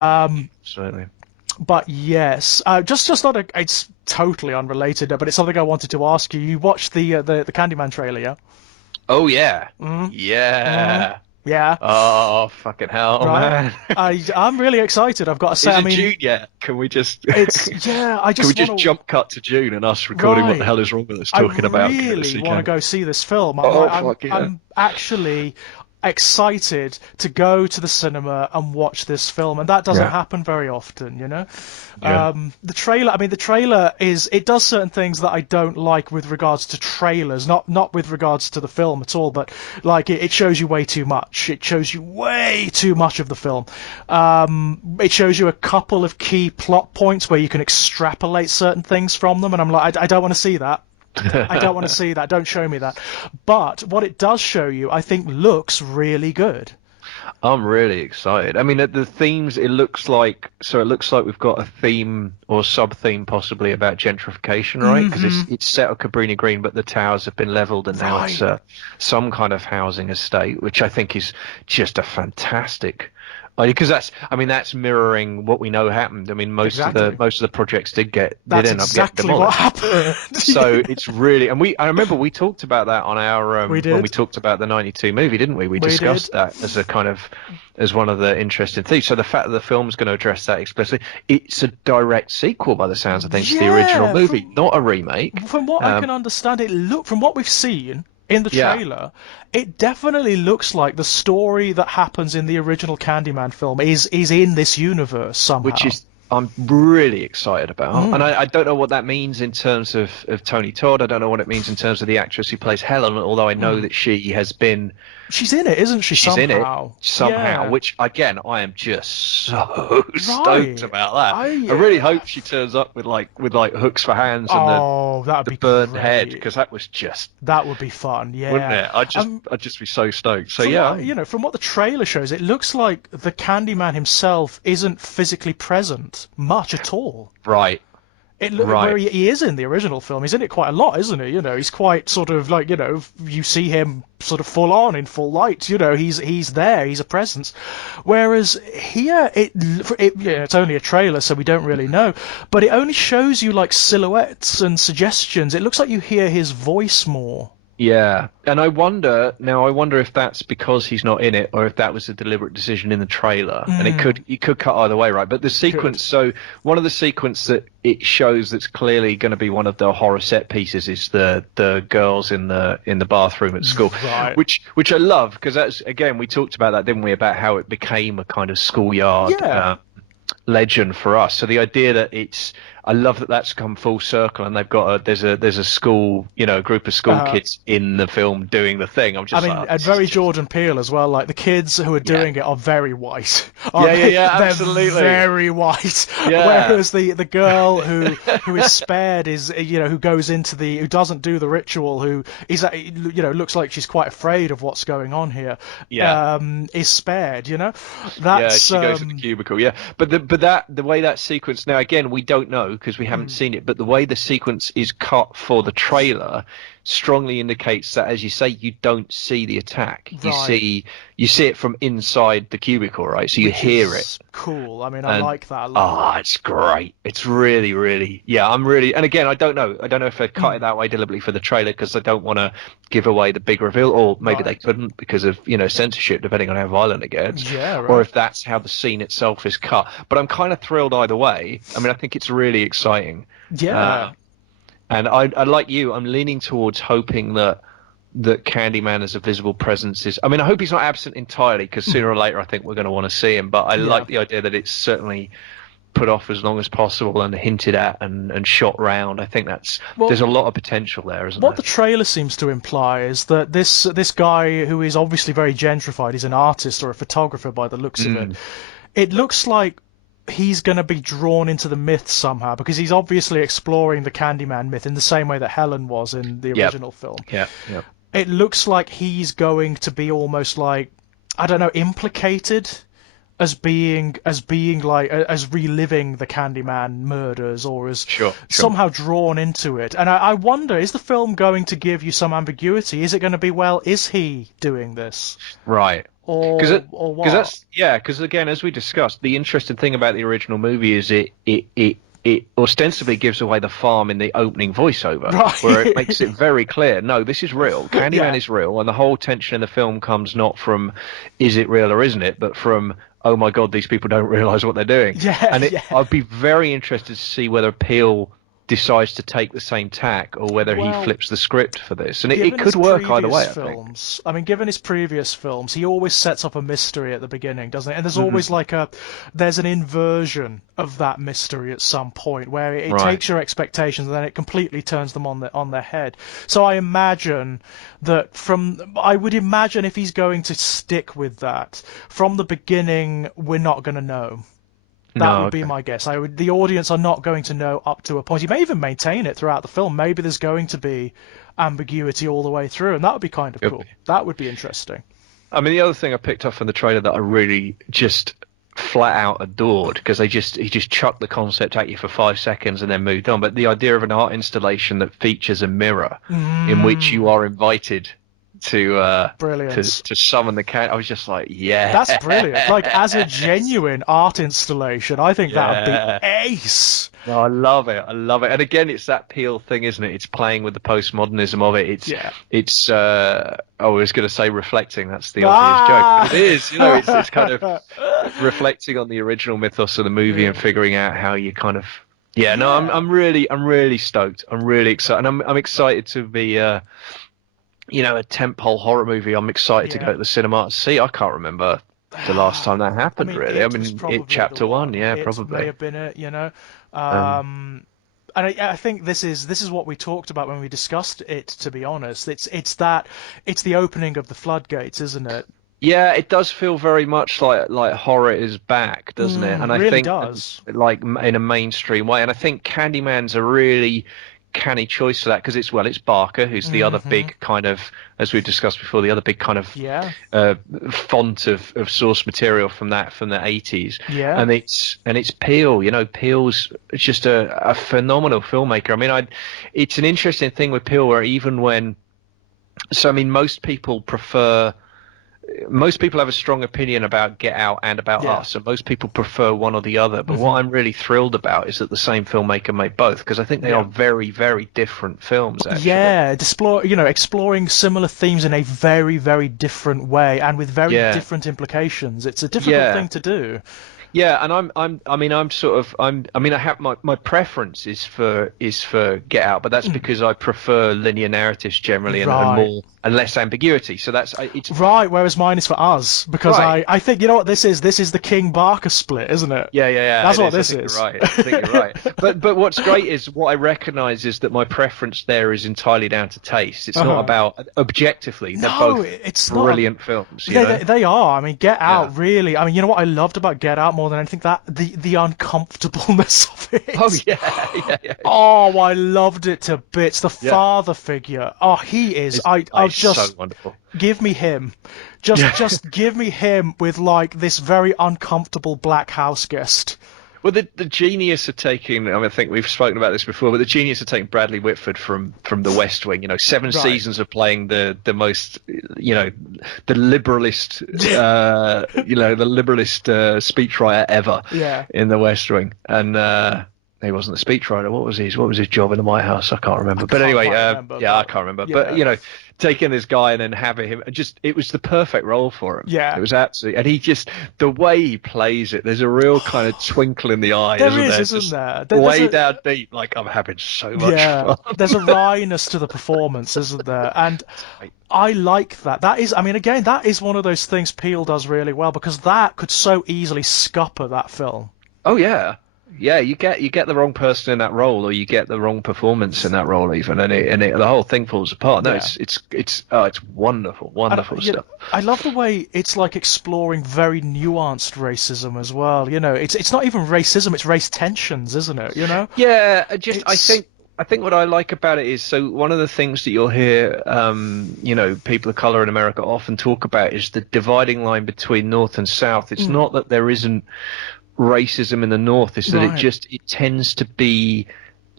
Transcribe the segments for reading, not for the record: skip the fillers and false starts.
Absolutely. But yes, just not a. It's totally unrelated, but it's something I wanted to ask you. You watched the Candyman trailer, yeah? Oh yeah, Mm, mm, yeah. yeah, Oh fucking hell, right. man! I'm really excited. I've got to say, Is I it mean, June yet? Can we just it's yeah. I can we just want just to. jump cut to June and us recording what the Right. hell is wrong with us I talking about going to really see want to Candy? go see this film. I'm Oh like, fuck yeah, I'm actually excited to go to the cinema and watch this film, and that doesn't yeah, happen very often, you know. yeah. The trailer, I mean, the trailer it does certain things that I don't like with regards to trailers, not with regards to the film at all, but like it shows you way too much. It shows you way too much of the film. It shows you a couple of key plot points where you can extrapolate certain things from them, and I'm like, I don't want to see that. I don't want to see that. Don't show me that. But what it does show you, I think, looks really good. I'm really excited. I mean, the themes, it looks like we've got a theme or sub-theme possibly about gentrification, right? Because Hmm. it's set at Cabrini Green, but the towers have been leveled and now it's Right. some kind of housing estate, which I think is just a fantastic. Because I mean, that's mirroring what we know happened. I mean, Exactly. most of the projects did That's end up getting exactly what demolished. happened. So it's really, I remember we talked about that on our We when we did. talked about the '92 movie, didn't we? We We did. discussed that as a kind of as one of the interesting things. So the fact that the film's going to address that explicitly, it's a direct sequel by the sounds of things to the original Yeah, movie, not a remake. from what I can understand, from what we've seen in the Yeah, trailer, it definitely looks like the story that happens in the original Candyman film is in this universe which somehow. is I'm really excited about, and Mm. I don't know what that means in terms of Tony Todd. I don't know what it means in terms of the actress who plays Helen, although I know Mm. that she has been She's in it, isn't she, she's in it somehow? somehow, Yeah. which again I am just so stoked Right. about that. I really I hope she turns up with like hooks for hands and Oh, that'd the be burned head great. because that was just That would be fun. wouldn't Yeah. it? Um, I'd just be so stoked. So from yeah, what from what the trailer shows, it looks like the Candyman himself isn't physically present much at all. right, Where right, he is in the original film, he's in it quite a lot, isn't he? He's quite sort of like you see him sort of full on in full light. He's there, he's a presence. Whereas here, it's only a trailer, so we don't really know, but it only shows you like silhouettes and suggestions. It looks like you hear his voice more. yeah. And I wonder if that's because he's not in it or if that was a deliberate decision in the trailer. And Mm, it could cut either way, right? But the could. sequence, so one of the sequence that it shows that's clearly going to be one of the horror set pieces is the girls in the bathroom at school, Right. which I love because that's again we talked about that, didn't we? About how it became a kind of schoolyard Yeah. legend for us. So the idea that I love that that's come full circle, and they've got there's a school, a group of school Uh, kids in the film doing the thing. I'm I just like, mean, oh, and this is very just Jordan Peele as well. Like the kids who are yeah, doing it are very white, yeah, aren't yeah, they? yeah, They're absolutely, very white. yeah, Whereas the girl who is spared is who goes into who doesn't do the ritual, who is looks like she's quite afraid of what's going on here, yeah. is spared. Yeah, That's she goes to the cubicle. Yeah, but the way that sequence now again we don't know because we haven't mm, seen it, but the way the sequence is cut for the trailer strongly indicates that, as you say, you don't see the attack. right. You see it from inside the cubicle, right? So you Which hear it, is cool. I mean, I and like that a lot. it's great. It's really, really, yeah. I'm really, and again, I don't know. I don't know if they cut it Mm, that way deliberately for the trailer because I don't want to give away the big reveal, or maybe they right. couldn't because of censorship, depending on how violent it gets, Yeah. or Right. if that's how the scene itself is cut. But I'm kind of thrilled either way. I mean, I think it's really exciting, Yeah. uh, and I like you. I'm leaning towards hoping that Candyman as a visible presence is. I mean, I hope he's not absent entirely because sooner Mm, or later I think we're going to want to see him. But I yeah. like the idea that it's certainly put off as long as possible and hinted at and shot round. I think there's Well, a lot of potential there, isn't what the there? trailer seems to imply is that this guy who is obviously very gentrified, he's an artist or a photographer by the looks of it. Mm. It looks like he's going to be drawn into the myth somehow because he's obviously exploring the Candyman myth in the same way that Helen was in the Yep. original film. Yeah. Yeah. It looks like he's going to be almost like, I don't know, implicated as being like as reliving the Candyman murders or as Sure. Sure. somehow drawn into it. And I wonder, is the film going to give you some ambiguity? Is it going to be, well, is he doing this? Right. or what? Because again, as we discussed, the interesting thing about the original movie is it ostensibly gives away the farm in the opening voiceover, where it makes it Right. very clear, no, this is real. Candyman Yeah. is real, and the whole tension in the film comes not from is it real or isn't it, but from oh my God, these people don't realize what they're doing. Yeah. And Yeah. I'd be very interested to see whether Peele decides to take the same tack or whether he Well, flips the script for this. And it given his could work either previous way, I think. films, I mean, given his previous films, he always sets up a mystery at the beginning, doesn't he? And there's always Mhm. like there's an inversion of that mystery at some point where it Right. takes your expectations and then it completely turns them on their head. So I imagine that I would imagine if he's going to stick with that from the beginning, we're not going to know. That No, would be okay. my guess. The audience are not going to know up to a point. He may even maintain it throughout the film. Maybe there's going to be ambiguity all the way through, and that would be kind of Yep. cool. That would be interesting. I mean, the other thing I picked up from the trailer that I really just flat out adored because he just chucked the concept at you for 5 seconds and then moved on. But the idea of an art installation that features a mirror in which you Mm, are invited brilliant. to summon the cat, I was just like, yeah, That's brilliant. Like, as a genuine art installation, I think that would be yeah. ace. No, I love it. I love it. And again, it's that Peel thing, isn't it? It's playing with the postmodernism of it. Yeah. It's I was going to say reflecting. That's the obvious joke, Ah! but it is. You know, it's kind of reflecting on the original mythos of the movie and Yeah. figuring out how you kind of. Yeah, no, Yeah. I'm really stoked. I'm really excited, and I'm excited to be a tentpole horror movie. I'm excited to go Yeah. to the cinema to see. I can't remember the last time that I happened. mean, Really, I it was mean, it probably the chapter one. one. Yeah, It may probably. have been it, you know. Um, And I think this is what we talked about when we discussed it. To be honest, it's the opening of the floodgates, isn't it? Yeah, it does feel very much like horror is back, doesn't it? And I Really think does. like in a mainstream way. And I think Candyman's a really canny choice for that because it's Barker, who's the other Hmm. big kind of, as we discussed before, the other big kind of Yeah. uh, font of source material from the 80s. Yeah. And it's Peele. Peele's just a phenomenal filmmaker. I mean, it's an interesting thing with Peele where even when, so I mean, most people have a strong opinion about Get Out and about Yeah. Us, and most people prefer one or the other. But what Hmm. I'm really thrilled about is that the same filmmaker made both, because I think they are Yeah. very, very different films, actually. Yeah, exploring similar themes in a very, very different way and with very Yeah, different implications. It's a difficult yeah. thing to do. Yeah, and I mean, I have my preference is for Get Out, but that's because I prefer linear narratives generally and Right. more and less ambiguity. So it's Right, whereas mine is for Us because right. I think you know what this is. This is the King Barker split, isn't it? Yeah, yeah, yeah. That's It what is. I this think you're is. right. I think you're right. But what's great is what I recognise is that my preference there is entirely down to taste. It's not Uh-huh. about objectively. They're No, both it's not. brilliant films. They are. I mean, Get Yeah. Out really. I mean, you know what I loved about Get Out more than anything that the uncomfortableness of Oh it. yeah, yeah, yeah. Oh, I loved it to bits. The Yeah. father figure. Oh, he is. I'll It's so just wonderful. give me him. Just give me him with like this very uncomfortable black house guest. Well, the genius of taking, I mean, I think we've spoken about this before, but the genius of taking Bradley Whitford from The West Wing, 7 Right. seasons of playing the most, the liberalist, the liberalist speechwriter ever Yeah. in The West Wing, and he wasn't the speechwriter. What was his job in the White House? I can't remember. But Can't anyway, quite remember, yeah, I but can't remember. yeah. But taking this guy and then having him, it was the perfect role for him. Yeah. It was absolutely, and the way he plays it, there's a real kind of twinkle in the eye, There isn't is, there? isn't Just there? way down deep, like I'm having so much Yeah, fun. there's a wryness to the performance, isn't there? And I like that. That is, I mean, again, that is one of those things Peele does really well because that could so easily scupper that film. Oh yeah. Yeah, you get the wrong person in that role, or you get the wrong performance in that role, even, and the whole thing falls apart. No, Yeah. it's wonderful, wonderful You know, stuff. I love the way it's like exploring very nuanced racism as well. It's not even racism; it's race tensions, isn't it? Yeah, It's I think what I like about it is, so one of the things that you'll hear, people of color in America often talk about is the dividing line between North and South. It's not that there isn't racism in the North, it's that right. it tends to be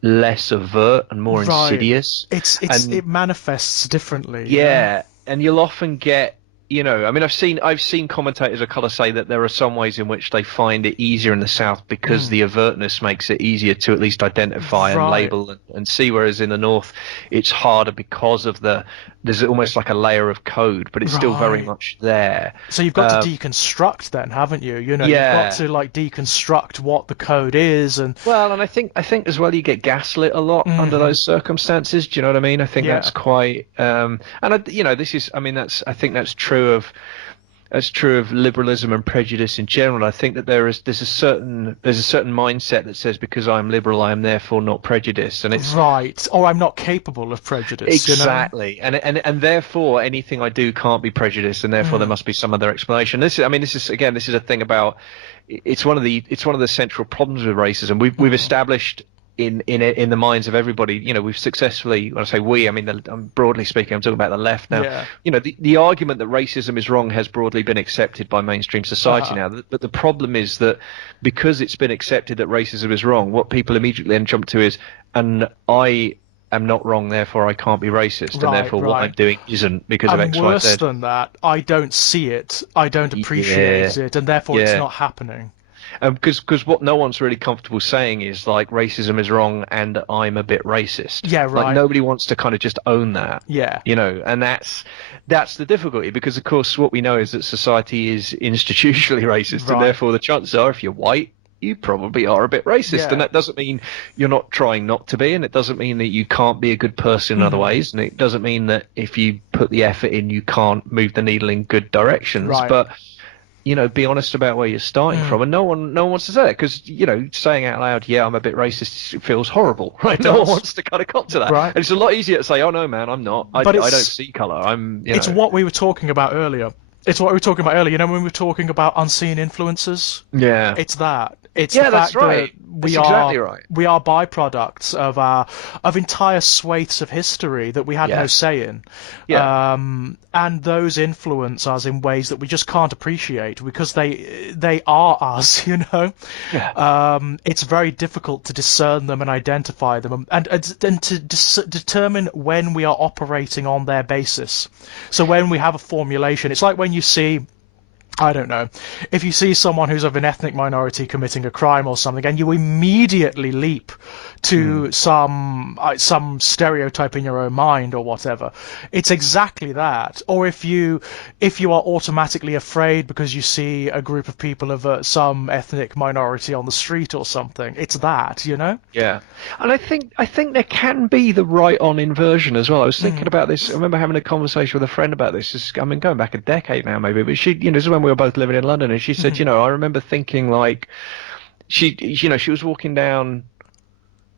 less overt and more Right. insidious. It manifests differently. Yeah, and you'll often get you know, I mean, I've seen commentators of color say that there are some ways in which they find it easier in the South because the overtness makes it easier to at least identify and Right. label and see, whereas in the North it's harder because of there's almost like a layer of code, but it's still very Right. much there. So you've got to deconstruct then, haven't you? You know, you've got Yeah. to like deconstruct what the code is and Well, and I think as well you get gaslit a lot under Mhm. those circumstances. Do you know what I mean? I think Yeah. that's quite and you know, this is, I mean, I think that's true of liberalism and prejudice in general. I think that there's a certain mindset that says because I'm liberal I am therefore not prejudiced, and it's Right. Or I'm not capable of prejudice, you know? exactly, and therefore anything I do can't be prejudiced, and therefore there Mm. must be some other explanation. This is, I mean, this is a thing about, it's one of the central problems with racism. We've Mm. established in the minds of everybody, you know, we've successfully, when I say we, I mean, I'm broadly speaking, I'm talking about the left now. Yeah. You know, the argument that racism is wrong has broadly been accepted by mainstream society Uh-huh. now. But the problem is that because it's been accepted that racism is wrong, what people immediately then jump to is, and I am not wrong, therefore I can't be racist, and Right, therefore what I'm right. doing isn't because of And X, Y, worse Z. than that, I don't see it, I don't Yeah, appreciate it, and therefore it's yeah. not happening. Because what no one's really comfortable saying is like racism is wrong and I'm a bit racist. Yeah, Like right. nobody wants to kind of just own that, Yeah. you know, and that's the difficulty, because of course what we know is that society is institutionally racist, and Right. therefore the chances are if you're white you probably are a bit racist, and Yeah. that doesn't mean you're not trying not to be, and it doesn't mean that you can't be a good person in other Mhm. ways, and it doesn't mean that if you put the effort in you can't move the needle in good directions, Right. but you know, be honest about where you're starting Mm. from. And no one wants to say that, because, you know, saying out loud, yeah, I'm a bit racist, it feels horrible, right? It No one does. wants to kind of cop to that. Right. And it's a lot easier to say, oh no, man, I'm not. I But don't it's see color. I'm, you it's know. what we were talking about earlier. It's what we were talking about earlier. You know, when we were talking about unseen influences, Yeah. it's that. It's the Yeah, that's fact that right. That's exactly right. we are byproducts of entire swathes of history that we had no Yes. say in, Yeah. and those influence us in ways that we just can't appreciate because they are us. You know, Yeah. it's very difficult to discern them and identify them, and to determine when we are operating on their basis. So when we have a formulation, it's like when you see, I don't know, if you see someone who's of an ethnic minority committing a crime or something, and you immediately leap to some stereotype in your own mind or whatever, it's exactly that. Or if you are automatically afraid because you see a group of people of some ethnic minority on the street or something, it's that, you know? Yeah, and I think there can be the right on inversion as well. I was thinking Mm, about this. I remember having a conversation with a friend about this. I mean, going back a decade now, maybe. But she, you know, this is when we were both living in London, and she said, mhm, you know, I remember thinking like, she was walking down.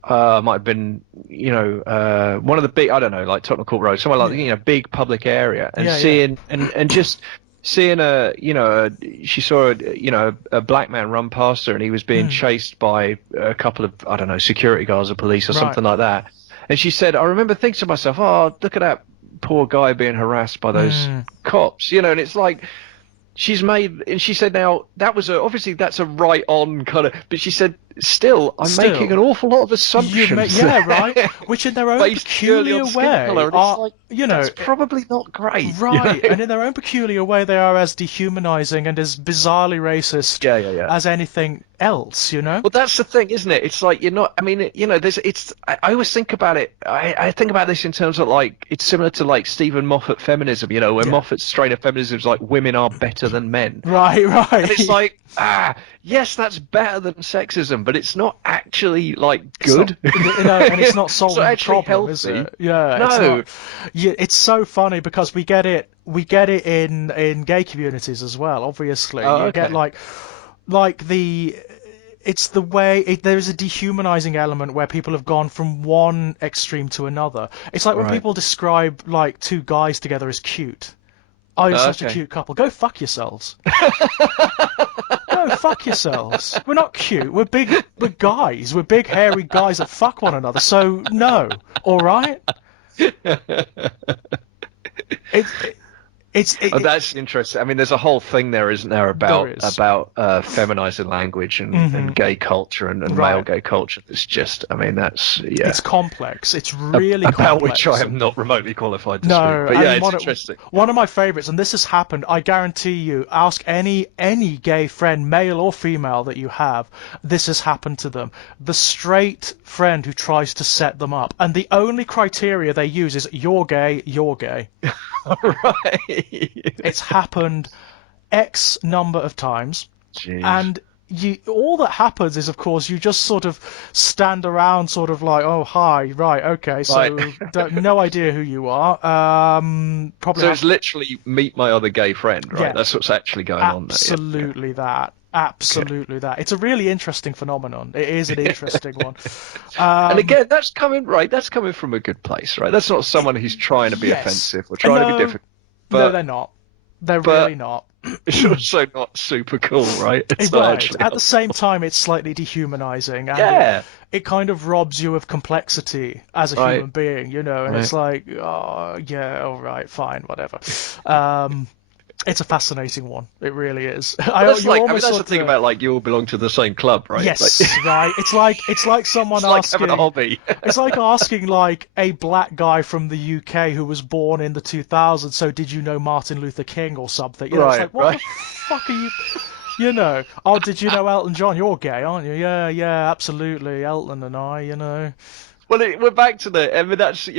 Might have been, you know, one of the big, I don't know, like Tottenham Court Road, somewhere like, yeah, you know, big public area, and yeah, yeah. seeing and just seeing she saw a black man run past her, and he was being Mm, chased by a couple of, I don't know, security guards or police or right. something like that. And she said, I remember thinking to myself, oh, look at that poor guy being harassed by those Mm, cops, you know, and it's like, she's made, and she said, now that was obviously that's a right on kind of, but she said, still, I'm making still. an awful lot of assumptions Yeah, right. Which in their own based purely peculiar on skin way color, and it's are, like you know, that's probably not great, you know? right. And in their own peculiar way, they are as dehumanizing and as bizarrely racist Yeah, yeah, yeah. as anything else, you know? Well, that's the thing, isn't it? It's like you're not. I mean, you know, there's. It's. I always think about it. I think about this in terms of like it's similar to like Stephen Moffat feminism. You know, where Yeah. Moffat's strain of feminism is like women are better than men, Right, and it's right. like yes, that's better than sexism, but it's not actually like It's not, good. you know, and it's not It's not solving the actually problem, is healthy. it? Yeah, it's No. not. Yeah, it's so funny because we get it in gay communities as well. Obviously, Oh, you get okay. like the it's the way there's a dehumanizing element where people have gone from one extreme to another. It's like when Right. people describe like two guys together as cute. Oh, you're such a Okay. cute couple. Go fuck yourselves. Go fuck yourselves. We're not cute. We're guys. We're big hairy guys that fuck one another. So no. All right. It's That's interesting. I mean, there's a whole thing there, isn't there, there about is. feminizing language and gay culture and male Right. gay culture. That's just, I mean, that's It's complex. It's really about which I complex. am not remotely qualified to speak. No, But I yeah, mean it's interesting. one of my favorites, and this has happened. I guarantee you. Ask any gay friend, male or female, that you have. This has happened to them. The straight friend who tries to set them up, and the only criteria they use is you're gay, you're gay. Right. It's happened X number of times, Jeez. and all that happens is, of course, you just sort of stand around, sort of like, oh, hi, right, okay, so Right. no idea who you are. Probably So have, it's literally meet my other gay friend, right? yeah, That's what's actually going on there. Yeah. absolutely that. Absolutely that. It's a really interesting phenomenon. It is an interesting one. And again, that's coming right. That's coming from a good place, right? That's not someone who's trying to be Yes. offensive or trying to be No, difficult. no, But they're not. They're but really not. it's also not super cool, right? It's not Right. actually At the same time, it's slightly dehumanizing, and yeah, it kind of robs you of complexity as a right, human being, you know. And right. it's like, oh yeah, all right, fine, whatever. Um, it's a fascinating one. It really is. But that's You're like, I mean, almost that's the sort thing of about like you all belong to the same club, right? Like, yes, right. It's like someone it's like having a asking. hobby. It's like asking like a black guy from the UK who was born in the 2000s. So did you know Martin Luther King or something? You know, it's Right, like what the right. fuck are you? You know, oh, did you know Elton John? You're gay, aren't you? Yeah, yeah, absolutely. Elton and I, you know. Well, we're back to the. I mean, that's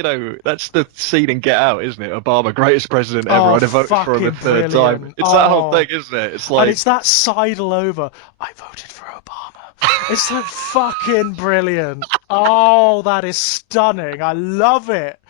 that's the scene in Get Out, isn't it? Obama, greatest president ever. Oh, I'd have voted for him a fucking third time. brilliant. It's that whole Oh, thing, isn't it? It's and like, it's that sidle over. I voted for Obama. It's like fucking brilliant. Oh, that is stunning. I love it.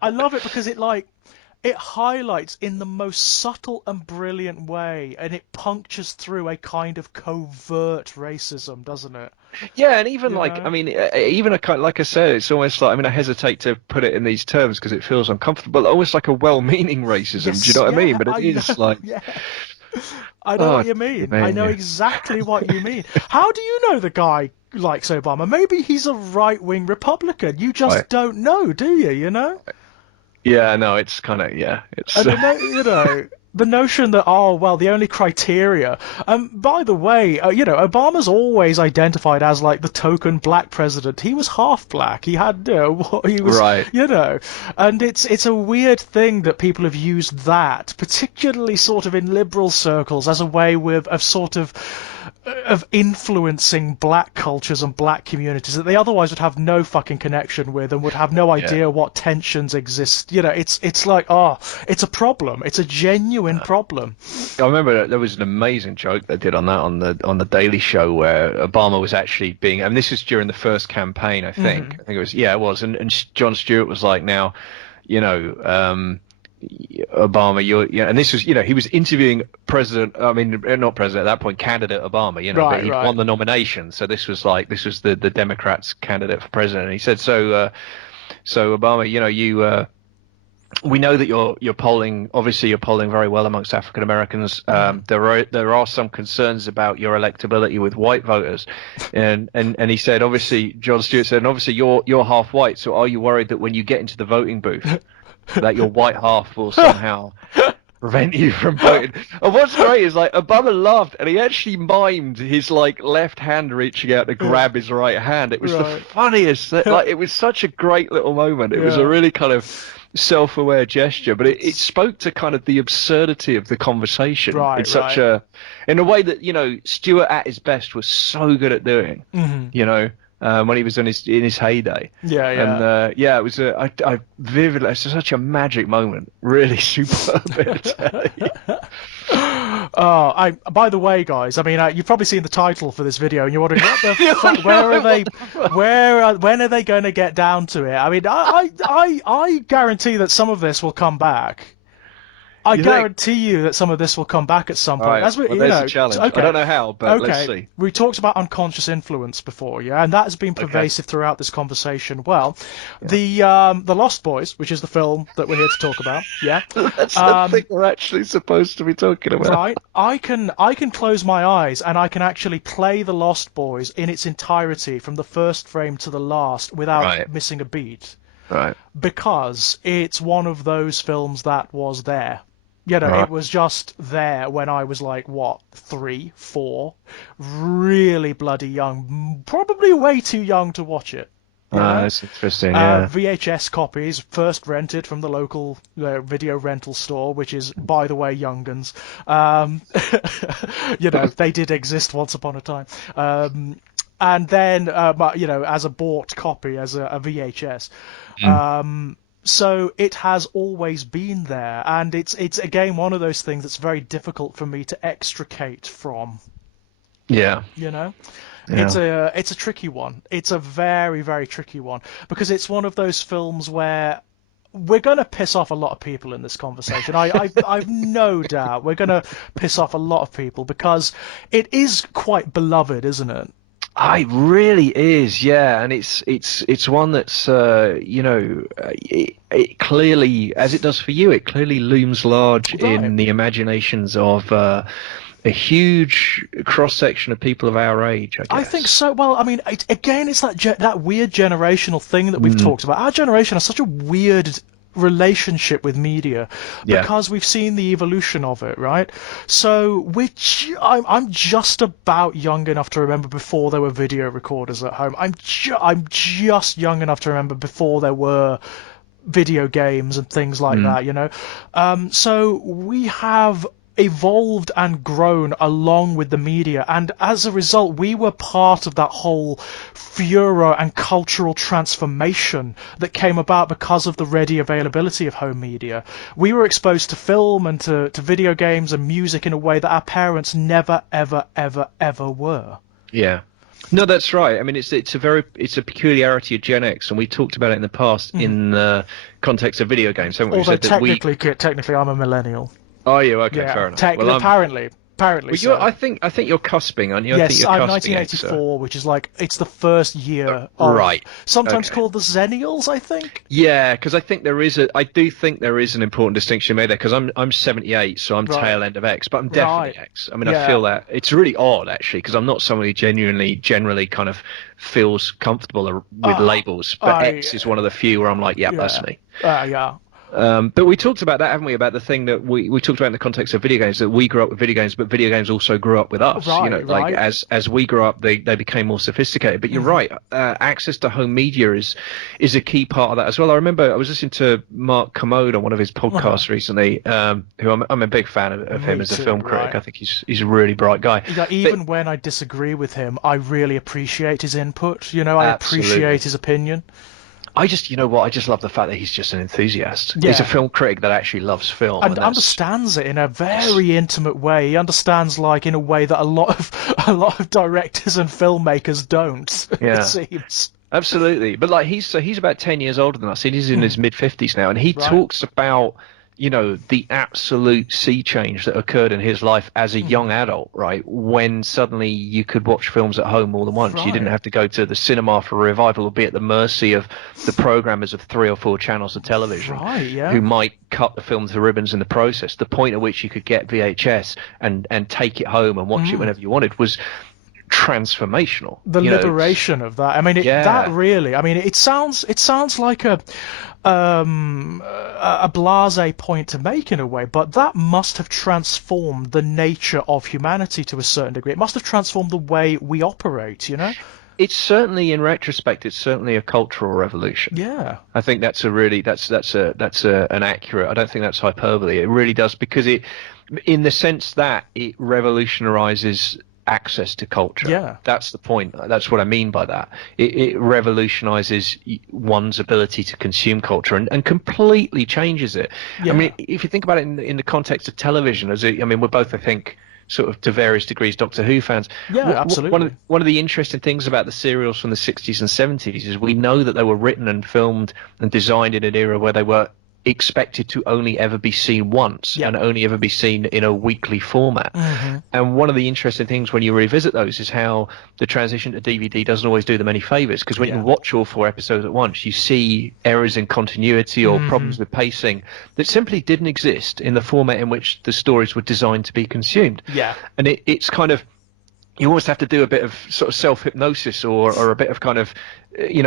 I love it because it highlights in the most subtle and brilliant way, and it punctures through a kind of covert racism, doesn't it? yeah, and even You like, I know? mean, even a kind, like I said, it's almost like, I mean, I hesitate to put it in these terms because it feels uncomfortable, but almost like a well-meaning racism. Do you Yes, know what I mean? yeah, But it I know, is like, yeah. I know oh, what you mean. I man, know yeah. exactly what you mean. How do you know the guy likes Obama? Maybe he's a right-wing Republican. You Right. just don't know, do you? You know? Yeah, no, it's kind of, yeah, it's, And you know, the notion that oh well, the only criteria. By the way, you know, Obama's always identified as like the token black president. He was half black. He had, you know, he was, right. you know, and it's a weird thing that people have used that, particularly sort of in liberal circles, as a way of sort of influencing black cultures and black communities that they otherwise would have no fucking connection with and would have no Yeah. idea what tensions exist. You know, it's like, oh, it's a problem. It's a genuine problem. I remember there was an amazing joke they did on that on the Daily Show where Obama was actually being, and this is during the first campaign, I think. I think it was, yeah, it was, and Jon Stewart was like, now, you know, Obama, yeah, and this was, you know, he was interviewing President, I mean, not President at that point, candidate Obama, you know, but Right, he'd right. won the nomination, so this was like, this was the Democrats' candidate for president, and he said, so Obama, you know, we know that you're polling. Obviously, you're polling very well amongst African Americans. There are some concerns about your electability with white voters, and he said, obviously, Jon Stewart said, and obviously you're half white. So are you worried that when you get into the voting booth, that your white half will somehow prevent you from voting? And what's great is like Obama laughed and he actually mimed his like left hand reaching out to Yeah, grab his right hand. It was the right. funniest. Like it was such a great little moment. It was a Yeah. really kind of self-aware gesture, but it spoke to kind of the absurdity of the conversation in Right, such right. in a way that, you know, Stewart at his best was so good at doing, you know, when he was in his heyday. Yeah, And yeah. yeah, it was I vividly, it's such a magic moment, really superb. I tell you. Oh, by the way, guys, I mean, you've probably seen the title for this video, and you're wondering what the fuck, where are they, when are they going to get down to it? I mean, I guarantee that some of this will come back. I You think? guarantee you that some of this will come back at some All point. right, As we, well, you there's know, a challenge. I okay, don't know how, but let's okay. see. We talked about unconscious influence before, yeah, and that has been Okay. pervasive throughout this conversation. Well, Yeah. the Lost Boys, which is the film that we're here to talk about, yeah. That's the thing we're actually supposed to be talking about. Right, I can close my eyes and I can actually play The Lost Boys in its entirety from the first frame to the last without Right. missing a beat, Right. because it's one of those films that was there. You know, Right. it was just there when I was like, what, 3, 4, really bloody young, probably way too young to watch it. You know, That's interesting. Yeah. VHS copies first rented from the local video rental store, which is, by the way, Young'uns. You know, they did exist once upon a time. And then, you know, as a bought copy, as a VHS. So it has always been there, and it's again one of those things that's very difficult for me to extricate from. Yeah. You know, Yeah. it's a tricky one. It's a very, very tricky one because it's one of those films where we're going to piss off a lot of people in this conversation. I've no doubt we're going to piss off a lot of people because it is quite beloved, isn't it? It really is, yeah, and it's one that's you know it clearly, as it does for you, it clearly looms large Right. in the imaginations of a huge cross section of people of our age, I I think guess. so. Well, I mean, again, it's that weird generational thing that we've Mm, talked about. Our generation has such a weird relationship with media yeah, because we've seen the evolution of it, right? So, I'm just about young enough to remember before there were video recorders at home. I'm just young enough to remember before there were video games and things like mm, that, you know. So we have evolved and grown along with the media, and as a result, we were part of that whole furor and cultural transformation that came about because of the ready availability of home media. We were exposed to film and to video games and music in a way that our parents never, ever, ever, ever were. yeah. No, that's right. I mean, it's a peculiarity of Gen X, and we talked about it in the past in the context of video games, haven't we? We Although said that we. technically, I'm a millennial. Are you okay? Yeah, Fair enough. Well, apparently well, you're. so. I think you're cusping, aren't you? I think Yes, you're I'm cusping X. 1984, which is like it's the first year of Right. sometimes Okay. called the Zennials, I think. Yeah, because I do think there is an important distinction made there because I'm 78, so I'm Right, tail end of X, but I'm right. definitely X. I mean, I Yeah. feel that it's really odd actually because I'm not somebody generally kind of feels comfortable with Ah, labels, but I X is one of the few where I'm like, yeah, that's yeah. me. Yeah. But we talked about that, haven't we? About the thing that we talked about in the context of video games, that we grew up with video games, but video games also grew up with us. You know, Right, like right. as we grew up, they became more sophisticated. But you're Mhm. right, access to home media is a key part of that as well. I remember I was listening to Mark Commode on one of his Uh-huh. podcasts recently, who I'm a big fan of him Me as a too, film critic. right. I think he's a really bright guy. Yeah, But even when I disagree with him, I really appreciate his input. You know, I appreciate absolutely. his opinion. You know what? I just love the fact that he's just an enthusiast. He's a Yeah. film critic that actually loves film, And and that's understands it in a yes. very intimate way. He understands, like, in a way that a lot of a lot of directors and filmmakers don't. It Yeah. seems. Absolutely, but like he's about 10 years older than us. He's in his mid 50s now, and he Right. talks about the absolute sea change that occurred in his life as a young adult, right? When suddenly you could watch films at home more than once. You didn't Right. have to go to the cinema for a revival or be at the mercy of the programmers of 3 or 4 channels of television Right. who Yeah. might cut the film to ribbons in the process. The point at which you could get VHS and take it home and watch it whenever you wanted was transformational. The liberation of that. I mean, that Yeah. really. I mean, it sounds like a blasé point to make in a way, but that must have transformed the nature of humanity to a certain degree. It must have transformed the way we operate. You know? It's certainly, in retrospect, it's certainly a cultural revolution. Yeah. I think an accurate. I don't think that's hyperbole. It really does because in the sense that it revolutionizes access to culture. Yeah. That's the point. That's what I mean by that. It revolutionizes one's ability to consume culture and completely changes it. Yeah. I mean, if you think about it in the context of television, I mean, we're both, I think, sort of to various degrees Doctor Who fans. Yeah. Absolutely. One of the interesting things about the serials from the 60s and 70s is we know that they were written and filmed and designed in an era where they were expected to only ever be seen once Yeah. and only ever be seen in a weekly format. Mhm. And one of the interesting things when you revisit those is how the transition to DVD doesn't always do them any favors, because when Yeah. you watch all 4 episodes at once, you see errors in continuity or problems with pacing that simply didn't exist in the format in which the stories were designed to be consumed. Yeah. And it's kind of you almost have to do a bit of sort of self-hypnosis or a bit of kind of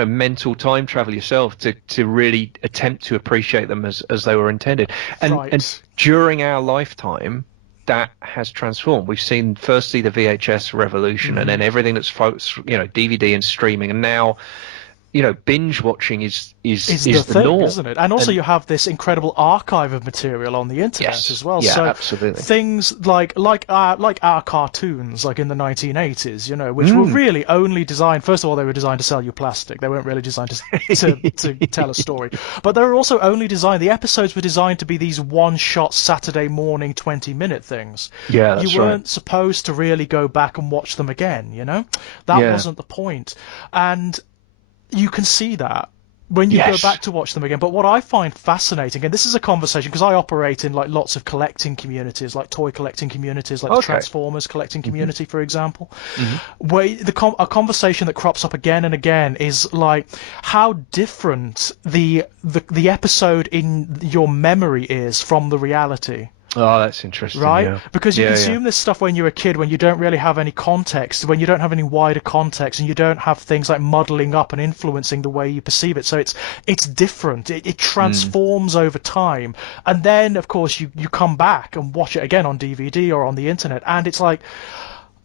mental time travel yourself to really attempt to appreciate them as they were intended. And Right. during our lifetime, that has transformed. We've seen firstly the VHS revolution, and then everything that's DVD and streaming, and now binge watching is The the thing, norm. isn't it? And also And you have this incredible archive of material on the internet yes, as well. yeah, So absolutely. things like our cartoons, like in the 1980s, which were really only designed. First of all, they were designed to sell you plastic. They weren't really designed to tell a story. But they were also only designed. The episodes were designed to be these one-shot Saturday morning 20-minute things. Yeah, that's You right. weren't supposed to really go back and watch them again. That Yeah. wasn't the point. And you can see that when you Yes. go back to watch them again. But what I find fascinating, and this is a conversation because I operate in like lots of collecting communities, like toy collecting communities, like the Okay. Transformers collecting community, for example, where a conversation that crops up again and again is like how different the episode in your memory is from the reality. Oh, that's interesting. Right? Yeah. Because you Yeah, consume this stuff when you're a kid, when you don't really have any context, when you don't have any wider context, and you don't have things like muddling up and influencing the way you perceive it. So it's different. It transforms over time. And then, of course, you come back and watch it again on DVD or on the internet, and it's like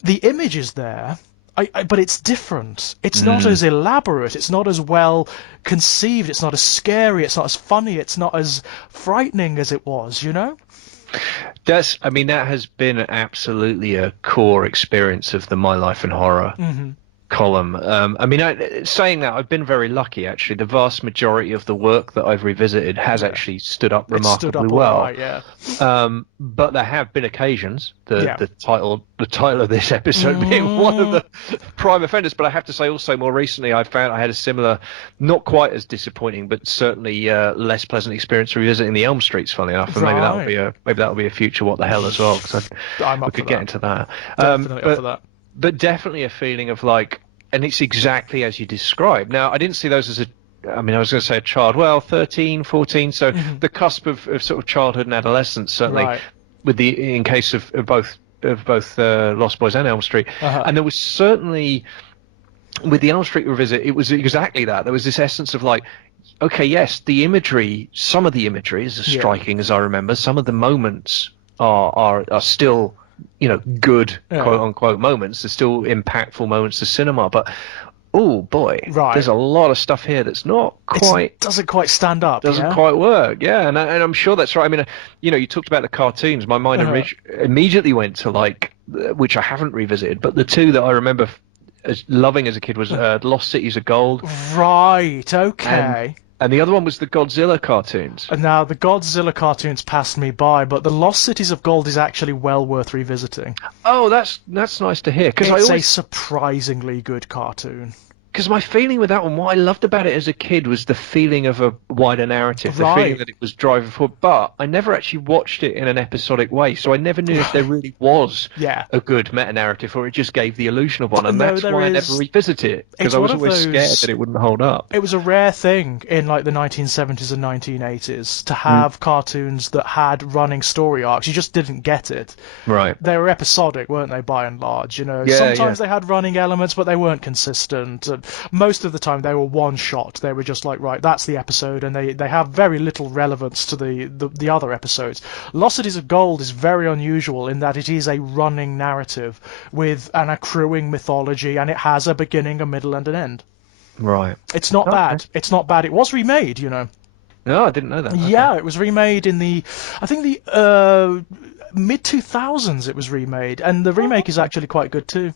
the image is there. But it's different. It's not as elaborate. It's not as well conceived. It's not as scary. It's not as funny. It's not as frightening as it was, That has been absolutely a core experience of the My Life in Horror column. Saying that, I've been very lucky, actually. The vast majority of the work that I've revisited has actually stood up remarkably well. All right, yeah. But there have been occasions, Yeah. the title of this episode being one of the prime offenders. But I have to say, also more recently, I found I had a similar, not quite as disappointing, but certainly less pleasant experience revisiting the Elm Streets. Funny enough, and maybe that'll be a future what the hell as well, because I'm up we could for get that. into that. Definitely up for that. But definitely a feeling of like, and it's exactly as you described. Now, I didn't see those as I was going to say a child, 13, 14, so the cusp of sort of childhood and adolescence, certainly, Right. in case of both Lost Boys and Elm Street. And there was certainly, with the Elm Street revisit, it was exactly that. There was this essence of like, okay, yes, some of the imagery is as striking as I remember. Some of the moments are still good quote unquote moments. They're still impactful moments to cinema, but oh boy, there's a lot of stuff here that's not quite doesn't quite stand up. Doesn't quite work. Yeah, and I'm sure that's right. I mean, you talked about the cartoons. My mind immediately went to like, which I haven't revisited, but the two that I remember as loving as a kid was Lost Cities of Gold. Right. Okay. And the other one was the Godzilla cartoons. And now the Godzilla cartoons passed me by, but the Lost Cities of Gold is actually well worth revisiting. Oh, that's nice to hear. It's a surprisingly good cartoon. Because my feeling with that one, what I loved about it as a kid was the feeling of a wider narrative, the feeling that it was driving forward. But I never actually watched it in an episodic way, so I never knew if there really was a good meta-narrative, or it just gave the illusion of one. And that's why I never revisited it, because I was always scared that it wouldn't hold up. It was a rare thing in like the 1970s and 1980s to have cartoons that had running story arcs. You just didn't get it. Right. They were episodic, weren't they, by and large? Sometimes they had running elements, but they weren't consistent. Most of the time they were one shot. They were just like, right, that's the episode, and they have very little relevance to the other episodes. Lost Cities of Gold is very unusual in that it is a running narrative with an accruing mythology, and it has a beginning, a middle, and an end. Right. It's not bad. It's not bad. It was remade, No, I didn't know that. Okay. Yeah, it was remade in the mid 2000s. It was remade, and the remake is actually quite good too.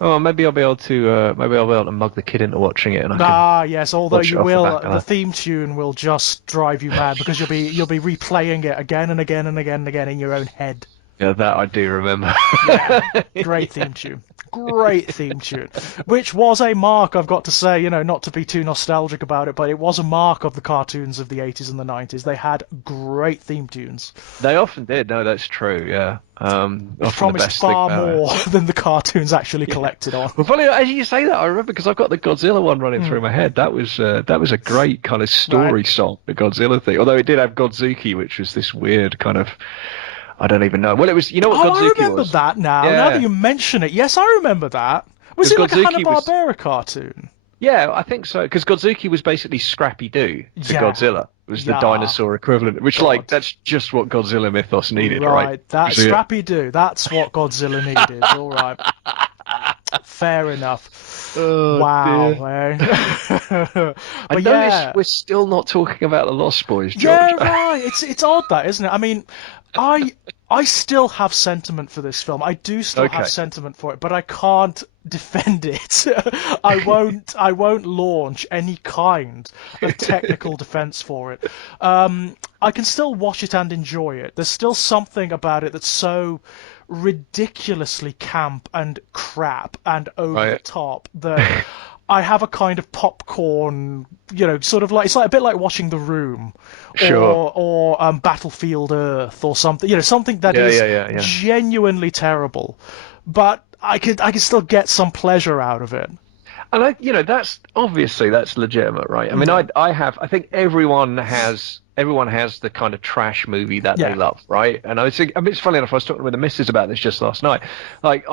Oh, maybe I'll be able to mug the kid into watching it, and yes. Although you will, the theme tune will just drive you mad because you'll be replaying it again and again and again and again in your own head. Yeah, that I do remember. Great theme tune. Great theme tune. Which was a mark, I've got to say, not to be too nostalgic about it, but it was a mark of the cartoons of the 80s and the 90s. They had great theme tunes. They often did. No, that's true, yeah. Promised far more than the cartoons actually collected on. Well, funny, as you say that, I remember because I've got the Godzilla one running through my head. That was a great kind of story song, the Godzilla thing. Although it did have Godzuki, which was this weird kind of, I don't even know. Well, it was. You know what Oh, I Godzuki remember was? that now. Now that Yeah, you mention it, yes, I remember that. Was because it like a Godzuki was. Hanna-Barbera cartoon? Yeah, I think so. Because Godzuki was basically Scrappy Doo to Yeah. Godzilla. It was the Yeah. dinosaur equivalent, which, like, God. that's just what Godzilla mythos needed, right? Right. That So, yeah. Scrappy Doo. That's what Godzilla needed. All right. Fair enough. Oh Wow, dear. man. I But noticed yeah. we're still not talking about the Lost Boys, George. Yeah, right. It's odd that, isn't it? I mean, I I still have sentiment for this film. I do still have Okay. sentiment for it, but I can't defend it. I won't launch any kind of technical defense for it. I can still watch it and enjoy it. There's still something about it that's so ridiculously camp and crap and over the Right. top that I have a kind of popcorn, sort of like it's like a bit like watching The Room, Sure. or Battlefield Earth or something, something that Yeah, is yeah, yeah, yeah. genuinely terrible, but I could still get some pleasure out of it. And that's obviously that's legitimate, right? I mean, Yeah, I think everyone has the kind of trash movie that they yeah. love, right? And I think, I mean, it's funny enough. I was talking with the missus about this just last night. Like,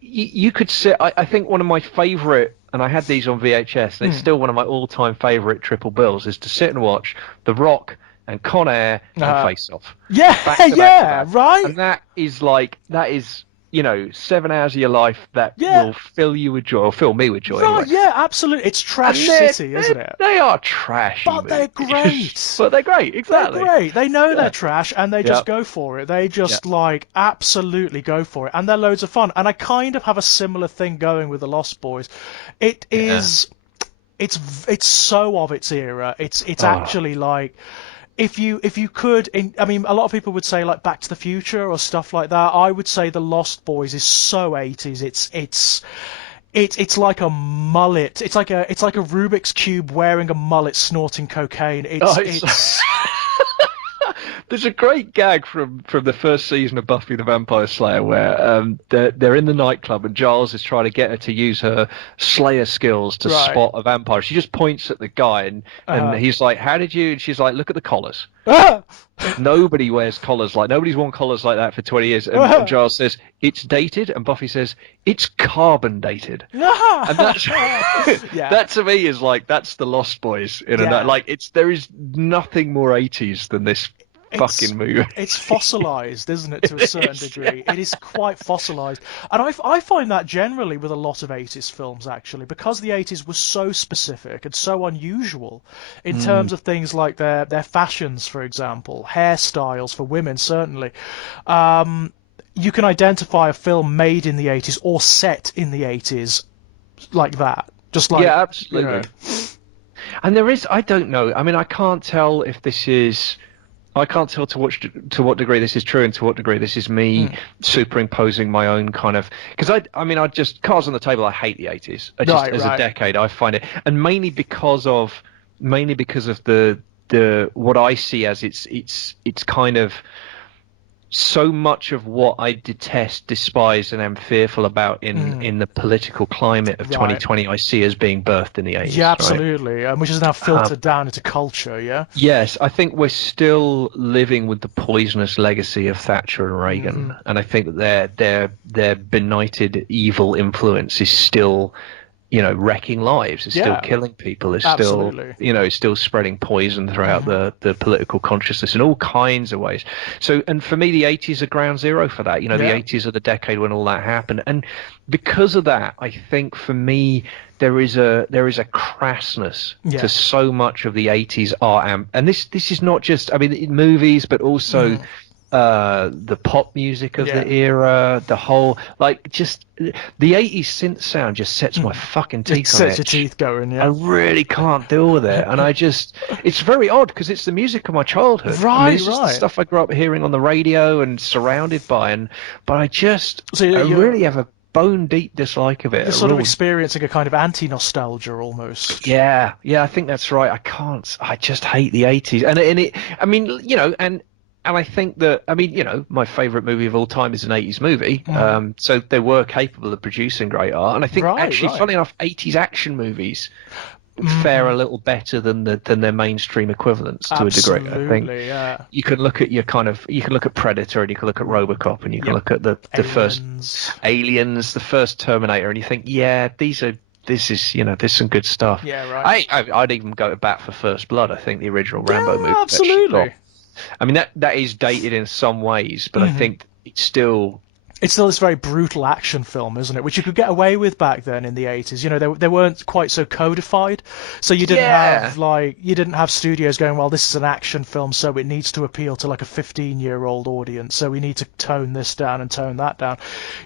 you could sit. I think one of my favorite, and I had these on VHS, and it's still one of my all-time favorite triple bills, is to sit and watch The Rock and Con Air and Uh, Face Off, yeah, back to back to yeah, back. right. And that is 7 hours of your life that Yeah, will fill you with joy, or fill me with joy right. anyway. Yeah, absolutely. It's And Trash City, isn't it? they are trashy But they're movies, great. but they're great, They're exactly. great. They know they're Yeah, trash and they yeah, just go for it. They yeah, just like absolutely go for it. And they're loads of fun. And I kind of have a similar thing going with The Lost Boys. It yeah. is it's so of its era. It's Oh, actually like if you could I mean a lot of people would say like Back to the Future or stuff like that. I would say The Lost Boys is so 80s. It's like a mullet. It's like a Rubik's cube wearing a mullet snorting cocaine. oh, It's it's. it's There's a great gag from the first season of Buffy the Vampire Slayer where they're in the nightclub and Giles is trying to get her to use her Slayer skills to right. spot a vampire. She just points at the guy and Uh, he's like, "How did you?" And she's like, "Look at the collars. ah! Nobody's worn collars like that for 20 years." And Giles says, "It's dated," and Buffy says, "It's carbon dated." And that's Yeah, that to me is like that's the Lost Boys in a yeah. like there is nothing more 80s than this It's fucking movie. it's fossilized, isn't it, to a It certain is, degree? yeah. It is quite fossilized, and I find that generally with a lot of 80s films actually, because the 80s was so specific and so unusual in Mm, terms of things like their fashions, for example, hairstyles for women certainly. Um, you can identify a film made in the 80s or set in the 80s like that, just like yeah, you know. absolutely. And there is, I don't know. I mean, I can't tell if this is. I can't tell to what degree this is true and to what degree this is me Mm. superimposing my own kind of because I mean I just cards on the table. I hate the 80s. I just Right, as a right. decade I find it, and mainly because of the what I see as it's kind of so much of what I detest, despise, and am fearful about Mm. in the political climate of Right. 2020, I see as being birthed in the Yeah, 80s, right? absolutely. Which is now Um, filtered down into culture, yeah? yes, I think we're still living with the poisonous legacy of Thatcher and Hmm. Reagan, and I think that their benighted evil influence is still wrecking lives. It's still Yeah, killing people. It's still, absolutely. still spreading poison throughout Hmm. the political consciousness in all kinds of ways. So, and for me, the 80s are ground zero for that. The Yeah, 80s are the decade when all that happened. And because of that, I think for me, there is a crassness yeah. to so much of the 80s art. And this is not just, I mean, in movies, but also Hmm. the pop music of the Yeah. era, the whole like just the 80s synth sound just sets my Hmm. fucking It teeth on sets your edge. teeth going, I yeah? really can't deal with it, and it's very odd because it's the music of my childhood. I mean, Right, it's just the right. stuff I grew up hearing on the radio and surrounded by, but So I you're really have a bone deep dislike of it. you're A sort of real, experiencing a kind of anti-nostalgia almost. yeah, I think that's right. I just hate the 80s, I mean, and I think that, I mean, my favorite movie of all time is an 80s movie. Hmm. So they were capable of producing great art. And I think Right, actually, right. funny enough, 80s action movies fare a little better than their mainstream equivalents to a degree. I think Absolutely, yeah. you can look at you can look at Predator and you can look at RoboCop and you can Yep. look at the first Aliens, the first Terminator, and you think, yeah, this is some good stuff. Yeah, right. I'd even go to bat for First Blood. I think the original Rambo movie. Absolutely. I mean that is dated in some ways, but I think it's still this very brutal action film, isn't it? Which you could get away with back then in the 80s. You know, they weren't quite so codified, so you didn't have studios going, well, this is an action film, so it needs to appeal to like a 15-year-old audience, so we need to tone this down and tone that down.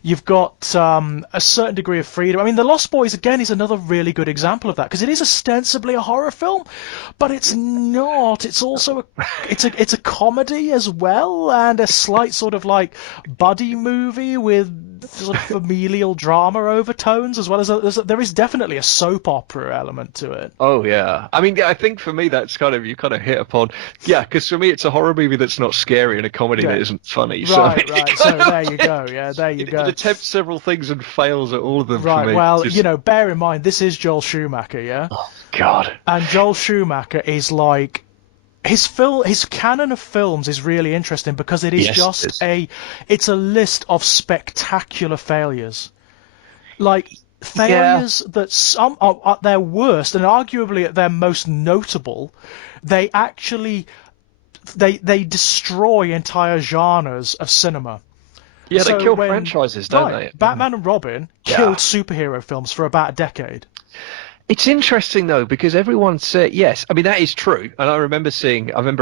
You've got a certain degree of freedom. I mean, The Lost Boys again is another really good example of that, because it is ostensibly a horror film, but it's not. It's also it's a comedy as well, and a slight sort of like buddy movie with sort of familial drama overtones, as well as there is definitely a soap opera element to it. Oh yeah, I mean, I think for me that's you kind of hit upon, because for me it's a horror movie that's not scary and a comedy that isn't funny. Right. So there you go. Yeah, there you go. It attempts several things and fails at all of them. Right. For me. Well, bear in mind this is Joel Schumacher, yeah. Oh God. And Joel Schumacher is like. His canon of films is really interesting because it is it's a list of spectacular failures. Like failures that some are at their worst and arguably at their most notable, they actually they destroy entire genres of cinema. Yeah, they kill franchises, don't they? Batman and Robin killed superhero films for about a decade. It's interesting though, because everyone said yes. I mean that is true, and I remember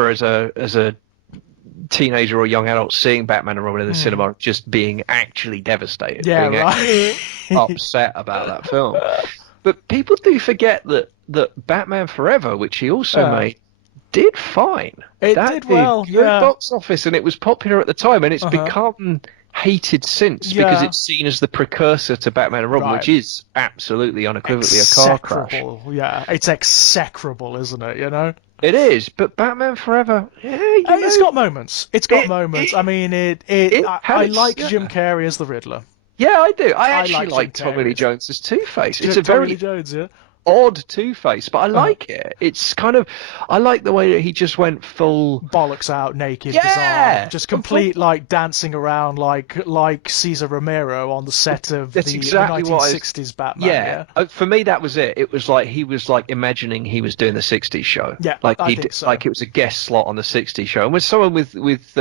as a teenager or young adult seeing Batman and Robin in the cinema, just being actually devastated, being actually upset about that film. But people do forget that Batman Forever, which he also made, did fine. It did well, good box office, and it was popular at the time, and it's become hated since because it's seen as the precursor to Batman and Robin, which is absolutely unequivocally a car crash. Yeah, it's execrable, isn't it? You know, it is. But Batman Forever, it's got moments. It's got moments. I mean, I like Jim Carrey as the Riddler. Yeah, I do. I actually like Tommy Lee Jones as Two-Face. It's a very Lee Jones, odd Two-Face, but I like it. It's kind of, I like the way that he just went full bollocks out, naked, bizarre, just complete like dancing around like Cesar Romero on the set of the 1960s Batman. Yeah, for me that was it. It was like he was like imagining he was doing the 60s show. Yeah, like I think so. like it was a guest slot on the 60s show. And when someone with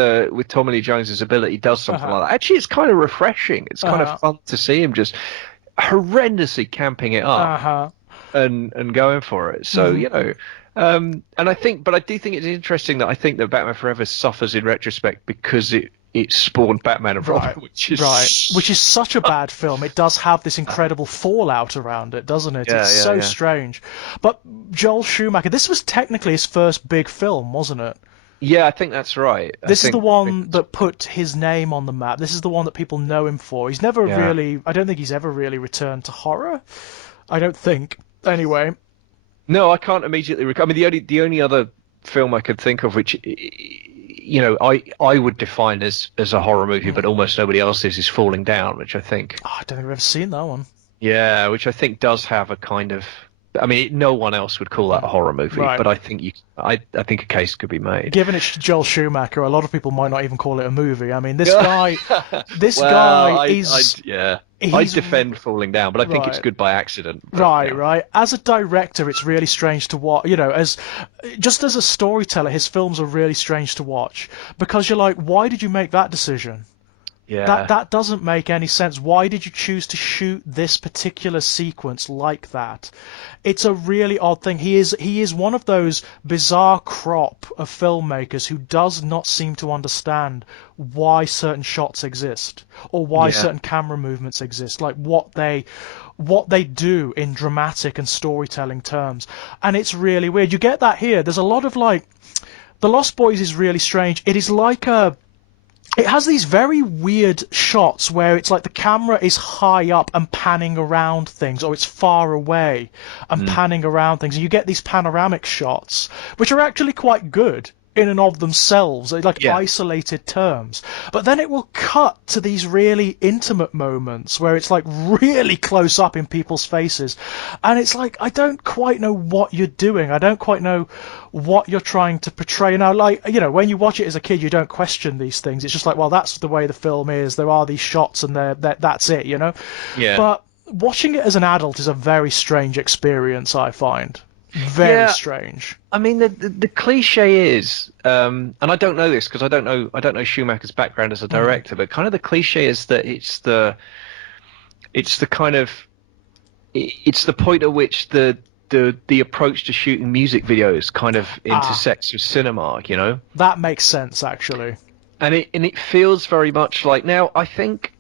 Tommy Lee Jones's ability does something like that, actually it's kind of refreshing. It's kind of fun to see him just horrendously camping it up. And going for it. So and I do think it's interesting that I think that Batman Forever suffers in retrospect because it spawned Batman and Robin, which is such a bad film. It does have this incredible fallout around it, doesn't it? It's so strange. But Joel Schumacher, this was technically his first big film, wasn't it? Yeah, I think that's right. This is the one that put his name on the map. This is the one that people know him for. He's never really, I don't think he's ever really returned to horror. I don't think. Anyway, no, I can't immediately recall. I mean, the only other film I could think of, which I would define as a horror movie, but almost nobody else is Falling Down, which I think. I don't think I've ever seen that one. Yeah, which I think does have a kind of. I mean, no one else would call that a horror movie, but I think I think a case could be made. Given it's Joel Schumacher, a lot of people might not even call it a movie. I mean, this guy is. I defend Falling Down, but I think it's good by accident. But, right. As a director, it's really strange to watch. As a storyteller, his films are really strange to watch because you're like, why did you make that decision? Yeah. That doesn't make any sense. Why did you choose to shoot this particular sequence like that? It's a really odd thing. He is one of those bizarre crop of filmmakers who does not seem to understand why certain shots exist or why certain camera movements exist, like what they do in dramatic and storytelling terms. And it's really weird. You get that here. There's a lot of The Lost Boys is really strange. It is like it has these very weird shots where it's like the camera is high up and panning around things, or it's far away and panning around things. And you get these panoramic shots, which are actually quite good. in and of themselves, like Yeah. isolated terms. But then it will cut to these really intimate moments where it's like really close up in people's faces. And it's like, I don't quite know what you're doing. I don't quite know what you're trying to portray. Now, like, you know, when you watch it as a kid, you don't question these things. It's just like, well, that's the way the film is. There are these shots and that's it, you know? Yeah. But watching it as an adult is a very strange experience, I find. Very Yeah. strange. I mean, the cliche is, and I don't know this because I don't know Schumacher's background as a director, but kind of the cliche is that it's the point at which the approach to shooting music videos kind of intersects with cinema, you know? That makes sense, actually. And it feels very much like, now I think,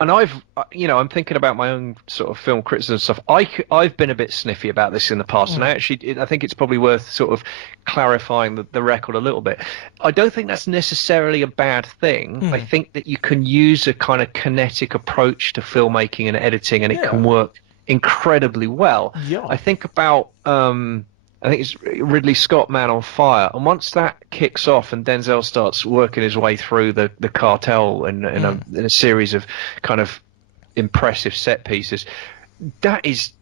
and I'm thinking about my own sort of film criticism stuff. I've been a bit sniffy about this in the past, and I think it's probably worth sort of clarifying the record a little bit. I don't think that's necessarily a bad thing. I think that you can use a kind of kinetic approach to filmmaking and editing, and it can work incredibly well. Yeah. I think about I think it's Ridley Scott, Man on Fire, and once that kicks off and Denzel starts working his way through the cartel in a series of kind of impressive set pieces, that is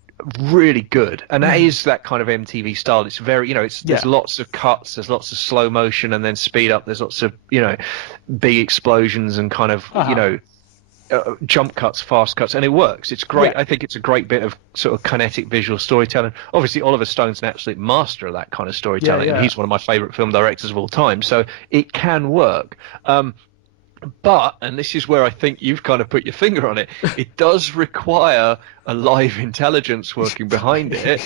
really good, and that is that kind of MTV style. It's very, you know, there's lots of cuts, there's lots of slow motion and then speed up, there's lots of, you know, big explosions and kind of you know, jump cuts, fast cuts, and it works. It's great. I think it's a great bit of sort of kinetic visual storytelling. Obviously, Oliver Stone's an absolute master of that kind of storytelling, and he's one of my favourite film directors of all time, so it can work. But, and this is where I think you've kind of put your finger on it, it does require a live intelligence working behind it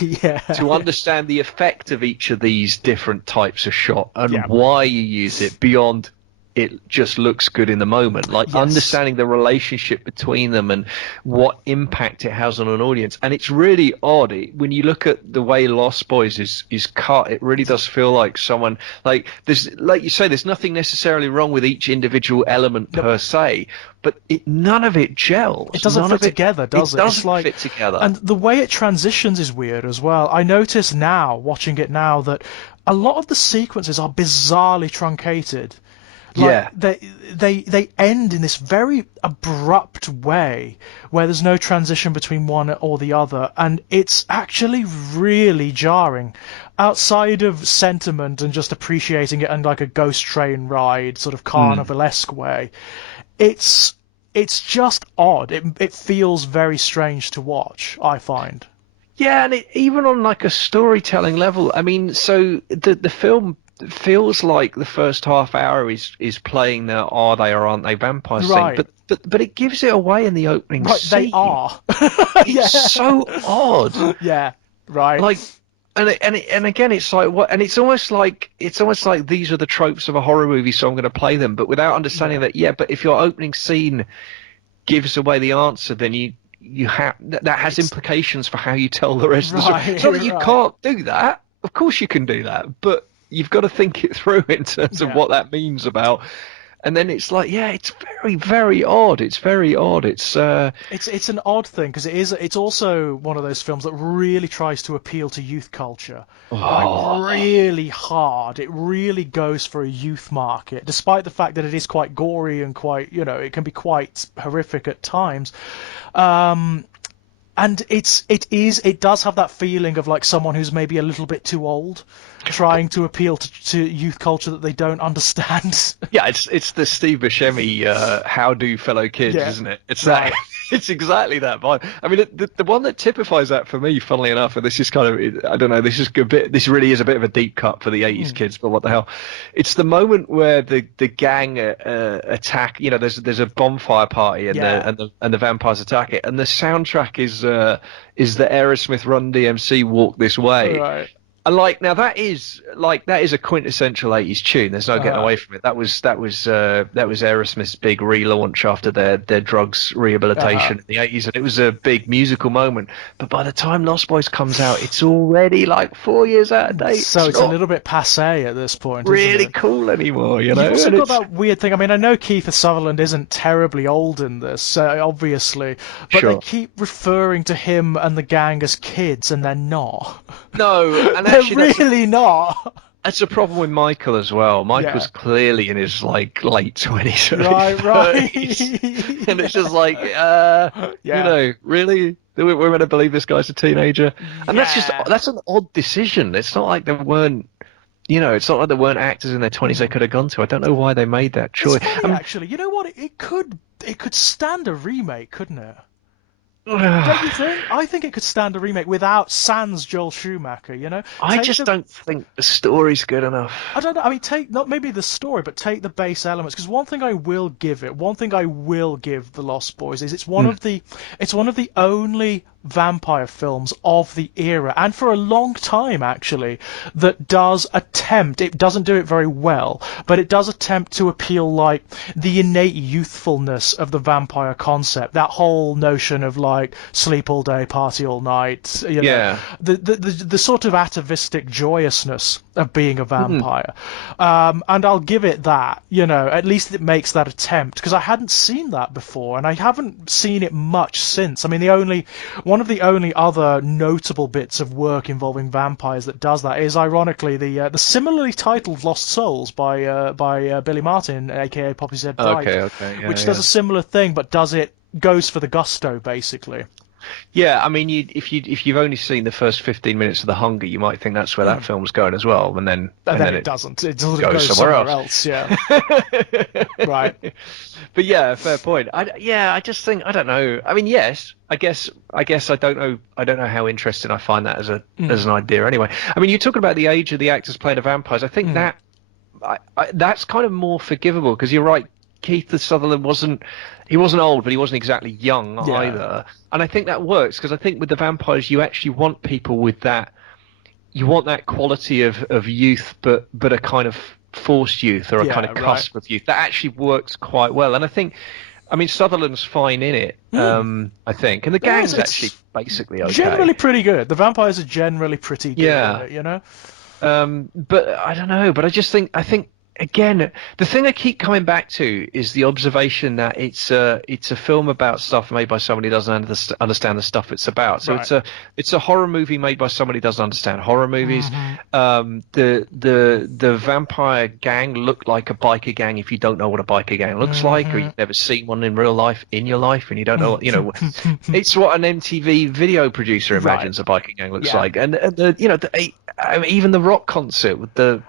to understand the effect of each of these different types of shot and why you use it beyond it just looks good in the moment, like understanding the relationship between them and what impact it has on an audience. And it's really odd when you look at the way Lost Boys is cut. It really does feel like someone, like there's, like you say, there's nothing necessarily wrong with each individual element per se, but none of it gels. It doesn't fit together, does it? It doesn't fit together. And the way it transitions is weird as well. I notice now, watching it now, that a lot of the sequences are bizarrely truncated. Like, they end in this very abrupt way where there's no transition between one or the other, and it's actually really jarring. Outside of sentiment and just appreciating it in like a ghost train ride, sort of carnivalesque way, it's just odd. It feels very strange to watch, I find. Yeah, and even on like a storytelling level, I mean, so the film feels like the first half hour is playing the are they or aren't they vampires thing, but it gives it away in the opening scene. They are. It's so odd. Yeah, right. Like, and again, it's like what, and it's almost like these are the tropes of a horror movie, so I'm going to play them, but without understanding that. Yeah, but if your opening scene gives away the answer, then you have that has implications for how you tell the rest of the story. It's not that you can't do that. Of course you can do that, but you've got to think it through in terms of what that means about. And then it's like, it's very, very odd. It's very odd. It's an odd thing because it's also one of those films that really tries to appeal to youth culture, like really hard. It really goes for a youth market, despite the fact that it is quite gory and quite, you know, it can be quite horrific at times. And it does have that feeling of like someone who's maybe a little bit too old, trying to appeal to youth culture that they don't understand. Yeah, it's the Steve Buscemi how do fellow kids, isn't it? It's that. It's exactly that vibe. I mean, the one that typifies that for me, funnily enough, and this is kind of, I don't know, this really is a bit of a deep cut for the 80s kids, but what the hell? It's the moment where the gang attack. You know, there's a bonfire party and the vampires attack it, and the soundtrack is the Aerosmith Run DMC Walk This Way. Right. And like, now that is a quintessential 80s tune. There's no getting away from it. That was Aerosmith's big relaunch after their drugs rehabilitation in the 80s, and it was a big musical moment. But by the time Lost Boys comes out, it's already like 4 years out of date. So it's a little bit passé at this point. Really isn't it? Cool anymore, you know. You've also got that weird thing. I mean, I know Kiefer Sutherland isn't terribly old in this, obviously, but they keep referring to him and the gang as kids, and they're not. No, and they're really not. That's a problem with Michael as well. Yeah. Michael's clearly in his like late 20s, Right, right. 30s. And it's just like, Yeah. really? We're meant to believe this guy's a teenager? And Yeah. that's an odd decision. It's not like there weren't, it's not like there weren't actors in their 20s they could have gone to. I don't know why they made that It's choice. funny, I mean, actually. You know what? It could stand a remake, couldn't it? Don't you think? I think it could stand a remake without sans Joel Schumacher. I just don't think the story's good enough. I don't know. I mean, take not maybe the story, but take the base elements. Because one thing I will give The Lost Boys is it's one of the only vampire films of the era, and for a long time actually, that does attempt. It doesn't do it very well, but it does attempt to appeal like the innate youthfulness of the vampire concept. That whole notion of like sleep all day, party all night. Yeah. The sort of atavistic joyousness of being a vampire. And I'll give it that. At least it makes that attempt, because I hadn't seen that before, and I haven't seen it much since. I mean, one of the only other notable bits of work involving vampires that does that is, ironically, the similarly titled Lost Souls by Billy Martin, aka Poppy Said Bright, Okay, yeah, which does a similar thing, but goes for the gusto, basically. Yeah, I mean, if you've only seen the first 15 minutes of The Hunger, you might think that's where that film's going as well, and then it doesn't. It doesn't go somewhere else. Yeah. Right. But yeah, fair point. I just think I don't know. I mean, yes, I guess I don't know. I don't know how interesting I find that as an idea. Anyway, I mean, you're talking about the age of the actors playing the vampires. I think that that's kind of more forgivable, because you're right. Keith Sutherland wasn't old, but he wasn't exactly young either. And I think that works, because I think with the vampires, you actually want people with that. You want that quality of youth, but a kind of forced youth, or a kind of cusp of youth. That actually works quite well. And I mean, Sutherland's fine in it. I think, and the gang's actually basically okay. Generally pretty good. The vampires are generally pretty good. Yeah. But I don't know. But I think. Again, the thing I keep coming back to is the observation that it's a film about stuff made by somebody who doesn't understand the stuff it's about. So it's a horror movie made by somebody who doesn't understand horror movies. The vampire gang look like a biker gang if you don't know what a biker gang looks like, or you've never seen one in real life in your life, and you don't know what it's what an MTV video producer imagines a biker gang looks like. And I mean, even the rock concert with the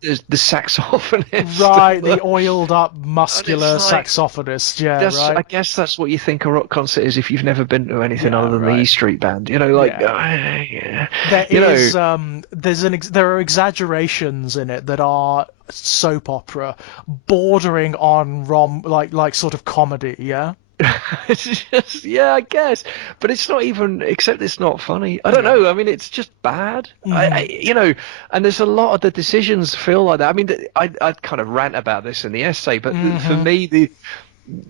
the saxophonist, right? The oiled up, muscular saxophonist. Yeah, right. I guess that's what you think a rock concert is if you've never been to anything other than the E Street Band. There are exaggerations in it that are soap opera, bordering on like sort of comedy. Yeah. It's just, I guess, but it's not even, except it's not funny. I don't know. I mean, it's just bad. And there's a lot of the decisions feel like that. I mean, I'd kind of rant about this in the essay, but for me,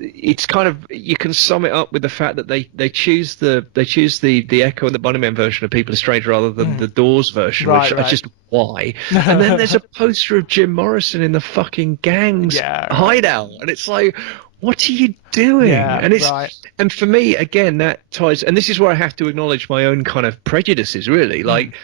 it's kind of, you can sum it up with the fact that they choose the Echo and the Bunnymen version of People Are Strange rather than the Doors version, which I just, why? And then there's a poster of Jim Morrison in the fucking gang's hideout, and it's like, what are you doing? And for me, again, that ties, and this is where I have to acknowledge my own kind of prejudices, really. Like,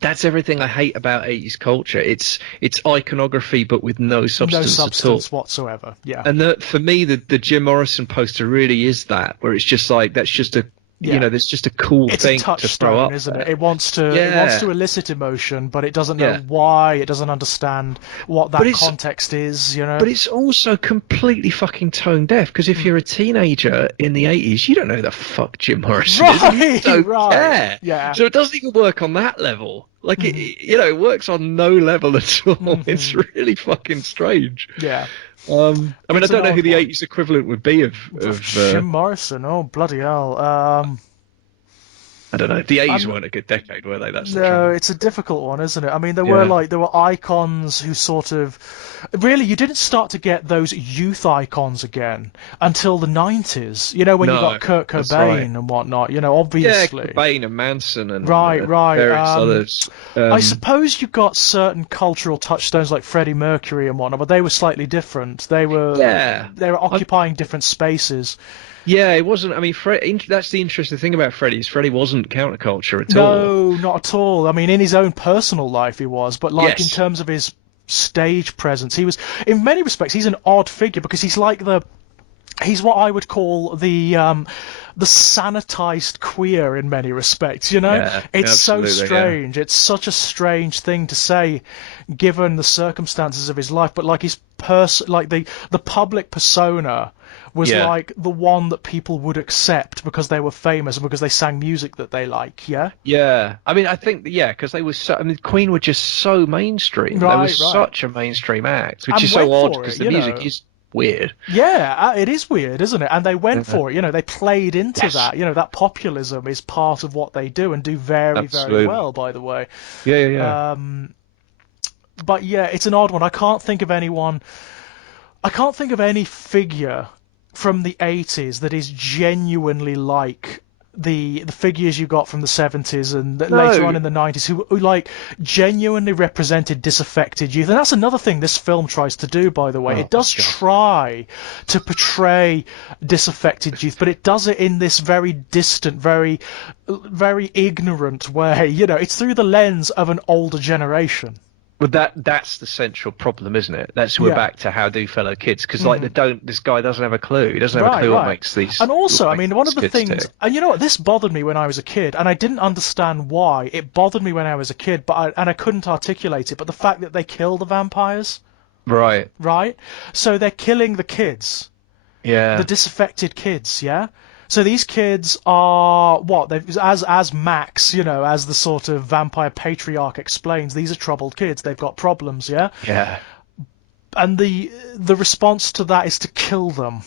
that's everything I hate about 80s culture. It's iconography, but with no substance at all whatsoever. Yeah. And for me, the Jim Morrison poster really is that, where it's just like, that's just a, there's just a cool thing to throw up, isn't it? It wants to elicit emotion, but it doesn't know why. It doesn't understand what that context is. But it's also completely fucking tone deaf, because if you're a teenager in the 80s, you don't know who the fuck Jim Morrison is. You don't care. Yeah. So it doesn't even work on that level. Like it works on no level at all. It's really fucking strange. Yeah. I mean, I don't know who the 80s equivalent would be of Jim Morrison. Oh, bloody hell. I don't know. The 80s weren't a good decade, were they? It's a difficult one, isn't it? I mean, there were icons who sort of, really, you didn't start to get those youth icons again until the 90s. When you got Kurt Cobain and whatnot. Obviously. Yeah, Cobain and Manson and various others. I suppose you got certain cultural touchstones like Freddie Mercury and whatnot, but they were slightly different. They were occupying different spaces. Yeah, it wasn't. I mean, that's the interesting thing about Freddie. Is Freddie wasn't counterculture at all. No, not at all. I mean, in his own personal life, he was, but like in Yes. terms of his stage presence, he was, in many respects, he's an odd figure because he's like he's what I would call the sanitized queer in many respects. You know, Yeah, it's so absolutely. Yeah. strange. It's such a strange thing to say, given the circumstances of his life. But like like the public persona was Yeah. like the one that people would accept because they were famous and because they sang music that they like. Yeah. Yeah, I mean, I think yeah, because they were so. I mean, Queen were just so mainstream. They were Right. Right. such a mainstream act, which And is so went odd for because it. the You music know. is weird. Yeah, it is weird, isn't it? And they went Yeah. for it. You know, they played into Yes, that. You know, that populism is part of what they do and do very, very absolutely. well, by the way. Yeah, yeah, yeah. Um, but yeah, it's an odd one. I can't think of anyone. I can't think of any figure from the 80s that is genuinely like the figures you got from the 70s and later on No. in the 90s who like genuinely represented disaffected youth. And that's another thing this film tries to do, by the way. Oh It my does God. try to portray disaffected youth, but it does it in this very distant, very ignorant way. You know, it's through the lens of an older generation. Well, that's the central problem, isn't it? That's we're Yeah. back to how do fellow kids because like they don't. This guy doesn't have a clue. He doesn't have a Right, clue what right. makes these And also, I like mean, one these of the kids things, tick. and you know what, this bothered me when I was a kid, and I didn't understand why. It bothered me when I was a kid, and I couldn't articulate it. But the fact that they kill the vampires, Right. right? So they're killing the kids, the Yeah. disaffected kids, yeah. So these kids are what they as Max, you know, as the sort of vampire patriarch explains, these are troubled kids. They've got problems, yeah. Yeah. And the response to that is to kill them.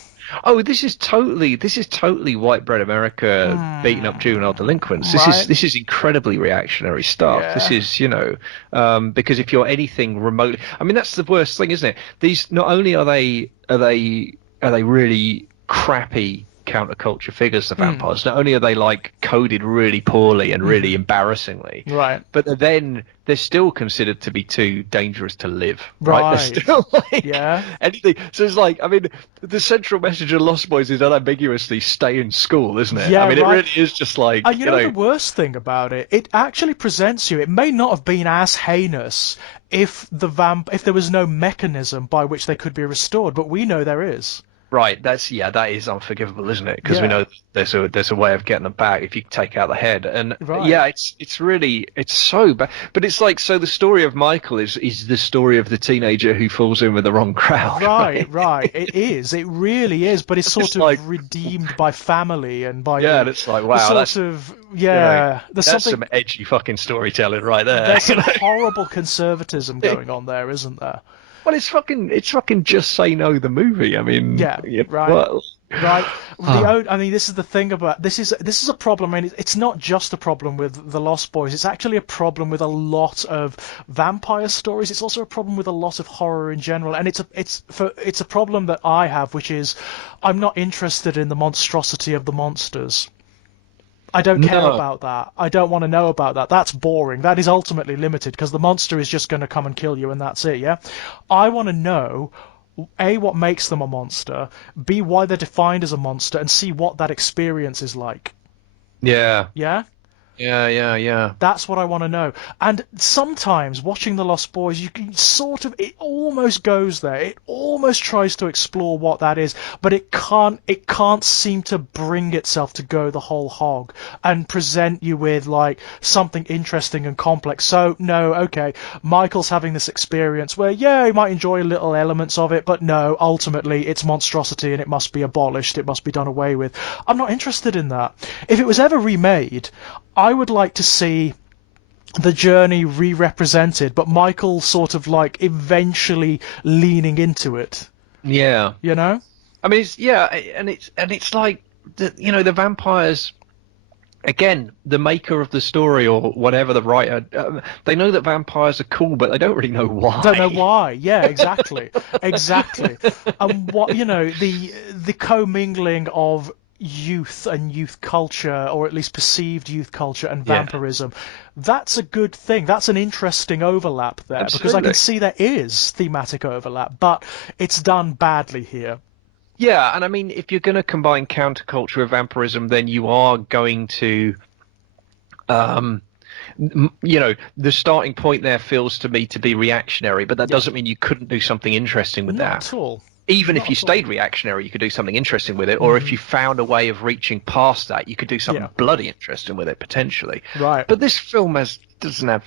Oh, this is totally white bread America beating up juvenile delinquents. This is Right? this is incredibly reactionary stuff. This Yeah. is, because if you're anything remotely, I mean, that's the worst thing, isn't it? These not only are they really crappy counterculture figures, the vampires. Not only are they like coded really poorly and really embarrassingly, Right. but they're still considered to be too dangerous to live, right? They're Right. still like Yeah. anything. So it's like, I mean, the central message of Lost Boys is unambiguously stay in school, isn't it? Yeah, I mean, it right. really is just like, And you know the worst thing about it? It actually presents you. It may not have been as heinous if if there was no mechanism by which they could be restored, but we know there is. right. That is unforgivable, isn't it? Because we Yeah. know there's a way of getting them back if you take out the head. And Right. yeah, it's so bad. But it's like, so the story of Michael is the story of the teenager who falls in with the wrong crowd. Right, right. It is. It really is. But it's sort of like- redeemed by family and by Yeah, and it's like, the wow, sort that's of yeah. There's that's something. some edgy fucking storytelling right there. There's some horrible conservatism going on there, isn't there? Well, it's fucking Just Say No the movie. I mean, Yeah, right. what? Right. I mean, this is the thing about this is a problem. I mean, it's not just a problem with the Lost Boys. It's actually a problem with a lot of vampire stories. It's also a problem with a lot of horror in general. And it's a problem that I have, which is I'm not interested in the monstrosity of the monsters. I don't care No. about that. I don't want to know about that. That's boring. That is ultimately limited because the monster is just going to come and kill you and that's it, yeah? I want to know, A, what makes them a monster, B, why they're defined as a monster, and C, what that experience is like. Yeah, Yeah? yeah. That's what I want to know. And sometimes watching The Lost Boys, you can sort of, it almost goes there. It almost tries to explore what that is, but it can't seem to bring itself to go the whole hog and present you with like something interesting and complex. So no, okay, Michael's having this experience where, yeah, he might enjoy little elements of it, but no, ultimately it's monstrosity and it must be abolished. It must be done away with. I'm not interested in that. If it was ever remade, I would like to see the journey re-represented, but Michael sort of like eventually leaning into it. Yeah. You know? I mean, it's like the vampires. Again, the maker of the story or whatever the writer, they know that vampires are cool, but they don't really know why. Don't know why. Yeah, exactly, exactly. And what the commingling of youth and youth culture, or at least perceived youth culture and Yeah. vampirism, that's a good thing. That's an interesting overlap there because I Absolutely. can see there is thematic overlap, but it's done badly here. Yeah, and I mean, if you're going to combine counterculture with vampirism, then you are going to, um, the starting point there feels to me to be reactionary, but that Yeah, doesn't mean you couldn't do something interesting with not that. at all. Even if Not you at all. stayed reactionary, you could do something interesting with it, or if you found a way of reaching past that, you could do Yeah, something bloody interesting with it potentially. right. But this film it doesn't have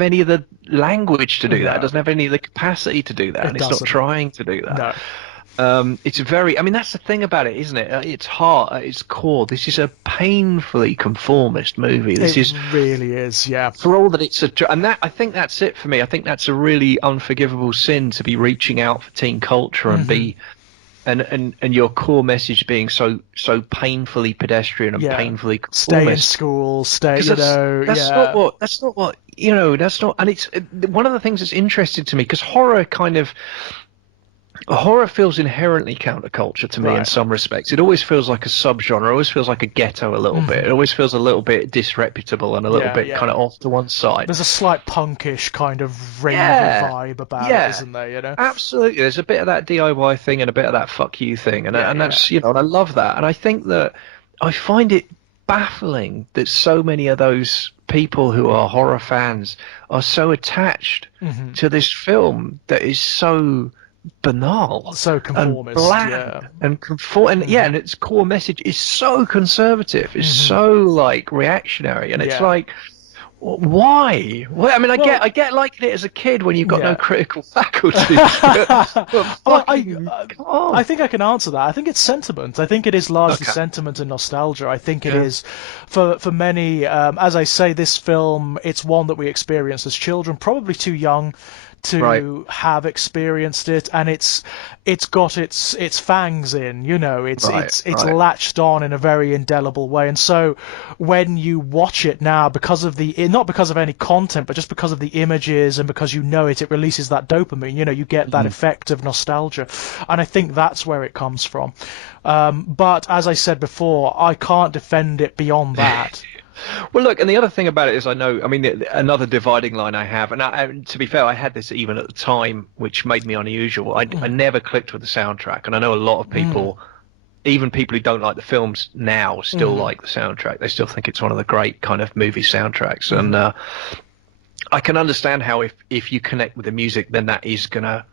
any of the language to do that. It No, doesn't have any of the capacity to do that, it and it's not doesn't. trying to do that. No, It's very, I mean, that's the thing about it, isn't it? It's heart at its core. This is a painfully conformist movie. This it is, really is. Yeah. for all that it's and that, I think that's it for me. I think that's a really unforgivable sin, to be reaching out for teen culture and be, and your core message being so painfully pedestrian and Yeah. painfully Stay in conformist. school. Stay. Because You know. Yeah. that's not what, that's not, and it's one of the things that's interesting to me, because horror feels inherently counterculture to me in Right. some respects. It always feels like a subgenre. It always feels like a ghetto a little bit. It always feels a little bit disreputable and a little Yeah, bit yeah. kind of off to one side. There's a slight punkish kind of raver Yeah, vibe about it, yeah, isn't there? You know. absolutely. There's a bit of that DIY thing and a bit of that fuck you thing, and Yeah, and yeah. that's, and I love that. And I think that I find it baffling that so many of those people who are horror fans are so attached to this film that is so banal, So and conformist. bland, Yeah. and and its core message is so conservative, is so like reactionary, and it's Yeah. like, why? Well, I mean, Well, I get liking it as a kid when you've got no yeah. critical faculties, but Well, fucking come on. I think I can answer that. I think it's sentiment. I think it is largely Okay. sentiment and nostalgia. I think it Yeah. is for many. As I say, this film, it's one that we experienced as children, probably too young to Right. have experienced it, and it's got its fangs in. You know, it's Right. latched on in a very indelible way. And so when you watch it now, because of not because of any content, but just because of the images and because it releases that dopamine. You know, you get that effect of nostalgia, and I think that's where it comes from. But as I said before, I can't defend it beyond that. Well, look, and the other thing about it is, I mean, another dividing line I have, and to be fair, I had this even at the time, which made me unusual. I never clicked with the soundtrack, and I know a lot of people, even people who don't like the films now, still like the soundtrack. They still think it's one of the great kind of movie soundtracks, and I can understand how if you connect with the music, then that is gonna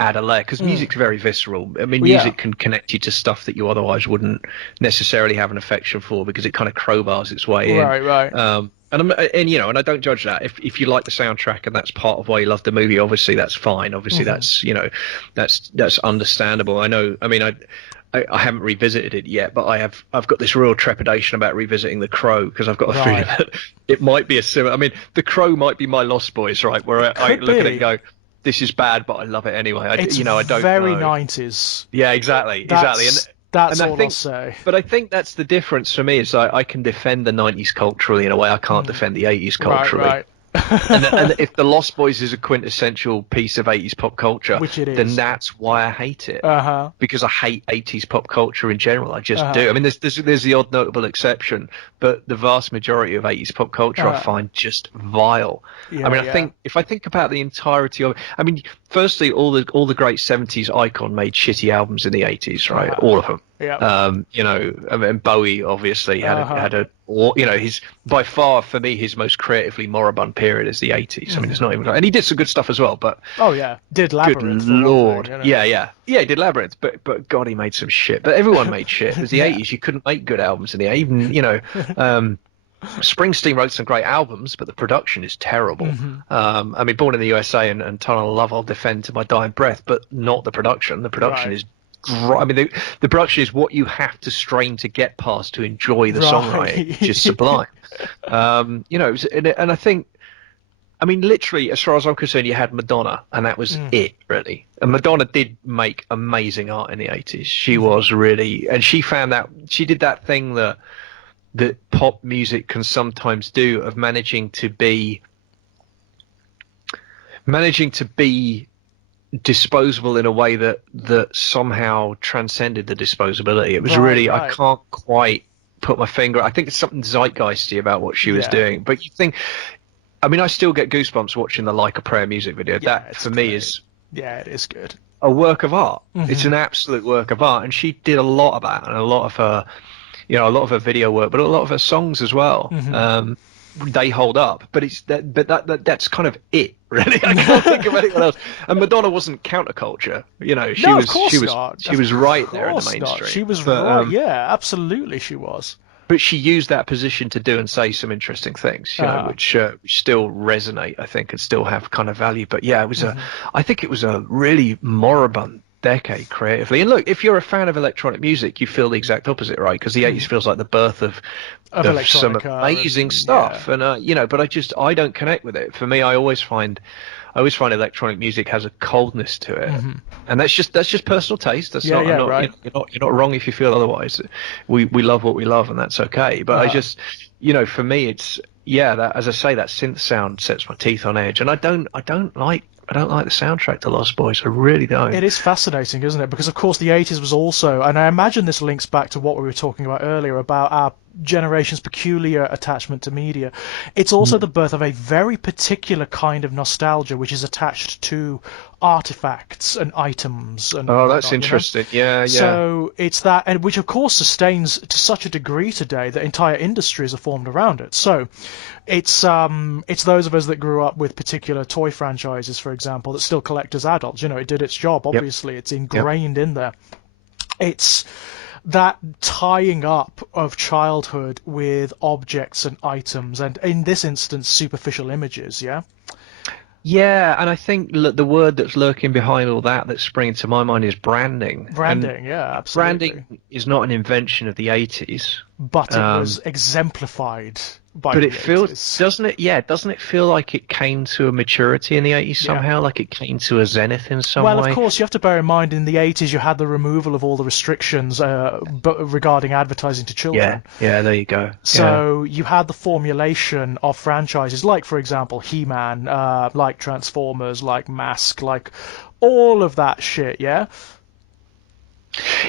add a layer, because music's very visceral. I mean, Well, yeah. music can connect you to stuff that you otherwise wouldn't necessarily have an affection for, because it kind of crowbars its way in. Right. And I don't judge that. If you like the soundtrack and that's part of why you love the movie, obviously that's fine. Obviously that's understandable. I know. I mean, I haven't revisited it yet, but I've got this real trepidation about revisiting The Crow, because I've got a feeling that it might be a similar. I mean, The Crow might be my Lost Boys, right? Where I look at it and go, this is bad, but I love it anyway. I don't very know. 90s. Yeah, exactly. That's And all I'll say. But I think that's the difference for me, is I can defend the 90s culturally in a way I can't defend the 80s culturally. Right. and if the Lost Boys is a quintessential piece of 80s pop culture, Which it is. then that's why I hate it. Because I hate 80s pop culture in general. I just do. I mean, there's the odd notable exception, but the vast majority of 80s pop culture I find just vile. I mean, if I think about the entirety of it, I mean, firstly, all the great 70s icon made shitty albums in the 80s, right? All of them. Yeah. And Bowie obviously had his, by far for me, his most creatively moribund period is the 80s. I mean, it's not even, and he did some good stuff as well, but did Labyrinth. Good lord, thing, you know? yeah, he did Labyrinth, but God, he made some shit. But everyone made shit. It was the 80s. You couldn't make good albums in the 80s. Even Springsteen wrote some great albums, but the production is terrible. I mean, Born in the USA and Tunnel of Love I'll defend to my dying breath, but not the production. The production is, I mean, the production is what you have to strain to get past to enjoy the songwriting, which is sublime. And I think, I mean, literally, as far as I'm concerned, you had Madonna, and that was it, really. And Madonna did make amazing art in the 80s. She was really, and she did that thing that pop music can sometimes do, of managing to be disposable in a way that somehow transcended the disposability. It was I can't quite put my finger. I think it's something zeitgeisty about what she was doing. But you think, I mean, I still get goosebumps watching the Like a Prayer music video. That for me is, it is good. a work of art. It's Mm-hmm. an absolute work of art, and she did a lot of that, and a lot of her, a lot of her video work, but a lot of her songs as well. They hold up, but that's kind of it, really. I can't think of anyone else. And Madonna wasn't counterculture, she No, of was course not. she Of was right there in the course not. She mainstream, was right. Yeah, absolutely, she was. but she used that position to do and say some interesting things, Uh, which still resonate, I think, and still have kind of value. But yeah, mhm. I think it was a really moribund decade creatively. And look, if you're a fan of electronic music, you feel the exact opposite, right? Because the 80s feels like the birth Of of some electronica amazing and yeah. stuff, and but I don't connect with it. For me, I always find electronic music has a coldness to it, and that's just personal taste. That's Yeah, not. I'm yeah, not. right. You're not wrong if you feel otherwise. We love what we love, and that's okay. But I Uh, just, for me, it's that, as I say, that synth sound sets my teeth on edge, and I don't like the soundtrack to Lost Boys. I really It don't. is fascinating, isn't it? Because of course the 80s was also, and I imagine this links back to what we were talking about earlier about our generation's peculiar attachment to media. It's also the birth of a very particular kind of nostalgia which is attached to artifacts and items and Oh, that's whatnot. interesting. Yeah, yeah. So it's that, and which of course sustains to such a degree today that entire industries are formed around it. So it's those of us that grew up with particular toy franchises, for example, that still collect as adults. It did its job. Yep. Obviously, it's Yep. ingrained in there. It's that tying up of childhood with objects and items, and in this instance, superficial images. Yeah. Yeah, and I think the word that's lurking behind all that that's springing to my mind is branding. And Branding. Yeah, absolutely. branding is not an invention of the 80s. But it was Um, exemplified by but the it feels, 80s. doesn't it? Yeah, doesn't it feel like it came to a maturity in the 80s Yeah. somehow? Like it came to a zenith in some Well, of way? course, you have to bear in mind in the 80s you had the removal of all the restrictions regarding advertising to Yeah, children. yeah, there you go. Yeah. So you had the formulation of franchises like, for example, He-Man, like Transformers, like Mask, like all of that shit, yeah?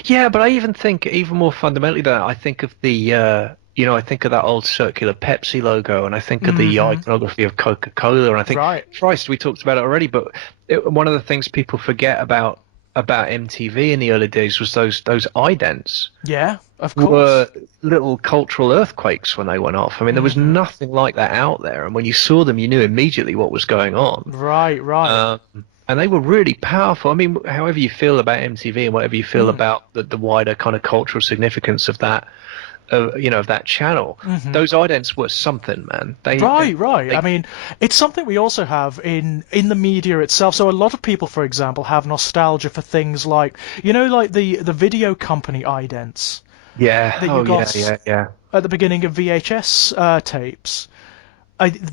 Yeah, but I even think even more fundamentally than that, I think of I think of that old circular Pepsi logo, and I think of the Hmm. iconography of Coca-Cola, and I think, Right. Christ, we talked about it already, but one of the things people forget about MTV in the early days was those idents Yeah, of were course. little cultural earthquakes when they went off. I mean, there was Hmm. nothing like that out there, and when you saw them, you knew immediately what was going on. Right, right. Um, and they were really powerful. I mean, however you feel about MTV and whatever you feel Mm. about the wider kind of cultural significance of that, of that channel, Hmm. those idents were something, man. Right, right. I They mean, it's something we also have in the media itself. So a lot of people, for example, have nostalgia for things like, like the video company idents yeah, that you oh yeah, got yeah, yeah, at the beginning of VHS tapes.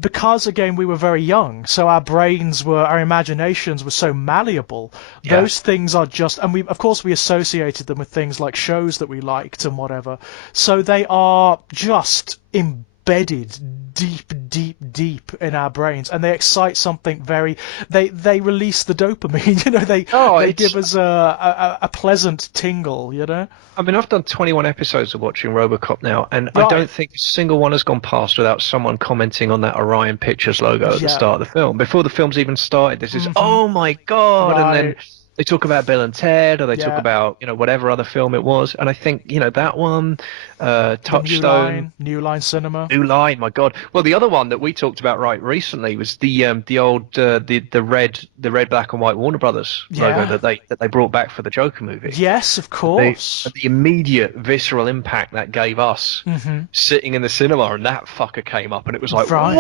Because again we were very young, so our imaginations were so malleable. yeah. Those things are just, and we of course we associated them with things like shows that we liked and whatever. So they are just embedded deep, deep, deep in our brains, and they excite something very. They release the dopamine. They Oh, they it's give us a pleasant tingle. I mean, I've done 21 episodes of watching RoboCop now, and I Right? don't think a single one has gone past without someone commenting on that Orion Pictures logo at the Yeah. start of the film. Before the film's even started, this is, Hmm. oh my God. And then Right. they talk about Bill and Ted, or they talk Yeah. about, whatever other film it was. And I think, that one, The New Touchstone, Line, New Line Cinema. New Line, my God. Well, the other one that we talked about right recently was the old the red, black and white Warner Brothers logo Yeah. that they brought back for the Joker movie. Yes, of The course. the immediate visceral impact that gave us Hmm. sitting in the cinema, and that fucker came up, and it was like, Right.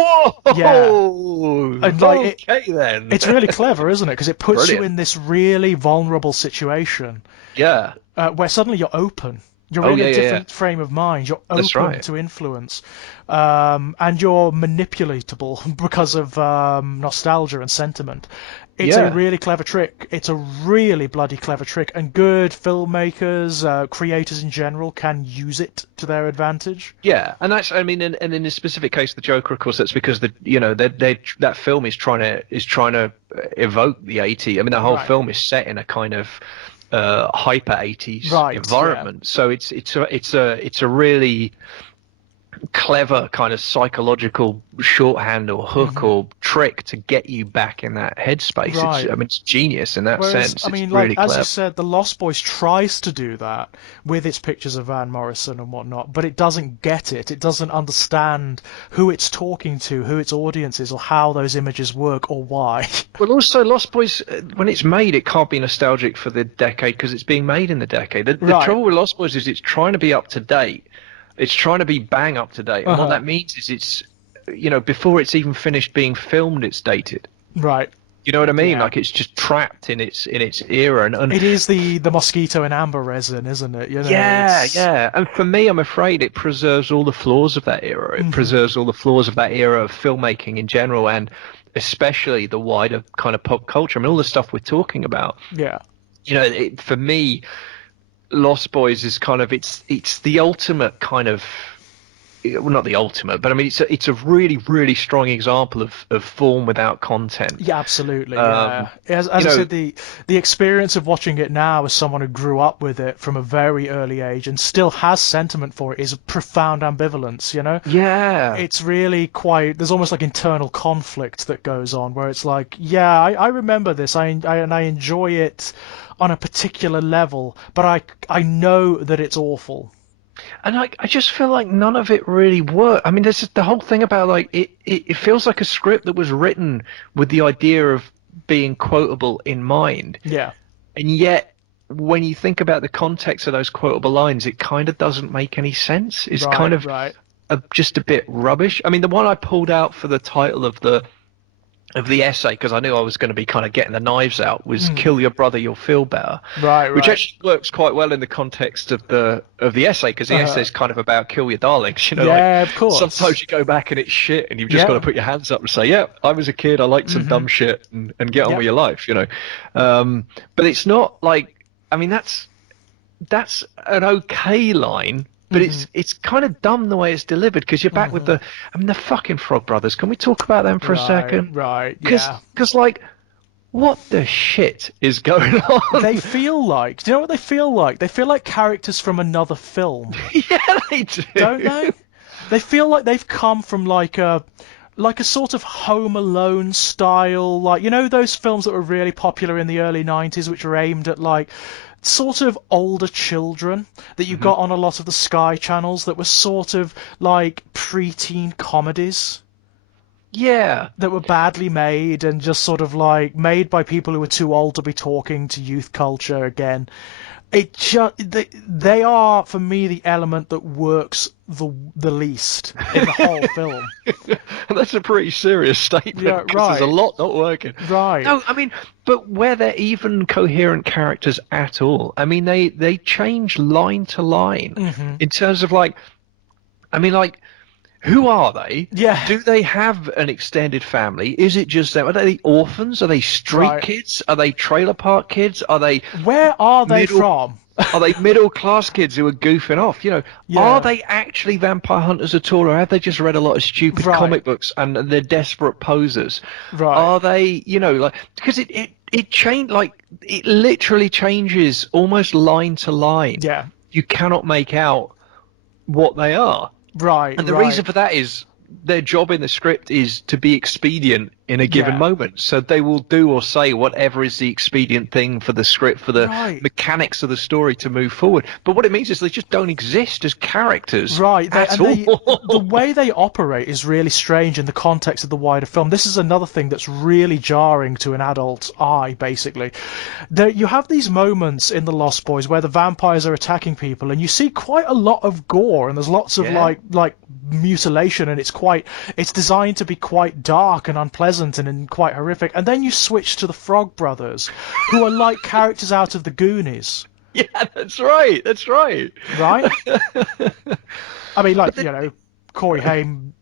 Yeah. whoa, And okay then. it's really clever, isn't it? Because it puts you Brilliant. in this really vulnerable situation Yeah. where suddenly you're open. You're Oh in yeah, a yeah, yeah. different frame of mind. You're That's open right. to influence, and you're manipulatable because of nostalgia and sentiment. It's a Yeah. really clever trick. It's a really bloody clever trick, and good filmmakers, creators in general, can use it to their advantage. Yeah, and that's, I mean, and in this specific case, the Joker, of course, that's because that film is trying to evoke the 80s. I mean, the whole Right. film is set in a kind of hyper 80s Right. Yeah. environment, so it's a really clever kind of psychological shorthand or hook or trick to get you back in that headspace. Right. It's genius in that Whereas, sense. I It's mean, like really as you clever. said, The Lost Boys tries to do that with its pictures of Van Morrison and whatnot, but it doesn't get it. It doesn't understand who it's talking to, who its audience is, or how those images work, or why. Well, also, Lost Boys, when it's made, it can't be nostalgic for the decade because it's being made in the decade. The Right. trouble with Lost Boys is it's trying to be up to date. It's trying to be bang up to date. And what Uh-huh. that means is before it's even finished being filmed, it's dated. Right. You know what I mean? Yeah. Like it's just trapped in its era. And It is the mosquito and amber resin, isn't it? You know, yeah, it's. yeah. And for me, I'm afraid it preserves all the flaws of that era. It Mhm. preserves all the flaws of that era of filmmaking in general, and especially the wider kind of pop culture. I mean, all the stuff we're talking about. Yeah. For me, Lost Boys is kind of it's the ultimate kind of, well, not the ultimate, but I mean it's a really really strong example of form without content. Yeah, absolutely. Um, Yeah, as you I know, said, the experience of watching it now as someone who grew up with it from a very early age and still has sentiment for it is a profound ambivalence. You know, yeah. it's really quite. There's almost like internal conflict that goes on where it's like, yeah, I remember this, and I enjoy it on a particular level, but I know that it's awful. And I just feel like none of it really worked. I mean, there's the whole thing about like it feels like a script that was written with the idea of being quotable in mind. Yeah. And yet, when you think about the context of those quotable lines, it kind of doesn't make any sense. It's kind Right. of Right. just a bit rubbish. I mean, the one I pulled out for the title of the essay, because I knew I was going to be kind of getting the knives out, was Mm. "Kill your brother, you'll feel better," Right. which Right. actually works quite well in the context of the essay, because the essay Uh, is kind of about kill your darlings. Like yeah. Of sometimes course. you go back and it's shit, and you've just got to Yeah. put your hands up and say, "Yeah, I was a kid, I liked some Hmm. dumb shit," and get on with Yep. your life. But it's not like, I mean, that's an okay line, but Hmm. it's kind of dumb the way it's delivered because you're back with Hmm. the fucking Frog Brothers. Can we talk about them for a Right, second? right, Because yeah. like, what the shit is going They on? feel like, do you know what they feel like? They feel like characters from another film, Yeah, they don't do. they? They feel like they've come from like a sort of Home Alone style, like you know those films that were really popular in the early 90s which were aimed at like sort of older children that you Mhm. got on a lot of the Sky channels that were sort of like preteen comedies Yeah, that were badly made and just sort of like made by people who were too old to be talking to youth culture again. They are for me the element that works the least in the whole film. that's a pretty serious statement Yeah, because there's a right, lot not working. right. No, I mean, but where they're even coherent characters at all, I mean, they change line to line Hmm. in terms of like, I mean, like, who are they? Yeah, Do they have an extended family? Is it just them? Are they orphans? Are they street right. kids? Are they trailer park kids? Where are they Middle from? are they middle class kids who are goofing off? Are Yeah, they actually vampire hunters at all, or have they just read a lot of stupid right, comic books and they're desperate posers? right. Are they, like, because it changed, like, it literally changes almost line to line. Yeah, You cannot make out what they are. right, And the right. reason for that is their job in the script is to be expedient in a given Yeah, moment. So they will do or say whatever is the expedient thing for the script, for the right. mechanics of the story to move forward. But what it means is they just don't exist as characters Right, at the all. way they operate is really strange in the context of the wider film. This is another thing that's really jarring to an adult eye, basically. You have these moments in The Lost Boys where the vampires are attacking people, and you see quite a lot of gore, and there's lots of Yeah. like mutilation, and it's designed to be quite dark and unpleasant and quite horrific. And then you switch to the Frog Brothers, who are like characters out of the Goonies, Yeah, that's right. That's right. right? I mean, But like, then, Corey Haim,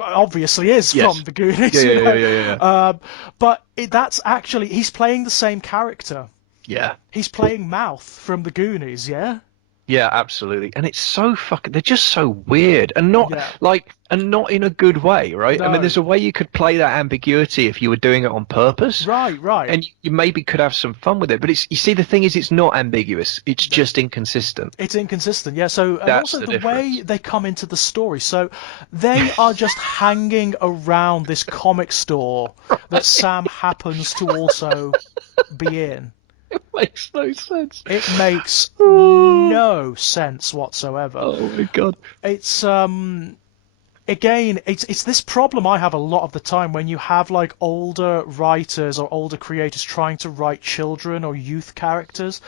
obviously is from yes. the Yeah, Goonies, yeah, yeah, yeah, yeah. But that's actually, he's playing the same character. Yeah. He's playing Mouth from the Goonies, yeah? Yeah, absolutely. And it's so fucking, they're just so weird and not Yeah. like, and not in a good way, right? I mean, No. there's a way you could play that ambiguity if you were doing it on purpose, Right, right. and you maybe could have some fun with it. But it's, you see, the thing is, it's not ambiguous. It's just inconsistent. It's inconsistent, yeah. So, and That's also the the way difference. they come into the story. So, they are just hanging around this comic store that Sam happens to also be in. It makes no sense. It makes Oh, no sense whatsoever. oh my God. It's again, it's this problem I have a lot of the time when you have like older writers or older creators trying to write children or youth characters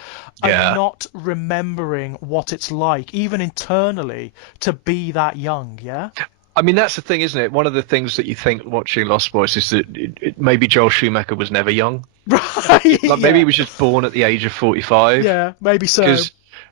and Yeah. not remembering what it's like, even internally, to be that young, yeah? I mean, that's the thing, isn't it? One of the things that you think watching Lost Boys is that maybe Joel Schumacher was never young. Right, Like maybe he yeah. was just born at the age of 45. Yeah, maybe so.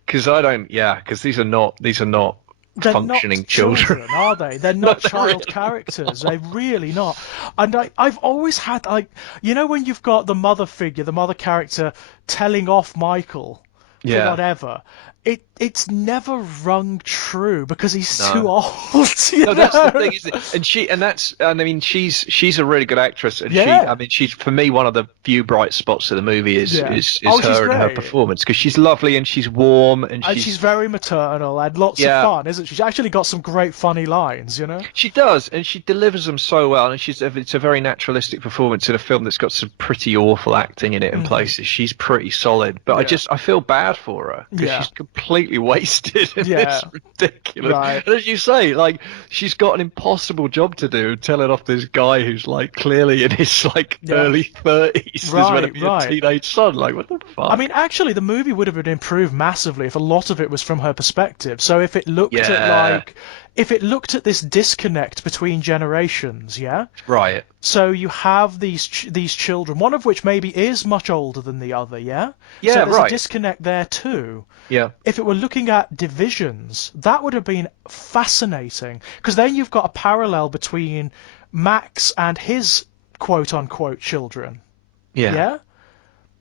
Because I don't, yeah, because these are not They're not functioning children. children, are they? They're No, not they're child really characters. not. They're really not. And I've always had, like, you know, when you've got the mother figure, the mother character telling off Michael for Yeah, whatever, it's never rung true because he's too no. old, you No, that's the know? thing, isn't it? And I mean, she's a really good actress, and I Yeah, mean, she's for me one of the few bright spots of the movie is yeah. is is Oh, she's her and her great. performance because she's lovely and she's warm and And she's she's very maternal and lots of yeah. fun, isn't she? She's actually got some great funny lines, you know? She does, and she delivers them so well. And it's a very naturalistic performance in a film that's got some pretty awful acting in it in places. She's pretty solid, but Yeah. I feel bad for her because Yeah. she's completely wasted in Yeah. this ridiculous. Right. And as you say, like she's got an impossible job to do, telling off this guy who's like clearly in his like Yeah. early 30s. There's going to Right, be right. a teenage son. Like what the fuck? I mean, actually, the movie would have been improved massively if a lot of it was from her perspective. So if it looked at Yeah, if it looked at this disconnect between generations, yeah. right. So you have these children, one of which maybe is much older than the other, yeah. Yeah, So there's a right. disconnect there too. Yeah. If it were looking at divisions, that would have been fascinating because then you've got a parallel between Max and his quote unquote children, Yeah. yeah.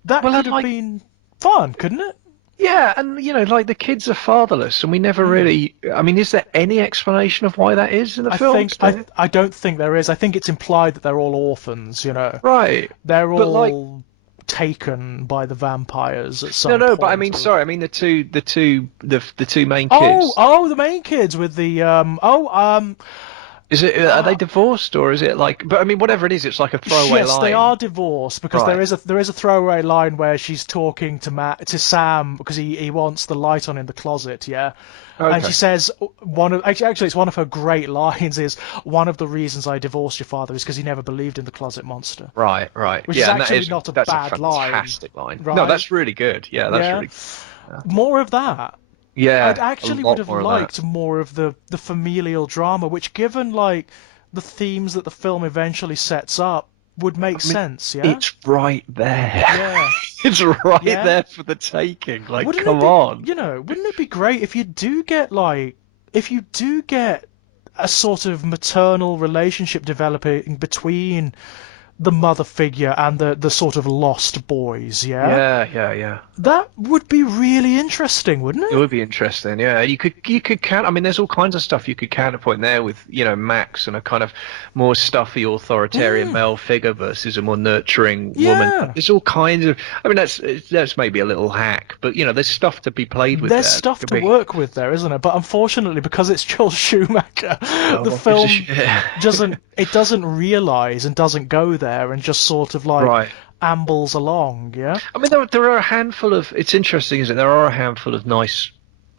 That Well, could I'd have like. been fun, couldn't it? Yeah, and like the kids are fatherless, and we never really. I mean, is there any explanation of why that is in the I film? think I don't think there is. I think it's implied that they're all orphans, you know. Right, They're but like, all taken by the vampires at no, some no, but I point. mean, sorry, I mean the two main Oh, kids. oh, the main kids with the Is it are they divorced or is it like? But I mean, whatever it is, it's like a throwaway yes, they line. are divorced because Right. there is a throwaway line where she's talking to Sam because he wants the light on in the closet, yeah. And Okay. she says actually it's one of her great lines is one of the reasons I divorced your father is because he never believed in the closet monster, Right, right. which is Yeah, and actually not a that's a bad line, fantastic line. No, right? that's really good. Yeah, that's Yeah, really. more of that. I'd Yeah, a actually would lot have more of that. liked more of the familial drama, which, given like the themes that the film eventually sets up, would make I mean, sense. Yeah, it's right there. yeah, It's right yeah. there for the taking. Like, Wouldn't come it be, on. wouldn't it be great if you do get a sort of maternal relationship developing between the mother figure and the sort of lost boys? Yeah, Yeah, yeah, yeah. that would be really interesting, wouldn't It it? would be interesting, yeah. You could count. I mean, there's all kinds of stuff you could counterpoint there with, Max and a kind of more stuffy authoritarian male figure versus a more nurturing woman. Yeah. There's all kinds of. I mean, that's maybe a little hack, but there's stuff to be played with There's there. stuff Could to be- work with there, isn't it? But unfortunately, because it's Joel Schumacher, Oh, the well, film it's doesn't realize and doesn't go there and just sort of like right. ambles along. Yeah. I mean, there are a handful of. It's interesting, isn't it? There are a handful of nice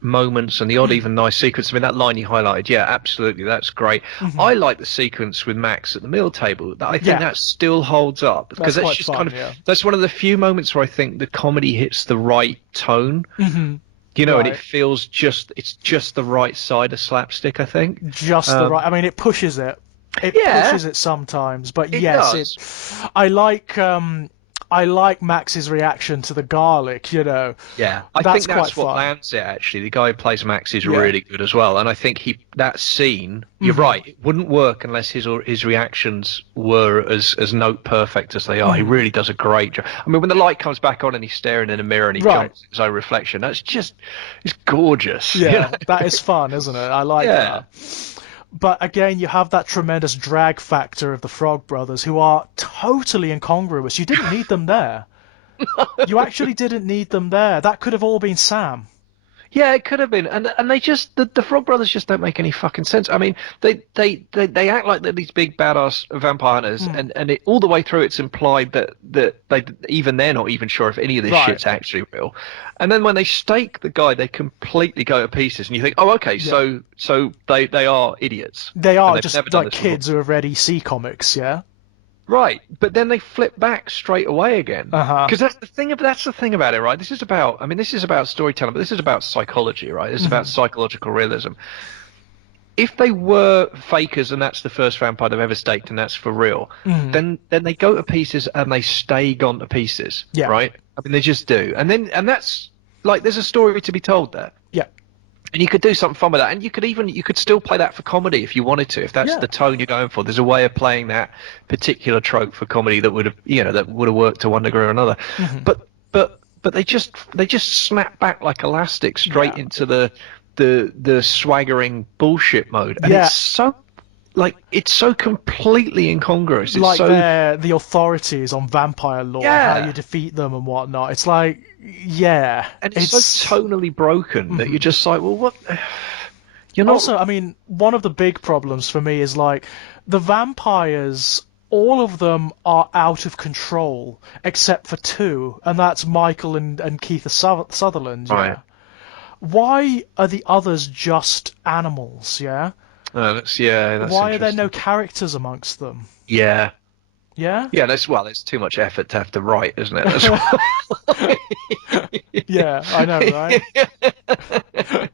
moments and the odd even nice sequence. I mean, that line you highlighted, yeah, absolutely, that's great. I like the sequence with Max at the meal table. I think Yeah. that still holds up because That's that's quite just fun, kind of yeah. that's one of the few moments where I think the comedy hits the right tone. Hmm. And it Right. feels it's just the right side of slapstick, I think. Just the right. I mean, it pushes it. It Yeah. pushes it sometimes, but It yes, does. I like I like Max's reaction to the garlic. Yeah, I That's think quite that's what fun. lands it. Actually, the guy who plays Max is Yeah. really good as well, and I think that scene. You're right. It wouldn't work unless his reactions were as note perfect as they are. He really does a great job. I mean, when the light comes back on and he's staring in a mirror and he Right. jumps at his own reflection, it's gorgeous. Yeah, that is fun, isn't it? I like Yeah. that. But again, you have that tremendous drag factor of the Frog Brothers, who are totally incongruous. You didn't need them there. You actually didn't need them there. That could have all been Sam. Yeah, it could have been, and they just the Frog Brothers just don't make any fucking sense. I mean, they act like they're these big badass vampire hunters, and all the way through it's implied that they're not even sure if any of this Right. shit's actually real. And then when they stake the guy, they completely go to pieces, and you think, oh, okay, so they are idiots. They and are they've just never done like this before. kids who have read EC comics, yeah? Right, but then they flip back straight away again. Uh-huh. Because that's the thing about it, right? This is about storytelling, but this is about psychology, right? This is about psychological realism. If they were fakers and that's the first vampire they've ever staked and that's for real, then they go to pieces and they stay gone to pieces, Yeah. right? I mean, they just do. And that's like there's a story to be told there. Yeah. And you could do something fun with that, and you could still play that for comedy if you wanted to, if that's Yeah. the tone you're going for. There's a way of playing that particular trope for comedy that would have worked to one degree or another. But they just snap back like elastic straight Yeah. into the swaggering bullshit mode, and Yeah. it's so completely incongruous. It's Like so the authorities on vampire law, Yeah. how you defeat them and whatnot. It's like, yeah. and it's so tonally broken that you're just like, well, what? You're not. Also, I mean, one of the big problems for me is like the vampires, all of them are out of control except for two, and that's Michael and Keith Sutherland. Yeah. Right. Why are the others just animals? Yeah. That's Why are there no interesting. characters amongst them? Yeah. Yeah. Yeah, it's too much effort to have to write, isn't it? That's why. Yeah, I know, right?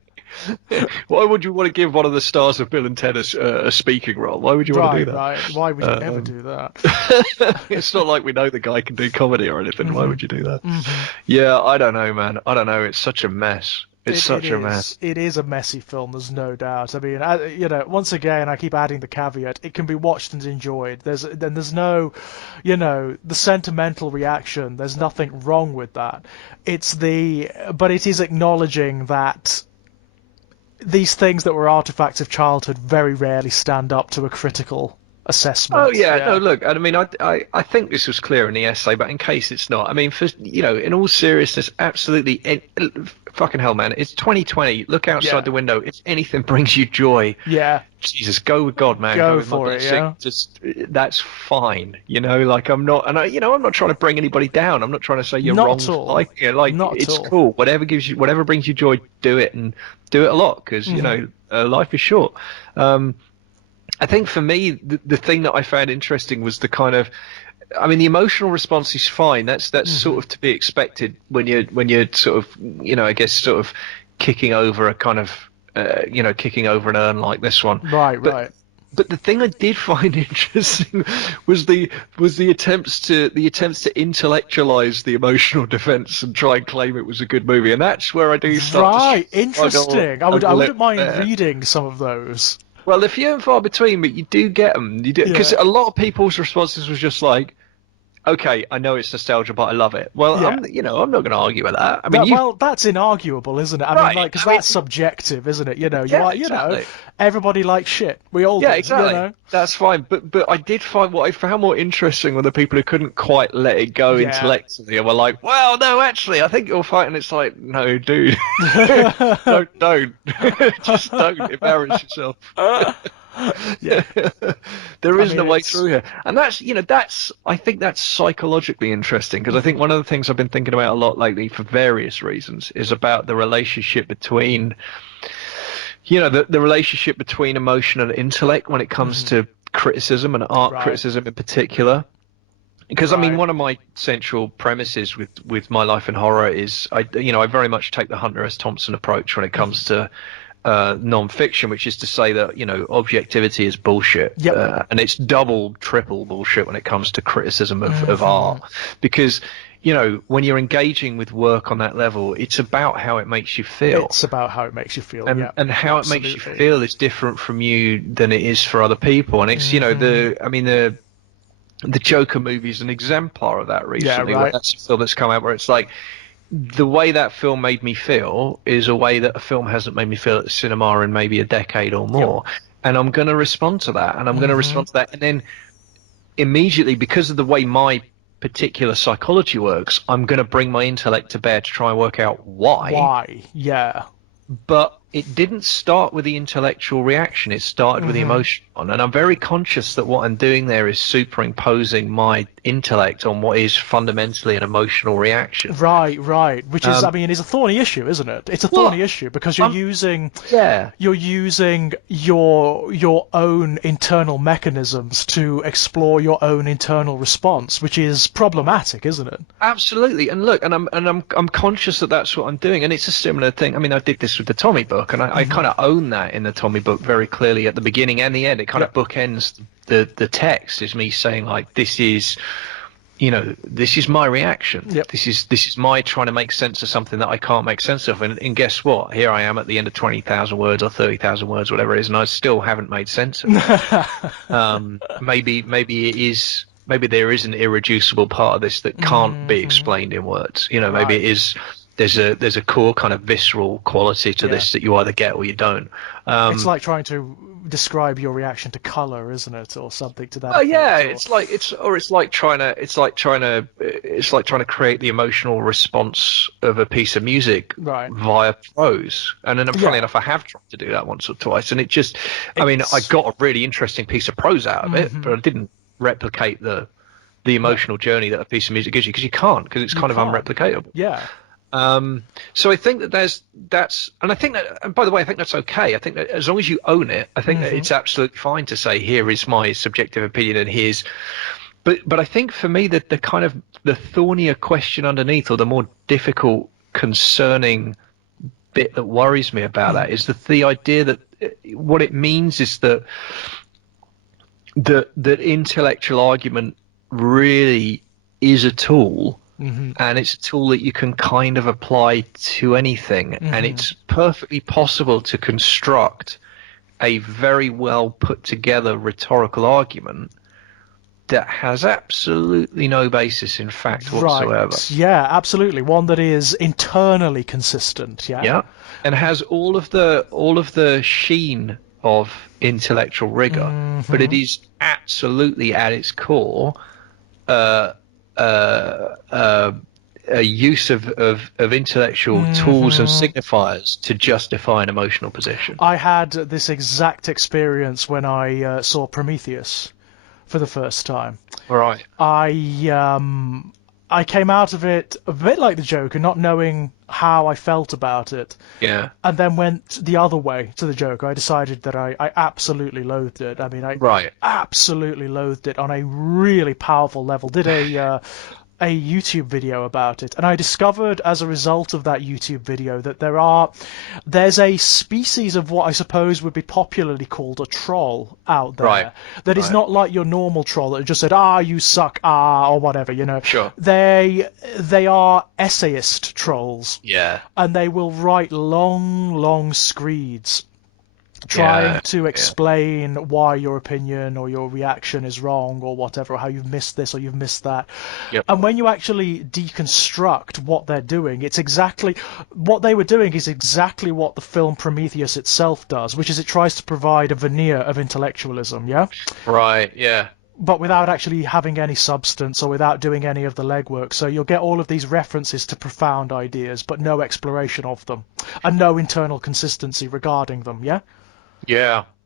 Why would you want to give one of the stars of Bill and Ted a speaking role? Why would you want to do that? Right. Why would you ever do that? It's not like we know the guy can do comedy or anything. Why would you do that? Yeah, I don't know, man. I don't know. It's such a mess. It's such a mess. It is a messy film. There's no doubt. I mean, once again, I keep adding the caveat: it can be watched and enjoyed. There's no, the sentimental reaction. There's nothing wrong with that. But it is acknowledging that these things that were artifacts of childhood very rarely stand up to a critical assessment. Oh yeah, no. Look, I mean, I think this was clear in the essay, but in case it's not, I mean, in all seriousness, absolutely, fucking hell, man, it's 2020. Look outside the window. If anything brings you joy, Yeah. Jesus, go with God, man. Go with for my it, blessing. yeah. Just that's fine. Like I'm not, and I'm not trying to bring anybody down. I'm not trying to say you're Not wrong. at all. Like Not at it's all. cool. Whatever brings you joy, do it, and do it a lot because life is short. I think for me, the thing that I found interesting was the kind of, I mean, the emotional response is fine. That's sort of to be expected when you're sort of, I guess sort of kicking over a kind of, kicking over an urn like this one. Right. But the thing I did find interesting was the attempts to intellectualize the emotional defense and try and claim it was a good movie, and that's where I do start. Right. To Interesting. I wouldn't mind reading some of those. Well, they're few and far between, but you do get them. You do because a lot of people's responses was just like, "Okay, I know it's nostalgia, but I love it." Well, Yeah. I'm not going to argue with that. I mean, Well, that's inarguable, isn't it? I Right, mean, like, because I mean- that's subjective, isn't it? exactly. Everybody likes shit. We all do. Yeah, exactly. That's fine. But I did find what I found more interesting were the people who couldn't quite let it go Yeah. intellectually and were like, "Well, no, actually, I think you're fighting." It's like, no, dude, don't, just don't embarrass yourself. Yeah. There isn't a way it's- through here, and I think that's psychologically interesting because I think one of the things I've been thinking about a lot lately for various reasons is about the relationship between the relationship between emotion and intellect when it comes to criticism and art Right. criticism in particular. Because I mean, Right. one of my central premises with my life in horror is I very much take the Hunter S. Thompson approach when it comes to non-fiction, which is to say that, objectivity is bullshit. Yep. And it's double, triple bullshit when it comes to criticism of Mm-hmm. art. Because, when you're engaging with work on that level, it's about how it makes you feel. It's about how it makes you feel, And how it makes you feel is different from you than it is for other people. And it's, the Joker movie is an exemplar of that recently. Yeah, right. That's a film that's come out where it's like, the way that film made me feel is a way that a film hasn't made me feel at the cinema in maybe a decade or more. Yep. And I'm going to respond to that, and I'm going to respond to that. And then immediately, because of the way my particular psychology works, I'm going to bring my intellect to bear to try and work out why. Why, yeah. But it didn't start with the intellectual reaction. It started with the emotional one. And I'm very conscious that what I'm doing there is superimposing my intellect on what is fundamentally an emotional reaction. Right. Which is, is a thorny issue, isn't it? It's a thorny issue because you're using your own internal mechanisms to explore your own internal response, which is problematic, isn't it? Absolutely. And look, and I'm conscious that that's what I'm doing. And it's a similar thing. I mean, I did this with the Tommy book, and I kind of own that in the Tommy book very clearly at the beginning and the end. It kind of bookends the text, is me saying, like, this is my reaction. Yep. This is my trying to make sense of something that I can't make sense of. And guess what? Here I am at the end of 20,000 words or 30,000 words, whatever it is, and I still haven't made sense of it. Maybe there is an irreducible part of this that can't be explained in words. Maybe it is. There's a core kind of visceral quality to this that you either get or you don't. It's like trying to describe your reaction to color, isn't it, or something to that? Oh yeah, it's like trying to create the emotional response of a piece of music via prose. And then, funny enough, I have tried to do that once or twice, and I got a really interesting piece of prose out of it, but I didn't replicate the emotional journey that a piece of music gives you, because you can't, because it's kind of unreplicatable. Yeah. So I think that's, and I think that, and by the way, I think that's okay. I think that as long as you own it, I think that it's absolutely fine to say, here is my subjective opinion, and here's, but I think for me that the kind of the thornier question underneath, or the more difficult, concerning bit that worries me about that is the idea that what it means is that intellectual argument really is a tool. And it's a tool that you can kind of apply to anything, and it's perfectly possible to construct a very well put together rhetorical argument that has absolutely no basis in fact whatsoever. Right. Yeah, absolutely. One that is internally consistent. Yeah, and has all of the sheen of intellectual rigor, but it is absolutely at its core a use of intellectual tools and signifiers to justify an emotional position. I had this exact experience when I saw Prometheus for the first time. Right. I came out of it a bit like the Joker, not knowing how I felt about it. Yeah. And then went the other way to the Joker. I decided that I absolutely loathed it. I mean, I absolutely loathed it on a really powerful level. Did a YouTube video about it, and I discovered as a result of that YouTube video that there's a species of what I suppose would be popularly called a troll out there that is not like your normal troll that just said you suck or whatever, Sure. They are essayist trolls, and they will write long screeds trying to explain why your opinion or your reaction is wrong or whatever, or how you've missed this or you've missed that. And when you actually deconstruct what they're doing, it's exactly what they were doing is exactly what the film Prometheus itself does, which is it tries to provide a veneer of intellectualism, but without actually having any substance or without doing any of the legwork. So you'll get all of these references to profound ideas, but no exploration of them, and no internal consistency regarding them,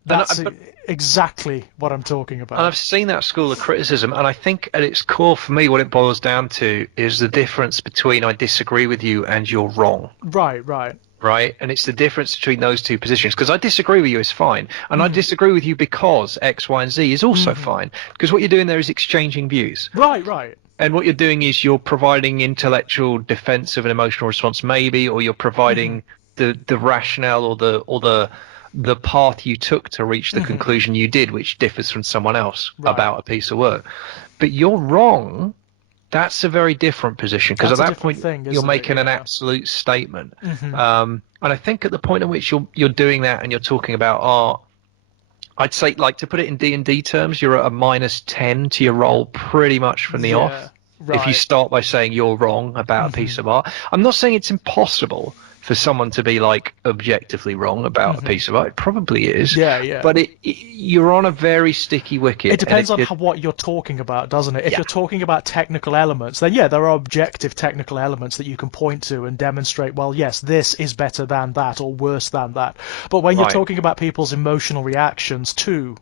That's exactly what I'm talking about. And I've seen that school of criticism, and I think at its core for me what it boils down to is the difference between I disagree with you and you're wrong. Right? And it's the difference between those two positions, because I disagree with you is fine, and I disagree with you because X, Y, and Z is also fine, because what you're doing there is exchanging views. Right. And what you're doing is you're providing intellectual defense of an emotional response, maybe, or you're providing the rationale or the path you took to reach the conclusion you did, which differs from someone else about a piece of work. But you're wrong. That's a very different position, because at that point you're making an absolute statement. And I think at the point at which you're doing that and you're talking about art, I'd say, like, to put it in D&D terms, you're at a -10 to your roll pretty much from the off. If you start by saying you're wrong about a piece of art. I'm not saying it's impossible for someone to be, like, objectively wrong about a piece of art. It probably is. But you're on a very sticky wicket. It depends on what you're talking about, doesn't it? If you're talking about technical elements, then there are objective technical elements that you can point to and demonstrate, well, yes, this is better than that or worse than that. But when you're talking about people's emotional reactions to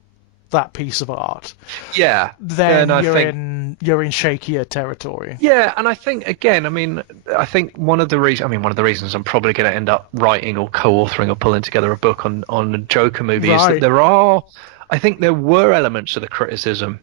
that piece of art, then you're in shakier territory. And I think, again, I think one of the reasons I'm probably going to end up writing or co-authoring or pulling together a book on the Joker movie is that I think there were elements of the criticism,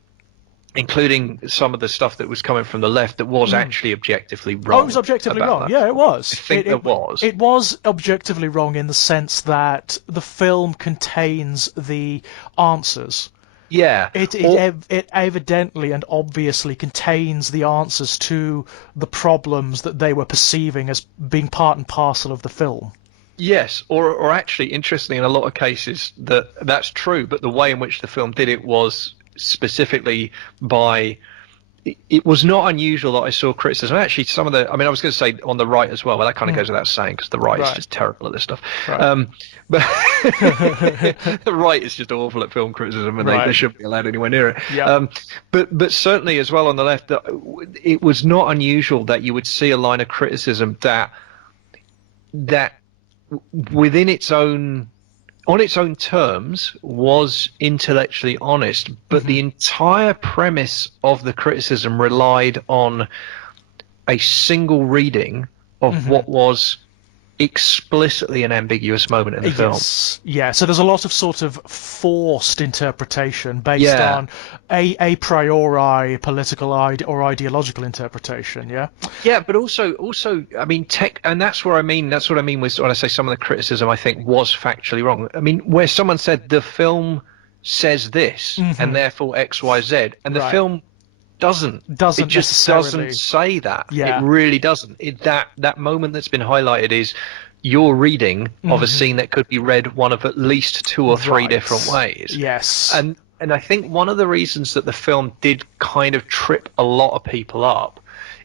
including some of the stuff that was coming from the left, that was actually objectively wrong. It was objectively wrong. Yeah, it was. I think it was. It was objectively wrong in the sense that the film contains the answers. It evidently and obviously contains the answers to the problems that they were perceiving as being part and parcel of the film. Yes, or actually, interestingly, in a lot of cases, that's true, but the way in which the film did it was specifically by... It was not unusual that I saw criticism. Actually, some of the... I was going to say on the right as well, but that kind of goes without saying, because the right is just terrible at this stuff. But the right is just awful at film criticism, and they shouldn't be allowed anywhere near it. But certainly as well on the left, it was not unusual that you would see a line of criticism that within its own... on its own terms, was intellectually honest, but the entire premise of the criticism relied on a single reading of what was explicitly an ambiguous moment in the film. So there's a lot of sort of forced interpretation based on a priori political or ideological interpretation. But also and that's what I mean with when I say some of the criticism I think was factually wrong. Where someone said the film says this and therefore XYZ, and the film doesn't it just doesn't say that. It really doesn't. That moment that's been highlighted is your reading of a scene that could be read one of at least two or three different ways. And I think one of the reasons that the film did kind of trip a lot of people up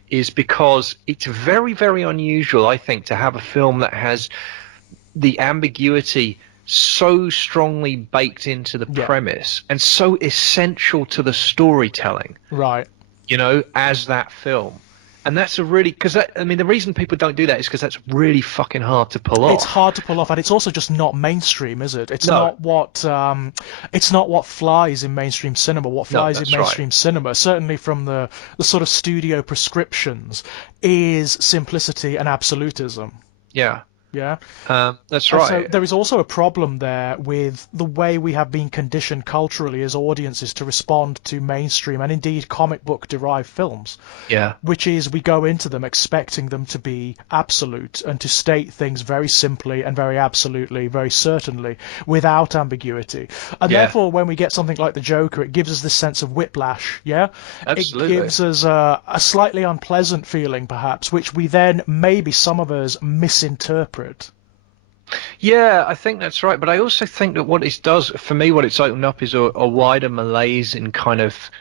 is because it's very, very unusual, I think, to have a film that has the ambiguity so strongly baked into the premise and so essential to the storytelling, as that film. And that's a really, because the reason people don't do that is because that's really fucking hard to pull off. It's hard to pull off, and it's also just not mainstream, is it? It's not what flies in mainstream cinema. What flies in mainstream cinema, certainly from the sort of studio prescriptions, is simplicity and absolutism. That's right. So there is also a problem there with the way we have been conditioned culturally as audiences to respond to mainstream and indeed comic book derived films. Which is we go into them expecting them to be absolute and to state things very simply and very absolutely, very certainly, without ambiguity. And therefore, when we get something like the Joker, it gives us this sense of whiplash. Absolutely. It gives us a slightly unpleasant feeling, perhaps, which we then maybe some of us misinterpret. I think that's right, but I also think that what it does for me, what it's opened up is a wider malaise in kind of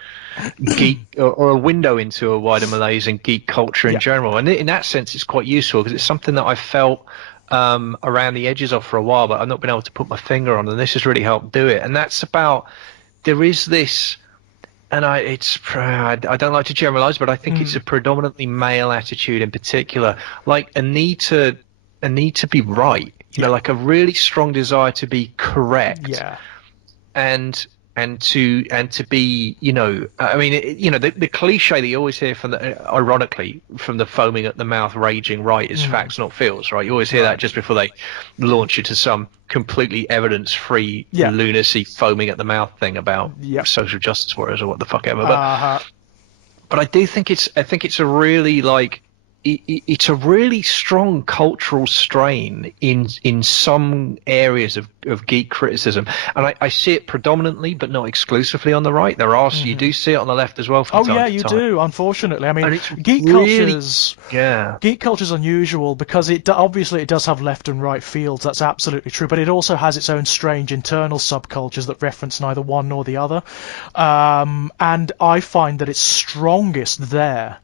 geek, or a window into a wider malaise in geek culture in general, and in that sense it's quite useful because it's something that I felt around the edges of for a while, but I've not been able to put my finger on, and this has really helped do it. And that's about, there is this, and I don't like to generalize, but I think it's a predominantly male attitude in particular, like a need to be right, like a really strong desire to be correct, and to be, the cliche that you always hear from ironically from the foaming at the mouth raging right is facts not feels, right? You always hear that just before they launch into some completely evidence-free lunacy foaming at the mouth thing about social justice warriors or what the fuck ever. But I do think it's a really, like, it's a really strong cultural strain in some areas of geek criticism, and I see it predominantly, but not exclusively on the right. You do see it on the left as well from Oh time yeah, to you time, do. Unfortunately, I mean, and it's geek really culture's yeah. geek culture's unusual because obviously it does have left and right fields. That's absolutely true, but it also has its own strange internal subcultures that reference neither one nor the other. And I find that it's strongest there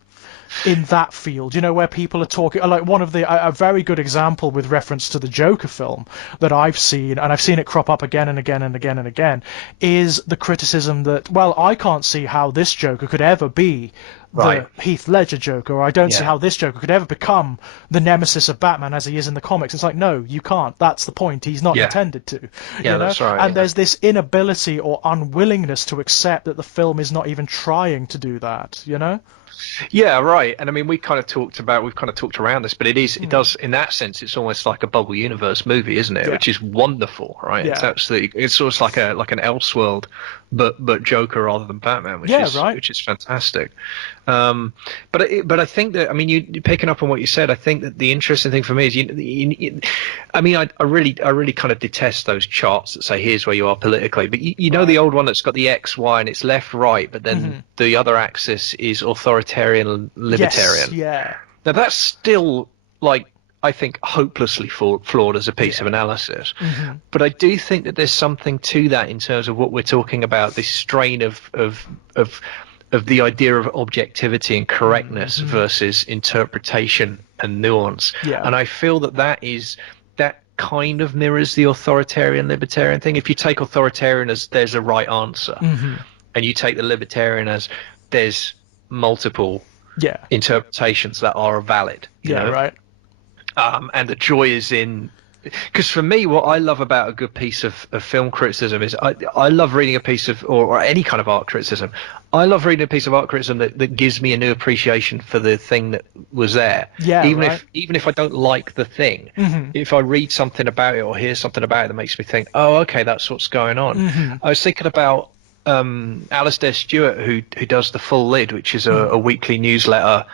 in that field, where people are talking, like one of a very good example with reference to the Joker film that I've seen, and I've seen it crop up again and again and again and again, is the criticism that, well, I can't see how this Joker could ever be the Right. Heath Ledger Joker, or I don't see Yeah. how this Joker could ever become the nemesis of Batman as he is in the comics. It's like, no, you can't. That's the point. He's not Yeah. intended to, Yeah, that's right. And Yeah. there's this inability or unwillingness to accept that the film is not even trying to do that. Yeah, right. And I mean, we've kind of talked around this, but it does, in that sense, it's almost like a bubble universe movie, isn't it? Yeah. Which is wonderful, right? It's Yeah. absolutely, it's sort of like an Elseworld, but Joker rather than Batman, Yeah, right. which is fantastic. But I think that, I mean, you picking up on what you said, I think that the interesting thing for me is, I mean, I really kind of detest those charts that say here's where you are politically, but you know the old one that's got the X, Y, and it's left, right, but then the other axis is authoritarian and libertarian. Yes, yeah. Now that's still, like, I think hopelessly flawed as a piece of analysis, but I do think that there's something to that in terms of what we're talking about, this strain of the idea of objectivity and correctness versus interpretation and nuance. Yeah. And I feel that kind of mirrors the authoritarian libertarian thing. If you take authoritarian as there's a right answer, and you take the libertarian as there's multiple interpretations that are valid. You know? Right. And the joy is in, because for me, what I love about a good piece of film criticism is I love reading a piece of, or any kind of art criticism. I love reading a piece of art criticism that gives me a new appreciation for the thing that was there. Yeah, even if I don't like the thing, if I read something about it or hear something about it that makes me think, oh, okay, that's what's going on. I was thinking about Alistair Stewart, who does The Full Lid, which is a weekly newsletter.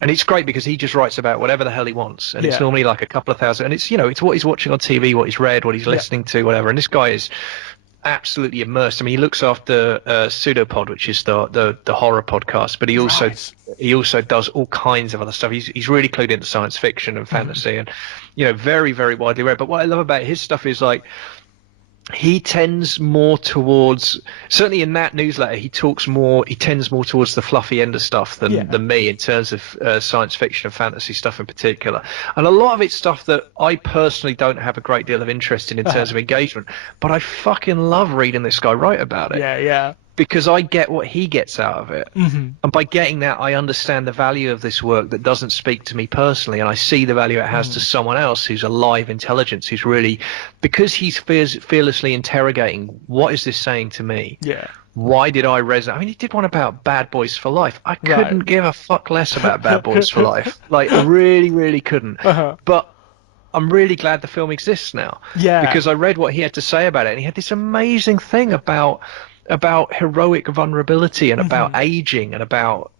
And it's great because he just writes about whatever the hell he wants, and it's normally like a couple of thousand, and it's it's what he's watching on TV, what he's read, what he's listening to, whatever. And this guy is absolutely immersed. I mean, he looks after Pseudopod, which is the horror podcast, but he also does all kinds of other stuff. He's really clued into science fiction and fantasy, and very, very widely read. But what I love about his stuff is, like, he tends more towards, certainly in that newsletter, he tends more towards the fluffy end of stuff than me, in terms of science fiction and fantasy stuff in particular. And a lot of it's stuff that I personally don't have a great deal of interest in terms of engagement, but I fucking love reading this guy write about it. Yeah. Because I get what he gets out of it. And by getting that, I understand the value of this work that doesn't speak to me personally, and I see the value it has to someone else who's a live intelligence, who's really, because he's fearlessly interrogating, what is this saying to me? Yeah. Why did I resonate? I mean, he did one about Bad Boys for Life. I couldn't give a fuck less about Bad Boys for Life. Like, I really, really couldn't. But I'm really glad the film exists now. Yeah. Because I read what he had to say about it, and he had this amazing thing about heroic vulnerability and about aging and about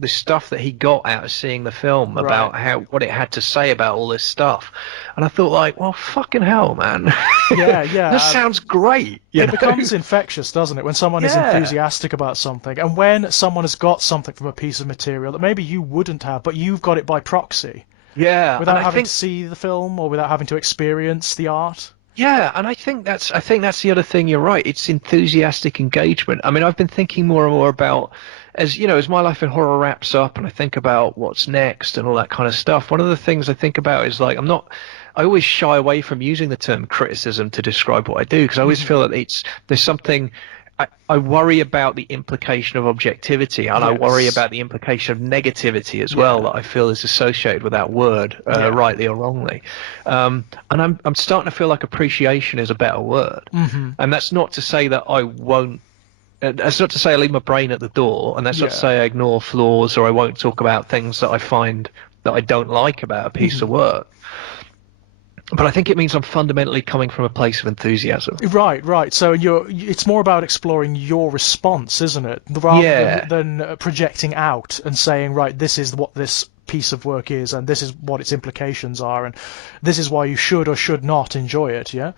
the stuff that he got out of seeing the film, about what it had to say about all this stuff. And I thought, like, well, fucking hell, man. Yeah. That sounds great. It becomes infectious, doesn't it, when someone is enthusiastic about something, and when someone has got something from a piece of material that maybe you wouldn't have, but you've got it by proxy. Yeah. Without having to see the film or without having to experience the art. Yeah, and I think that's the other thing. You're right. It's enthusiastic engagement. I mean, I've been thinking more and more about, as my life in horror wraps up, and I think about what's next and all that kind of stuff. One of the things I think about is, like, I always shy away from using the term criticism to describe what I do, because I always feel that there's something. I worry about the implication of objectivity, and I worry about the implication of negativity as well, that I feel is associated with that word, rightly or wrongly. And I'm starting to feel like appreciation is a better word. And that's not to say that I won't. That's not to say I leave my brain at the door, and that's not to say I ignore flaws or I won't talk about things that I find that I don't like about a piece of work. But I think it means I'm fundamentally coming from a place of enthusiasm. Right. So it's more about exploring your response, isn't it? Rather than projecting out and saying, right, this is what this piece of work is, and this is what its implications are, and this is why you should or should not enjoy it. Yeah,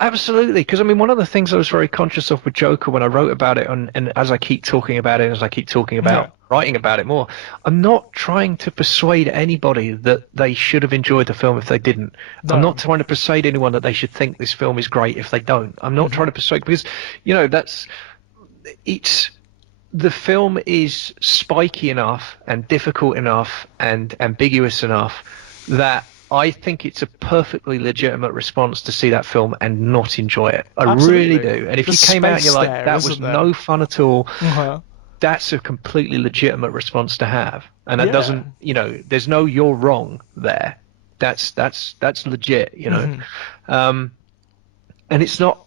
Absolutely, because I mean, one of the things I was very conscious of with Joker when I wrote about it, and as I keep talking about it, as I keep talking about writing about it more, I'm not trying to persuade anybody that they should have enjoyed the film if they didn't. No. I'm not trying to persuade anyone that they should think this film is great if they don't. I'm not trying to persuade, because the film is spiky enough and difficult enough and ambiguous enough that I think it's a perfectly legitimate response to see that film and not enjoy it. I really do. And if you came out and you're like, that was no fun at all, that's a completely legitimate response to have. And that doesn't, there's no you're wrong there. That's legit, and it's not,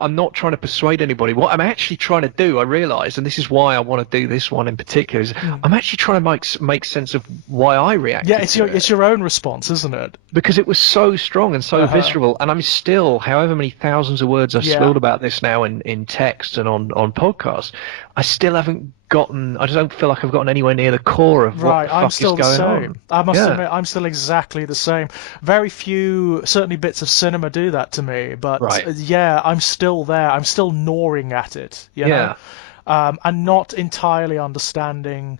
I'm not trying to persuade anybody. What I'm actually trying to do, I realize, and this is why I want to do this one in particular, is I'm actually trying to make sense of why I reacted. Yeah, it's your own response, isn't it? Because it was so strong and so visceral, and I'm still, however many thousands of words I've spilled about this now in text and on podcasts, I still haven't I just don't feel like I've gotten anywhere near the core of what the fuck is going on. I must admit, I'm still exactly the same. Very few, certainly bits of cinema do that to me, but I'm still there. I'm still gnawing at it, you know? And not entirely understanding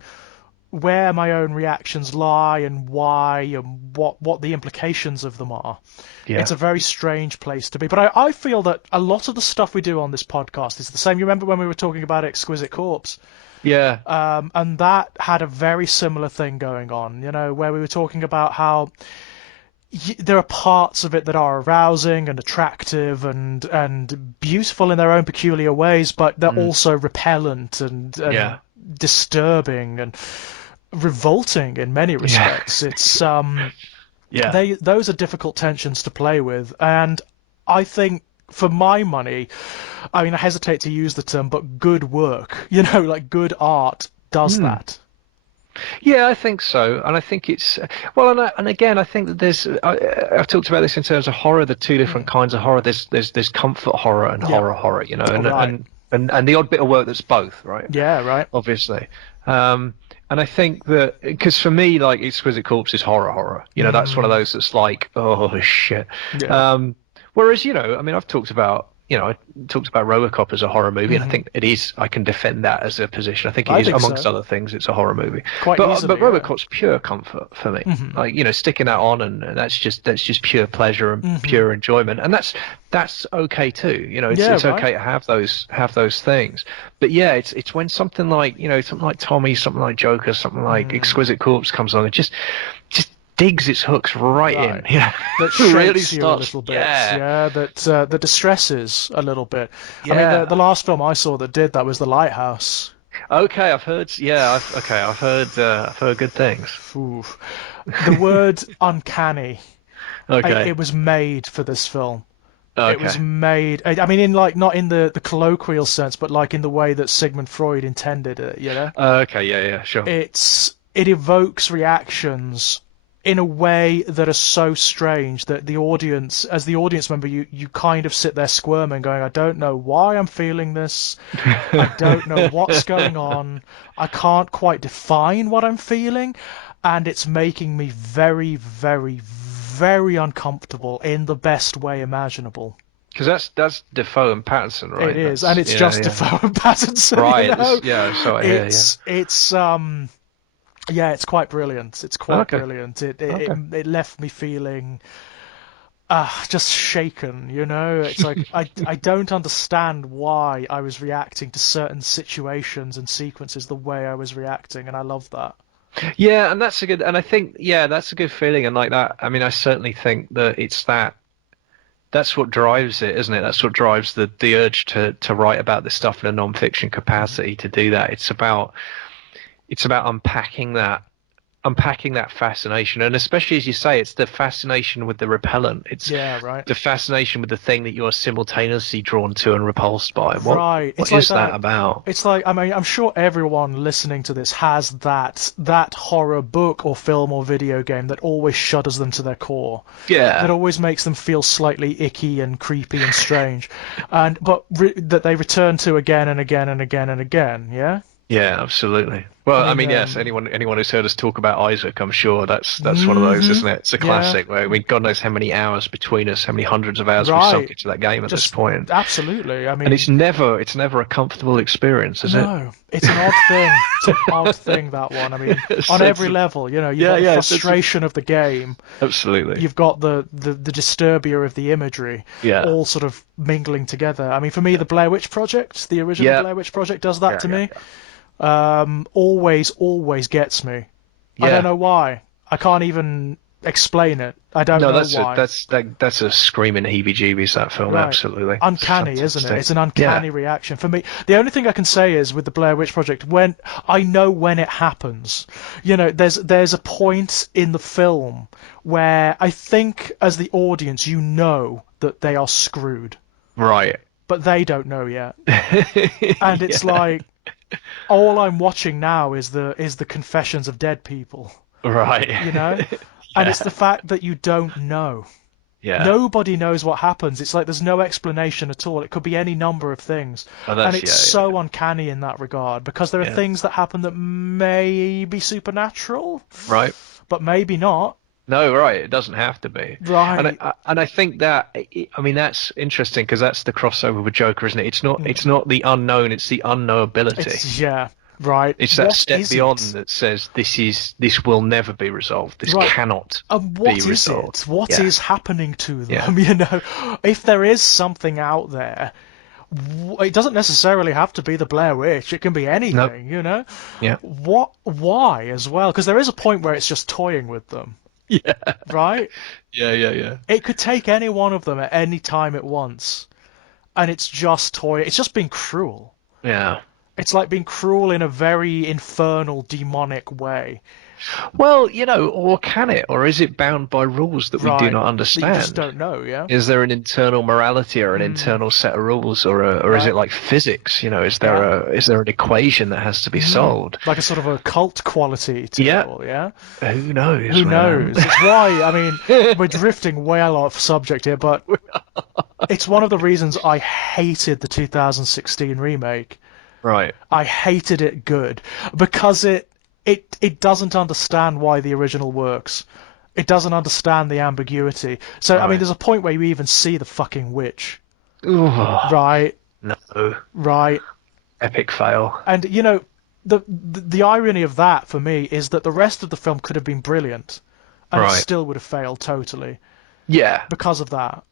where my own reactions lie and why and what the implications of them are. Yeah. It's a very strange place to be. But I feel that a lot of the stuff we do on this podcast is the same. You remember when we were talking about Exquisite Corpse? Yeah. And that had a very similar thing going on, where we were talking about how there are parts of it that are arousing and attractive and beautiful in their own peculiar ways, but they're also repellent and disturbing and revolting in many respects. It's those are difficult tensions to play with, and I think, for my money, I mean, I hesitate to use the term, but good work, like good art does that. Yeah, I think so, and I think it's and again, I think that I've talked about this in terms of horror. The two different kinds of horror. There's comfort horror and horror, and the odd bit of work that's both, right? Yeah, right. Obviously, and I think that because for me, like Exquisite Corpse is horror. That's one of those that's like, oh shit. Yeah. Whereas, I mean, I've talked about RoboCop as a horror movie, and I think it is. I can defend that as a position. I think it is, amongst other things, it's a horror movie. But RoboCop's pure comfort for me. Like, sticking that on, and that's just pure pleasure and pure enjoyment, and that's okay too. It's okay to have those things. But yeah, it's when something like Tommy, something like Joker, something like Exquisite Corpse comes on, it just digs its hooks right in. Yeah, that shakes really you a little bit. That distresses a little bit. I mean, the last film I saw that did that was The Lighthouse. Okay, I've heard. Yeah, I've heard good things. Ooh. The word uncanny. Okay. It was made for this film. Okay. It was made. I mean, not in the colloquial sense, but like in the way that Sigmund Freud intended it. Okay. Yeah. Sure. It evokes reactions in a way that are so strange that as the audience member, you kind of sit there squirming, going, I don't know why I'm feeling this. I don't know what's going on. I can't quite define what I'm feeling. And it's making me very, very, very uncomfortable in the best way imaginable. Because that's Defoe and Pattinson, right? It is, and it's just Defoe and Pattinson. Right, so I hear, it's quite brilliant. It's quite brilliant. It left me feeling just shaken, It's like I don't understand why I was reacting to certain situations and sequences the way I was reacting, and I love that. Yeah, and that's a good feeling, and like that. I mean, I certainly think that that's what drives it, isn't it? That's what drives the urge to write about this stuff in a non-fiction capacity, to do that. It's about unpacking that fascination, and especially, as you say, it's the fascination with the repellent. It's the fascination with the thing that you're simultaneously drawn to and repulsed by. What is that about? It's like, I mean, I'm sure everyone listening to this has that horror book or film or video game that always shudders them to their core. Yeah. That always makes them feel slightly icky and creepy and strange, but that they return to again and again and again and again. Yeah. Yeah, absolutely. Well, I I mean, mean, yes. Anyone who's heard us talk about Isaac, I'm sure that's one of those, isn't it? It's a yeah, classic. Where I mean, God knows how many hours between us, how many hundreds of hours we sunk right. into that game at this Just point. absolutely. I And mean, it's never a comfortable experience, is it? no, it's an odd thing. It's an odd thing, that one. I mean, on So every level, you've yeah, got the yeah. frustration of the game, Absolutely. you've got the disturbia of the imagery, Yeah. all sort of mingling together. I mean, for me, the Blair Witch Project, the original Yeah. Blair Witch Project, does that Yeah. to Yeah. me. Yeah. Always gets me. I don't Yeah. know why. I can't even explain it. I don't No, know why. that's a screaming heebie-jeebies. That film, Right. absolutely. It's Uncanny, isn't it? fantastic. It's an Yeah. uncanny reaction. For me, the only thing I can say is with the Blair Witch Project, when I know when it happens, there's a point in the film where I think as the audience you know that they are screwed, Right. but they don't know yet. And it's Yeah. like all I'm watching now is the confessions of dead people, Right. And it's Yeah. the fact that you don't know. Yeah. Nobody knows what happens. It's like there's no explanation at all. It could be any number of things. Oh, And that's it's yeah. so uncanny in that regard because there are Yeah. things that happen that may be supernatural, Right. but maybe not. No, right. It doesn't have to be. Right. And I think that I mean that's interesting because that's the crossover with Joker, isn't it? It's not the unknown, it's the unknowability. Yeah. Right. It's that What step is beyond it? that says this will never be resolved. This Right. cannot And be what is resolved. it? What Yeah. is happening to Yeah. them? If there is something out there, it doesn't necessarily have to be the Blair Witch. It can be anything, Yeah. What? Why as well? Because there is a point where it's just toying with them, Yeah. right? Yeah. It could take any one of them at any time it wants, and it's just toy. It's just being cruel. Yeah. It's like being cruel in a very infernal, demonic way. Well, or can it? Or is it bound by rules that we do Right. not That you just understand? don't know, yeah? Is there an internal morality or an internal set of rules, or is Right. it like physics? Is there an equation that has to be solved? Like a sort of a cult quality to Yeah. it all, yeah? Who knows? Who man? knows? It's why, I mean, we're drifting way off subject here, but it's one of the reasons I hated the 2016 remake. Right. I hated it good because it doesn't understand why the original works. It doesn't understand the ambiguity. So, I mean, Right. there's a point where you even see the fucking witch. Ooh, Right, no. right. Epic fail. And, the irony of that for me is that the rest of the film could have been brilliant and it Right. still would have failed totally Yeah. because of that.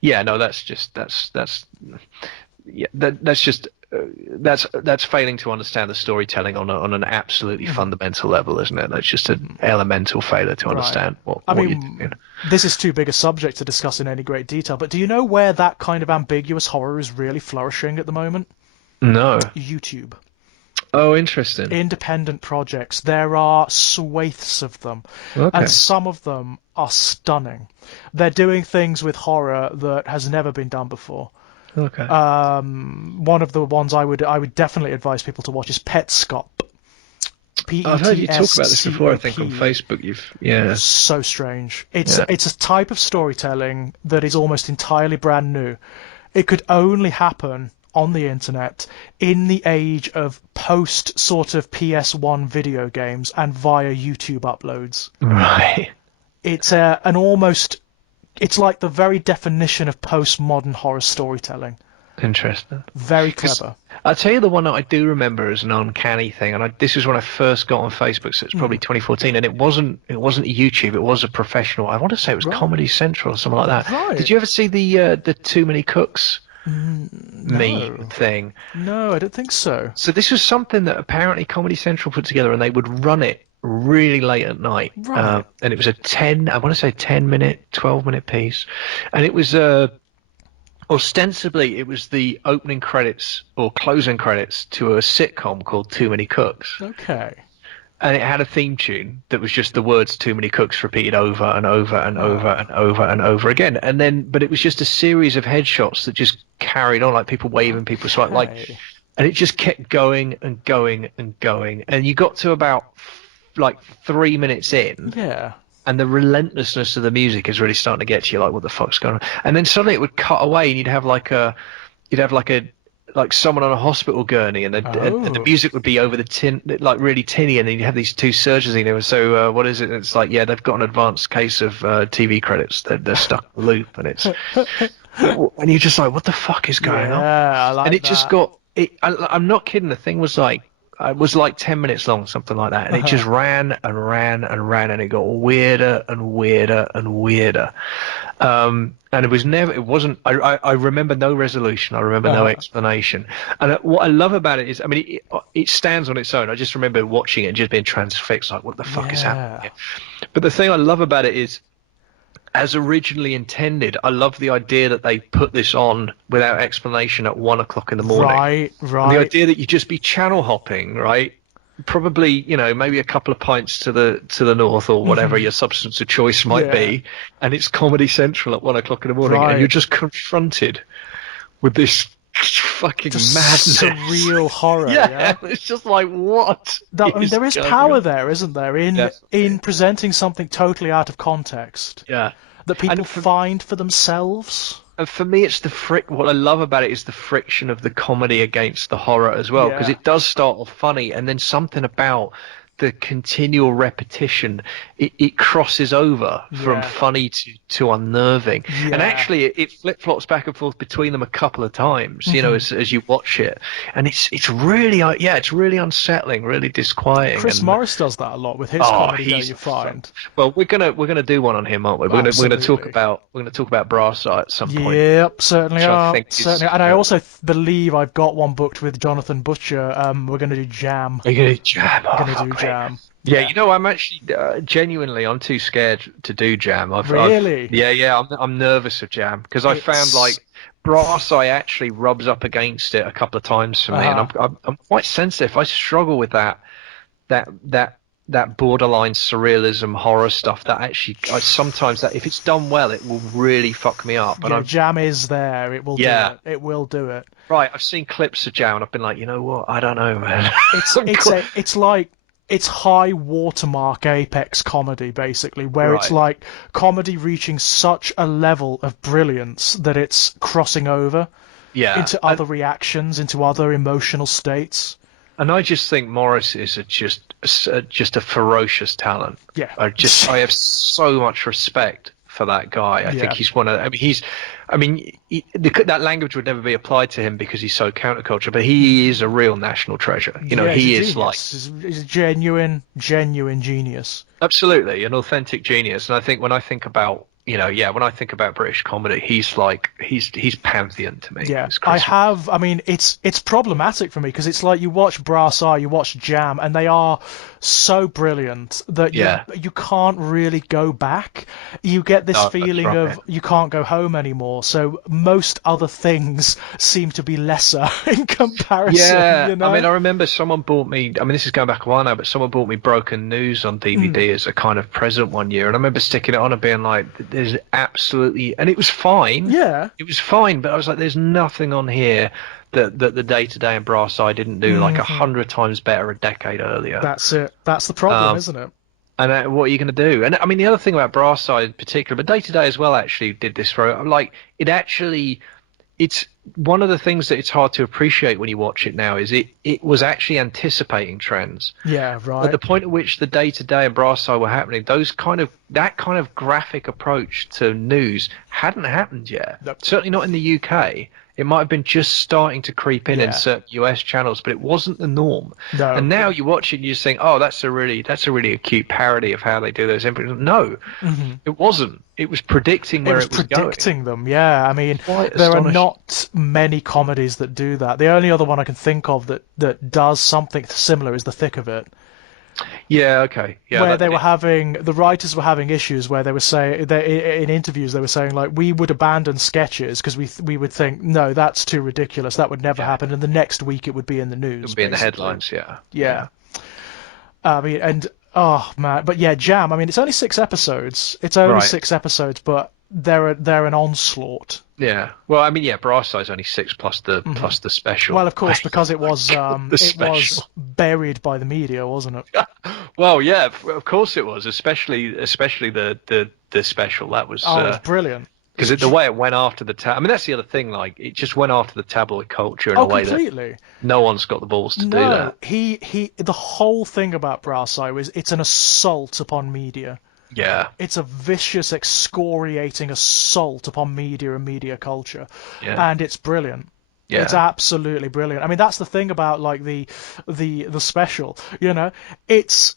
Yeah. No, that's yeah. That's just that's failing to understand the storytelling on an absolutely fundamental level, isn't it? That's just an elemental failure to understand what I you're mean, doing. this is too big a subject to discuss in any great detail, but do you know where that kind of ambiguous horror is really flourishing at the moment? No. YouTube. Oh, interesting. Independent projects. There are swathes of them, Okay. and some of them are stunning. They're doing things with horror that has never been done before. Okay. One of the ones I would definitely advise people to watch is Petscop. I've heard you talk about this before. I think on Petscop. Facebook. Yeah. So strange. It's Yeah. it's a type of storytelling that is almost entirely brand new. It could only happen on the internet in the age of post sort of PS1 video games and via YouTube uploads. Right. It's it's like the very definition of postmodern horror storytelling. Interesting. Very clever. I'll tell you the one that I do remember as an uncanny thing, and this is when I first got on Facebook, so it's probably 2014, and it wasn't YouTube, it was a professional. I want to say it was Comedy Central or something like that. Right. Did you ever see the Too Many Cooks meme thing? No, I don't think so. So this was something that apparently Comedy Central put together, and they would run it really late at night. Right. And it was a 10-minute, 12-minute piece, and it was ostensibly it was the opening credits or closing credits to a sitcom called Too Many Cooks. Okay. And it had a theme tune that was just the words "too many cooks" repeated over and over and over and over and over again. And then, but it was just a series of headshots that just carried on, like people waving, people swiping, Okay. and it just kept going and going and going. And you got to about like 3 minutes in, Yeah. and the relentlessness of the music is really starting to get to you, like what the fuck's going on? And then suddenly it would cut away, and you'd have like a like someone on a hospital gurney, and the Oh. music would be over the tin, like really tinny, and then you have these two surgeons in there. So what is it? It's like, yeah, they've got an advanced case of TV credits. They're stuck in the loop, and and you're just like, what the fuck is going on? Yeah, I And like it just that. got it. I'm not kidding. The thing was like. It was like 10 minutes long, something like that, and it just ran and ran and ran, and it got weirder and weirder and weirder. And it wasn't. I remember no resolution. I remember no explanation. And what I love about it is, I mean, it stands on its own. I just remember watching it and just being transfixed, like, what the fuck is happening here? But the thing I love about it is, as originally intended, I love the idea that they put this on without explanation at 1 o'clock in the morning. Right. And the idea that you just be channel hopping, right? Probably, maybe a couple of pints to the north or whatever your substance of choice might be, and it's Comedy Central at 1 o'clock in the morning, and you're just confronted with this fucking madness, surreal horror. Yeah. It's just like, what? I mean, there is power there, isn't there, in presenting something totally out of context. Yeah. That people find for themselves. And for me, it's what I love about it is the friction of the comedy against the horror as well, because it does start off funny, and then something about the continual repetition, it crosses over from funny to unnerving. And actually it flip-flops back and forth between them a couple of times, as you watch it. And it's really, it's really unsettling, really disquieting. Chris Morris does that a lot with his comedy, don't you find? Well, we're gonna do one on him, aren't we? We're gonna talk about Brass Eye at some point. Yep, certainly are. Certainly. And I also believe I've got one booked with Jonathan Butcher. We're gonna do Jam. Are you gonna do Jam? We're gonna do Jam. Yeah, I'm actually genuinely, I'm too scared to do Jam. Really? I'm nervous of Jam because I found like Brass Eye actually rubs up against it a couple of times for me, and I'm quite sensitive. I struggle with that borderline surrealism horror stuff. That actually, sometimes that if it's done well, it will really fuck me up. And Jam is there. It will. Do it. It will do it. Right, I've seen clips of Jam, and I've been like, you know what? I don't know, man. It's like. It's high watermark apex comedy, basically, where it's like comedy reaching such a level of brilliance that it's crossing over into other reactions, into other emotional states. And I just think Morris is just a ferocious talent. Yeah, I have so much respect for that guy. I think he's one of. That language would never be applied to him because he's so counterculture. But he is a real national treasure. He is like he's a genuine genius. Absolutely, an authentic genius. And I think when I think about when I think about British comedy, he's pantheon to me. Yeah, it's problematic for me because it's like you watch Brass Eye, you watch Jam, and they are so brilliant that you can't really go back. You get this feeling of you can't go home anymore. So most other things seem to be lesser in comparison. Yeah, I remember someone bought me. This is going back a while now, but someone bought me Broken News on DVD as a kind of present one year, and I remember sticking it on and being like, "There's absolutely," and it was fine. Yeah, it was fine, but I was like, "There's nothing on here that the Day-to-Day and Brass Eye didn't do like 100 times better a decade earlier." That's it. That's the problem, isn't it? And what are you going to do? And the other thing about Brass Eye in particular, but Day-to-Day as well, actually did this for it's one of the things that it's hard to appreciate when you watch it now is it was actually anticipating trends. Yeah, right. At the point at which the Day-to-Day and Brass Eye were happening, that kind of graphic approach to news hadn't happened yet. Nope. Certainly not in the UK. It might have been just starting to creep in certain US channels, but it wasn't the norm. No. And now you watch it and you think, oh, that's a really acute parody of how they do those images. No, it wasn't. It was predicting where it was going. Predicting them, yeah. There are not many comedies that do that. The only other one I can think of that does something similar is The Thick of It. Yeah, okay. Yeah, where the writers were having issues where they were saying in interviews they were saying like we would abandon sketches because we would think no, that's too ridiculous, that would never happen, and the next week it would be in the news. It would be in the headlines, yeah. Oh man, but yeah, Jam. It's only 6 episodes. It's only 6 episodes, but they're an onslaught. Yeah. Well, Brass Eye's only 6 plus the special. Well, of course, because it was was buried by the media, wasn't it? Well, yeah, of course it was, especially the special. That was it was brilliant. Because the way it went after the I mean, that's the other thing. Like, it just went after the tabloid culture in Oh, a way that completely. no one's got the balls to do No, that. the whole thing about Brass Eye was it's an assault upon media. Yeah, It's a vicious, excoriating assault upon media and media culture, yeah, and it's brilliant. It's yeah. absolutely brilliant. I mean, that's the thing about like the special. You know, it's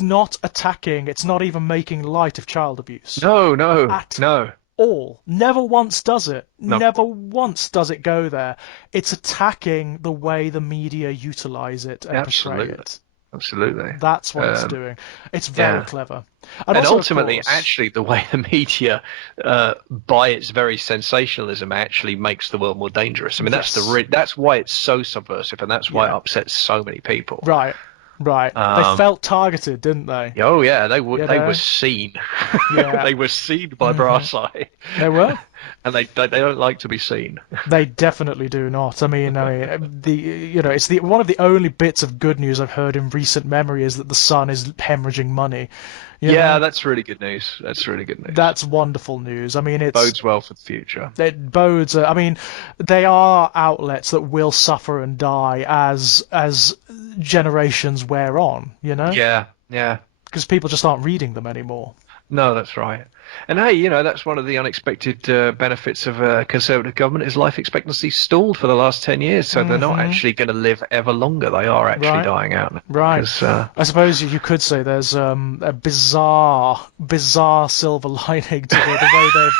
not attacking. It's not even making light of child abuse No, no, at no, all. Never once does it. no. Never once does it go there. It's attacking the way the media utilize it and portray Absolutely, it. absolutely. That's what it's Um, doing. It's very yeah. clever. And And also, of ultimately, course, actually, the way the media, by its very sensationalism, actually makes the world more dangerous. I mean, yes. that's why it's so subversive, and that's why it Yeah. upsets so many people. Right. Right. They Um, felt targeted, didn't they? oh yeah, You they were know? seen, Yeah. they were seen by hmm Brass Eye, They were. and they don't like to be seen. They definitely do not. I mean, the it's the one of the only bits of good news I've heard in recent memory is that the Sun is hemorrhaging money. You Yeah, know, that's really good news. That's really good news. that's wonderful news. I mean, Bodes well for the future. it bodes. I mean, they are outlets that will suffer and die as generations wear on. You know, Yeah, yeah. because people just aren't reading them anymore. No, that's right. And hey, that's one of the unexpected benefits of a conservative government is life expectancy stalled for the last 10 years. So they're not hmm actually going to live ever longer. They are actually Right. dying out. Right. Because, I suppose you could say there's a bizarre silver lining to the way they've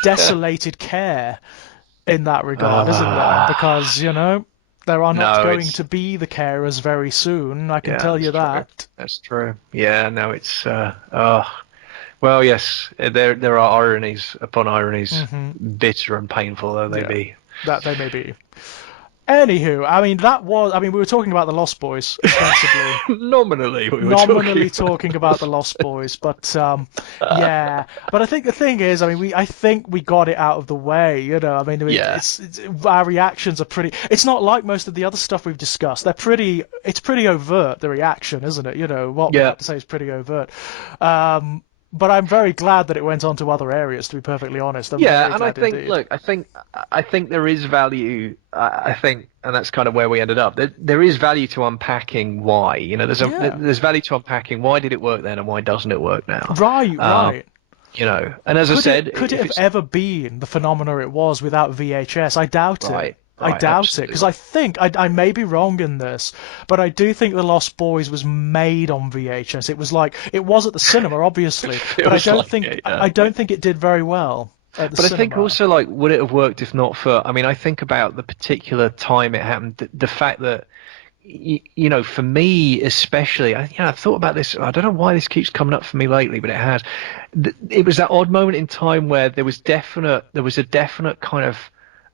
desolated care in that regard, isn't there? uh, Because, there are not no, going to be the carers very soon, I can yeah, tell that's you true. that. That's true. Yeah, no, well, yes, there are ironies upon ironies, hmm bitter and painful though they Yeah, be. that they may be. Anywho, we were talking about the Lost Boys extensively. Nominally, we were talking Nominally talking about the Lost Boys, but yeah. But I think the thing is, I think we got it out of the way. Yeah. It's our reactions are pretty. It's not like most of the other stuff we've discussed. It's pretty overt. The reaction, isn't it? What we Yeah. had to say is pretty overt. But I'm very glad that it went on to other areas. To be perfectly honest, I'm Yeah, very and I glad think, indeed. look, I think there is value. I think, and that's kind of where we ended up. There is value to unpacking why. Yeah. There's value to unpacking why did it work then and why doesn't it work now. Right. Um, Right. and as I Could said, it could it if have it's ever been the phenomena it was without VHS? I doubt it. right, I right, doubt it because I absolutely. think I may be wrong in this, but I do think The Lost Boys was made on VHS. It was like it was at the cinema, obviously, but I Feels don't like think it, yeah. I don't think it did very well at the But I think cinema. also, like, would it have worked if not for? I mean, I think about the particular time it happened, the fact that for me especially, I've thought about this. I don't know why this keeps coming up for me lately, but it has. It was that odd moment in time where there was a definite kind of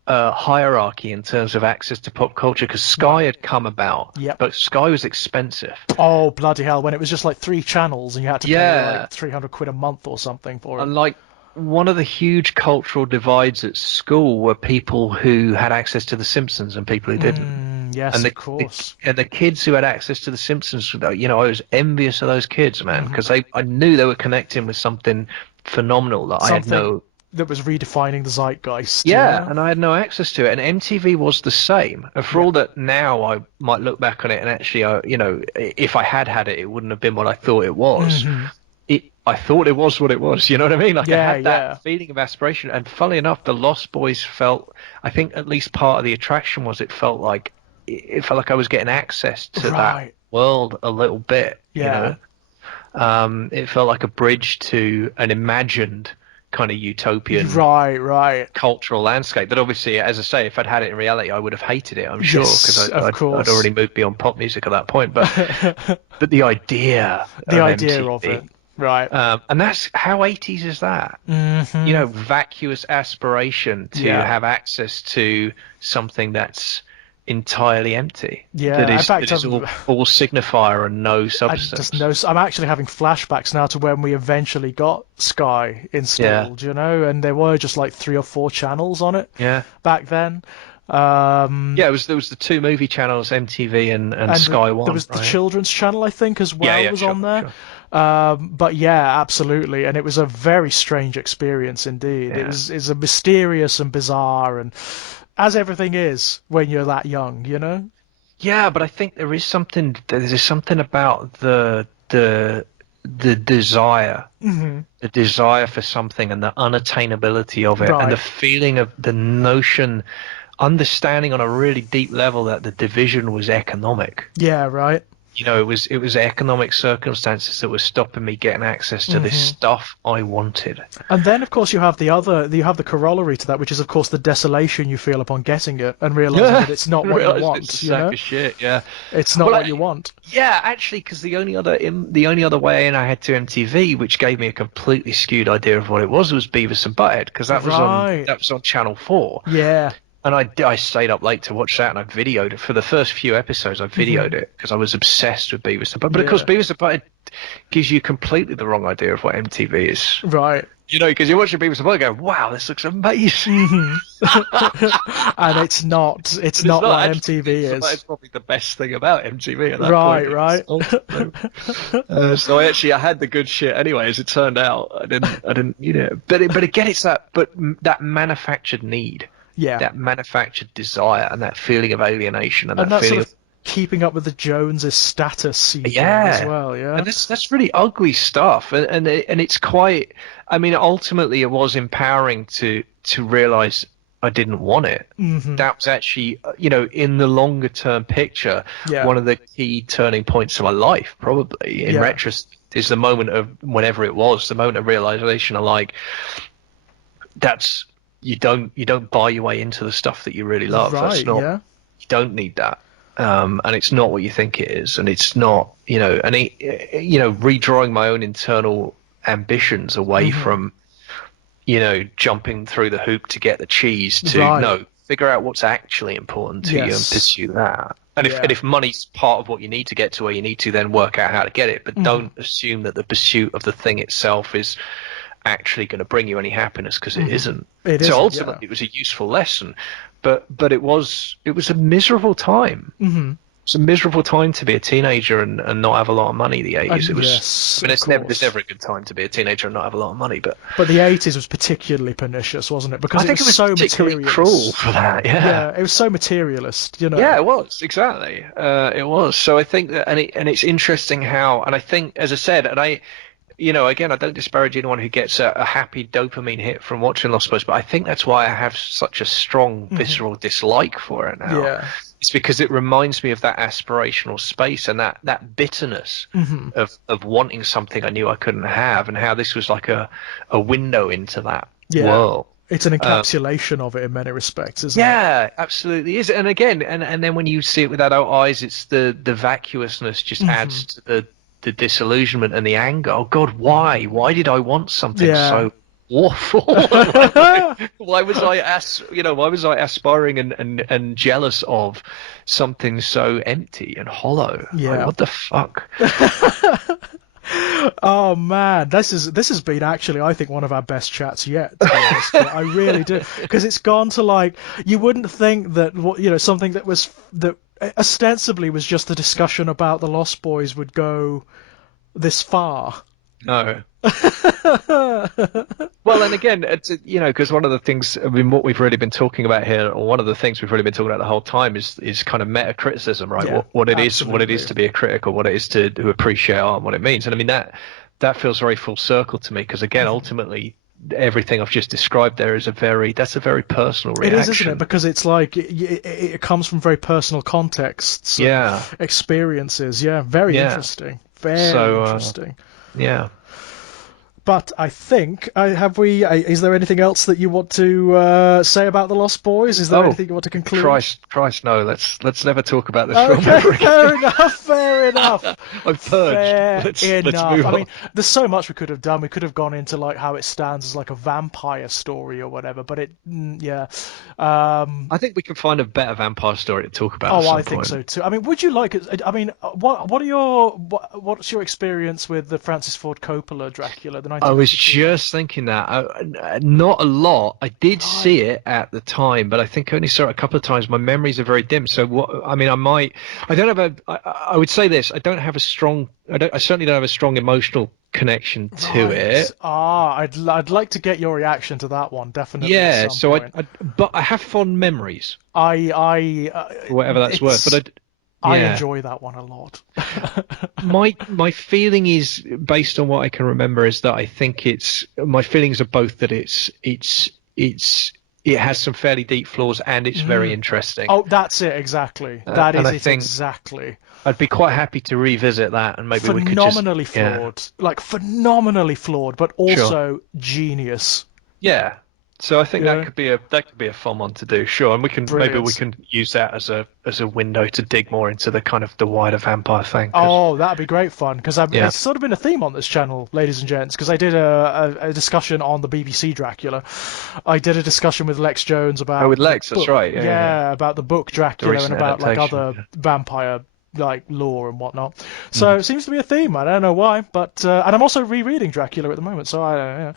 hierarchy in terms of access to pop culture because Sky Right. had come about, Yep. but Sky was expensive. Oh bloody hell! When it was just like 3 channels and you had to pay like Yeah, 300 quid a month or something for it. and like one of the huge cultural divides at school were people who had access to The Simpsons and people who didn't. Yes, And of course. the kids who had access to The Simpsons, I was envious of those kids, man, hmm because I knew they were connecting with something phenomenal that I had Something no. that was redefining the zeitgeist. Yeah, and I had no access to it. And MTV was the same. And for Yeah. all that now I might look back on it and actually, if I had had it, it wouldn't have been what I thought it was. hmm I thought it was what it was. You know what I mean? Like I Yeah, had yeah. that feeling of aspiration. And funnily enough, the Lost Boys felt. I think at least part of the attraction was it felt like I was getting access to that Right. world a little bit. Yeah. It felt like a bridge to an imagined kind of utopian Right, right. cultural landscape that obviously, as I say, if I'd had it in reality, I would have hated it, I'm sure, Yes, because of I'd course. already moved beyond pop music at that point. But the idea The of idea of it. MTV, Right. and that's how 80s is that? hmm Vacuous aspiration to Yeah. have access to something that's entirely empty, that Yeah. In is fact, all signifier and no I just substance. know. I'm actually having flashbacks now to when we eventually got Sky Yeah, installed, and there were just like 3 or 4 channels on it yeah. back then. Um, Yeah, there was the two movie channels, MTV and and Sky there One, was the right? children's channel, I think, as Yeah, well yeah, was sure, on there. sure. But yeah, absolutely, and it was a very strange experience indeed. Yeah. It's a mysterious and bizarre, and as everything is when you're that young, you know. Yeah, but I think there's something about the desire, the desire for something and the unattainability of it, and the Right. feeling of the notion, understanding on a really deep level that the division was economic. Yeah. Right. It was economic circumstances that were stopping me getting access to this stuff I wanted. And then, of course, you have the corollary to that, which is, of course, the desolation you feel upon getting it and realizing that it's not what you Realized it's a want. You sack know, of shit. Yeah. it's not Well, what you want. yeah, actually, because the only other way in I had to MTV, which gave me a completely skewed idea of what it was Beavis and Butthead, because Right. that was on Channel 4, Yeah. and I stayed up late to watch that, and I videoed it for the first few episodes. I videoed it because I was obsessed with Beavis and Butthead. But of course, Yeah. Beavis and Butthead gives you completely the wrong idea of what MTV is. Right. Because you're watching Beavis and Butthead, going, "Wow, this looks amazing." And it's not. It's And it's not not what actually. MTV It's is. probably the best thing about MTV at that Right. point. Right. So I had the good shit anyway. As it turned out, I didn't, But again, it's that manufactured need, Yeah. that manufactured desire, and that feeling of alienation, and And that that sort feeling of keeping up with the Joneses status seeking as yeah. well. Yeah. And that's really ugly stuff, and it's quite. I mean, ultimately, it was empowering to realize I didn't want it. That was actually, in the longer term picture, Yeah. one of the key turning points of my life, probably in Yeah. retrospect, is the moment of whenever it was, the moment of realization of like, that's you don't buy your way into the stuff that you really love. That's Right. not Yeah. you don't need that. And it's not what you think it is, and it's not, redrawing my own internal ambitions away from, jumping through the hoop to get the cheese to Right. no, figure out what's actually important to you and Yes. pursue that. And Yeah. if money's part of what you need to get to where you need to, then work out how to get it. But don't assume that the pursuit of the thing itself is actually going to bring you any happiness, because it isn't. It So isn't, ultimately, yeah. it was a useful lesson, but it was a miserable time. It's a miserable time to be a teenager and not have a lot of money. The 80s. It was. Yes, I mean, of there's course. never a good time to be a teenager and not have a lot of money, but But the 80s was particularly pernicious, wasn't it? Because I think it was so particularly materialist. cruel for that. Yeah. Yeah, it was so materialist, you know. Yeah, it was exactly. It was. So I think that, and it's interesting how, and I think, as I said, and again, I don't disparage anyone who gets a happy dopamine hit from watching Lost Boys, but I think that's why I have such a strong visceral dislike for it now. Yeah. It's because it reminds me of that aspirational space and that bitterness of wanting something I knew I couldn't have, and how this was like a window into that Yeah. world. It's an encapsulation of it in many respects, isn't it? Yeah, absolutely is. And again, and then when you see it with adult eyes, it's the vacuousness just adds to the disillusionment and the anger. Oh God, why? Why did I want something Yeah. so awful? Why was I aspiring and jealous of something so empty and hollow? Yeah. Like, what the fuck? Oh man, this has been actually, I think, one of our best chats yet. To be honest. I really do, because it's gone to like, you wouldn't think that something that ostensibly was just a discussion about the Lost Boys would go this far. No. Well, and again, it's because one of the things, I mean, what we've really been talking about here, or one of the things we've really been talking about the whole time, is kind of meta criticism, right? Yeah, what it absolutely. is to be a critic, or what it is to appreciate art, and what it means. And I mean that feels very full circle to me, because again, ultimately, everything I've just described there is that's a very personal reaction. It is, isn't it? Because it's like it comes from very personal contexts, and experiences. Yeah, very interesting. Very interesting. Yeah. But I think is there anything else that you want to say about the Lost Boys? Is there anything you want to conclude? Christ, no. Let's never talk about this film ever again. Fair enough. I'm purged. Fair Let's enough. move on. I mean, there's so much we could have done. We could have gone into like how it stands as like a vampire story or whatever. But yeah. I think we can find a better vampire story to talk about. Oh, at some I think point. so too. I mean, would you like it? I mean, what's your experience with the Francis Ford Coppola Dracula, the I was 1982. just thinking that. Not a lot. I did see it at the time, but I think I only saw it a couple of times. My memories are very dim. So what? I mean, I don't have I would say this. I don't have a strong. I certainly don't have a strong emotional connection to Right. it. I'd like to get your reaction to that one, definitely at Yeah. some So point. but I have fond memories, for whatever that's worth. It's I Yeah. enjoy that one a lot. My feeling is based on what I can remember is that I think my feelings are both that it has some fairly deep flaws and it's very interesting. Oh, that's it exactly. That And is I it think exactly. I'd be quite happy to revisit that and maybe we could just Phenomenally yeah, flawed, like phenomenally flawed, but sure. also genius. Yeah. So I think Yeah, that could be a fun one to do, sure. And we brilliant. can use that as a window to dig more into the kind of the wider vampire thing. 'Cause, Oh, that'd be great fun because yeah. it's sort of been a theme on this channel, ladies and gents. Because I did a discussion on the BBC Dracula. I did a discussion with Lex Jones Oh, about with the Lex, that's book, right. Yeah. yeah, about the book The Dracula and recent about like adaptation. other Yeah. vampire like lore and whatnot. So Mhm. it seems to be a theme. I don't know why, but and I'm also rereading Dracula at the moment. So I yeah,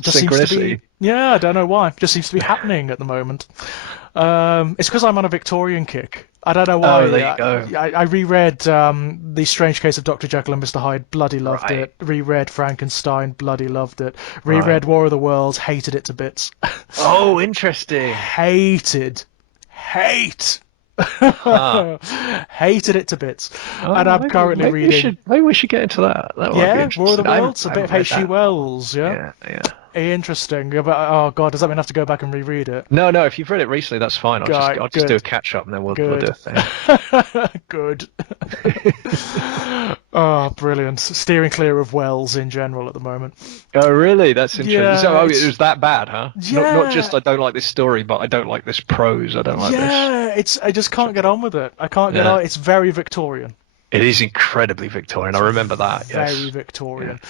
just seems to be Synchronicity. yeah, I don't know why. Just seems to be happening at the moment. It's because I'm on a Victorian kick. I don't know Oh, why. there you go. I reread The Strange Case of Dr. Jekyll and Mr. Hyde, bloody loved Right. it. Reread Frankenstein, bloody loved it. Right. Reread War of the Worlds, hated it to bits. Oh, interesting. Hate. Huh. Hated it to bits. Oh, And I'm currently reading, maybe we should get into that. That might be yeah, War of the interesting. Worlds, a I bit of haven't read H.G. that. Wells, yeah. Yeah, yeah. Interesting. Yeah, but, oh god, does that mean I have to go back and reread it? No, no. If you've read it recently, that's fine. Guy, I'll just do a good. catch up, and then we'll do Good. a thing. Good. Oh, brilliant. Steering clear of Wells in general at the moment. Oh, really? That's interesting. So, Yeah, oh, it was that bad, huh? Not just yeah, I don't like this story, but I don't like this prose. I don't like this. yeah. I just can't get on with it. I can't get Yeah. on. It's very Victorian. It is incredibly Victorian. I remember that. Very Yes. Yeah. Victorian.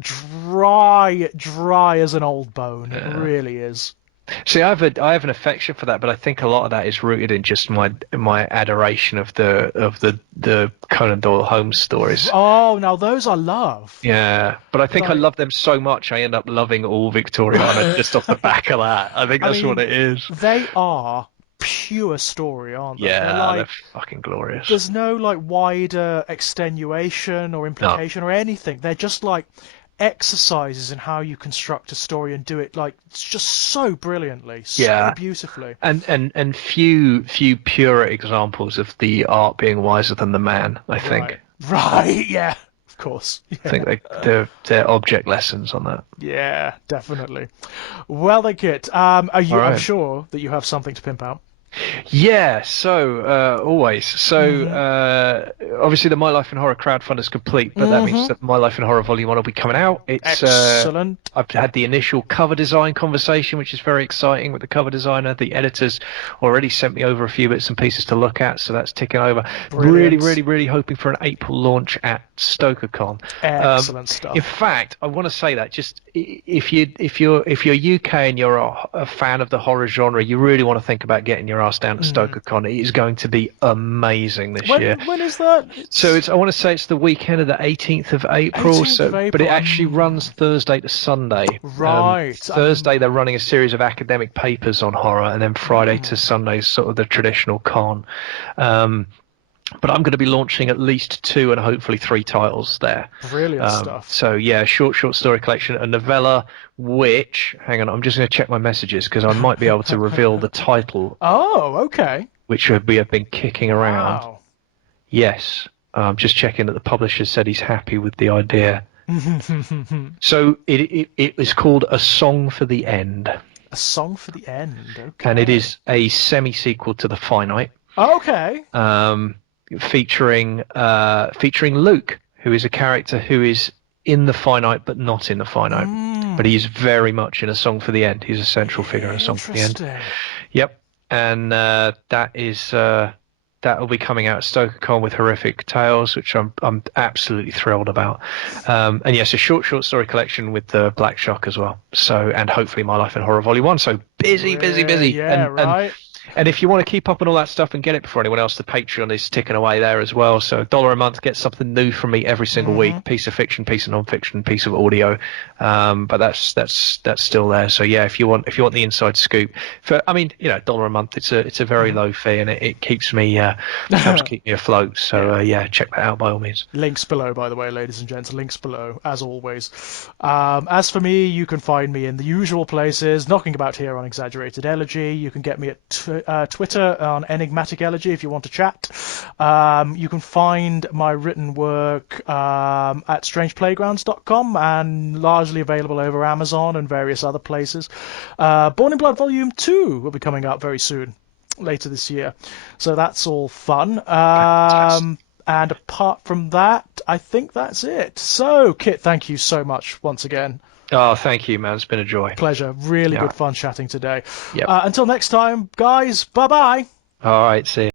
Dry as an old bone. It Yeah. really is. See, I have an affection for that, but I think a lot of that is rooted in just my adoration of the Conan Doyle Holmes stories. Oh, now those I love. Yeah, but I think I Like, love them so much I end up loving all Victoriana just off the back of that. I think I that's what mean, it is. they are pure story, aren't they? They're Yeah, they're like fucking glorious. there's no like wider extenuation or No, implication or anything. They're just like exercises in how you construct a story and do it like it's just so brilliantly, so yeah, beautifully. and few purer examples of the art being wiser than the man. I think. Right. Right, yeah. Of course. I Yeah. think they're object lessons on that. Yeah, definitely. Well then, Kit, are All you I'm right. sure that you have something to pimp out. Yeah, so always. So Mm-hmm. obviously the My Life in Horror crowdfund is complete, but that means Mm-hmm. that My Life in Horror Volume 1 will be coming out. It's Excellent. I've had the initial cover design conversation, which is very exciting with the cover designer. The editors already sent me over a few bits and pieces to look at, so that's ticking over. Really, Brilliant. really, really hoping for an April launch at StokerCon. Excellent In stuff. fact, I want to say that just if you're UK and you're a fan of the horror genre, you really want to think about getting your ass down to StokerCon. It is going to be amazing this year. When is that? So I want to say it's the weekend of the 18th of April. 18th of But it April. actually runs Thursday to Sunday. Right. Thursday they're running a series of academic papers on horror, and then Friday to Sunday is sort of the traditional con. But I'm going to be launching at least 2 and hopefully 3 titles there. Brilliant stuff. So yeah, short story collection, a novella. Which, hang on, I'm just going to check my messages because I might be able to reveal the title, Oh, okay. which we have been kicking around. Wow. Yes, I'm just checking that the publisher said he's happy with the idea. So it is called A Song for the End, A song for the end. Okay. and it is a semi-sequel to The Finite, Okay. featuring Luke, who is a character who is in The Finite but not in The Finite, but he is very much in A Song for the End. He's a central figure in A Song for the End. Interesting. Yep, and that is that will be coming out at StokerCon with Horrific Tales, which I'm absolutely thrilled about. And yes, a short story collection with the Black Shock as well. So, and hopefully My Life in Horror Volume 1. So busy. Yeah, And right. And if you want to keep up on all that stuff and get it before anyone else, the Patreon is ticking away there as well. So $1 a month, get something new from me every single week. Piece of fiction, piece of non-fiction, piece of audio. But that's still there. So yeah, if you want the inside scoop, I mean, $1 a month, it's a very low fee, and it keeps me helps keep me afloat. So yeah, check that out by all means. Links below, by the way, ladies and gents. Links below, as always. As for me, you can find me in the usual places, knocking about here on Exaggerated Elegy. You can get me at Twitter on Enigmatic Elegy if you want to chat. You can find my written work at strangeplaygrounds.com and largely available over Amazon and various other places. Born in Blood Volume 2 will be coming out very soon, later this year. So that's all fun. And apart from that, I think that's it. So, Kit, thank you so much once again. Oh, thank you, man. It's been a joy. Pleasure. Really good fun chatting today. Yep. Until next time, guys, bye-bye. All right, see you.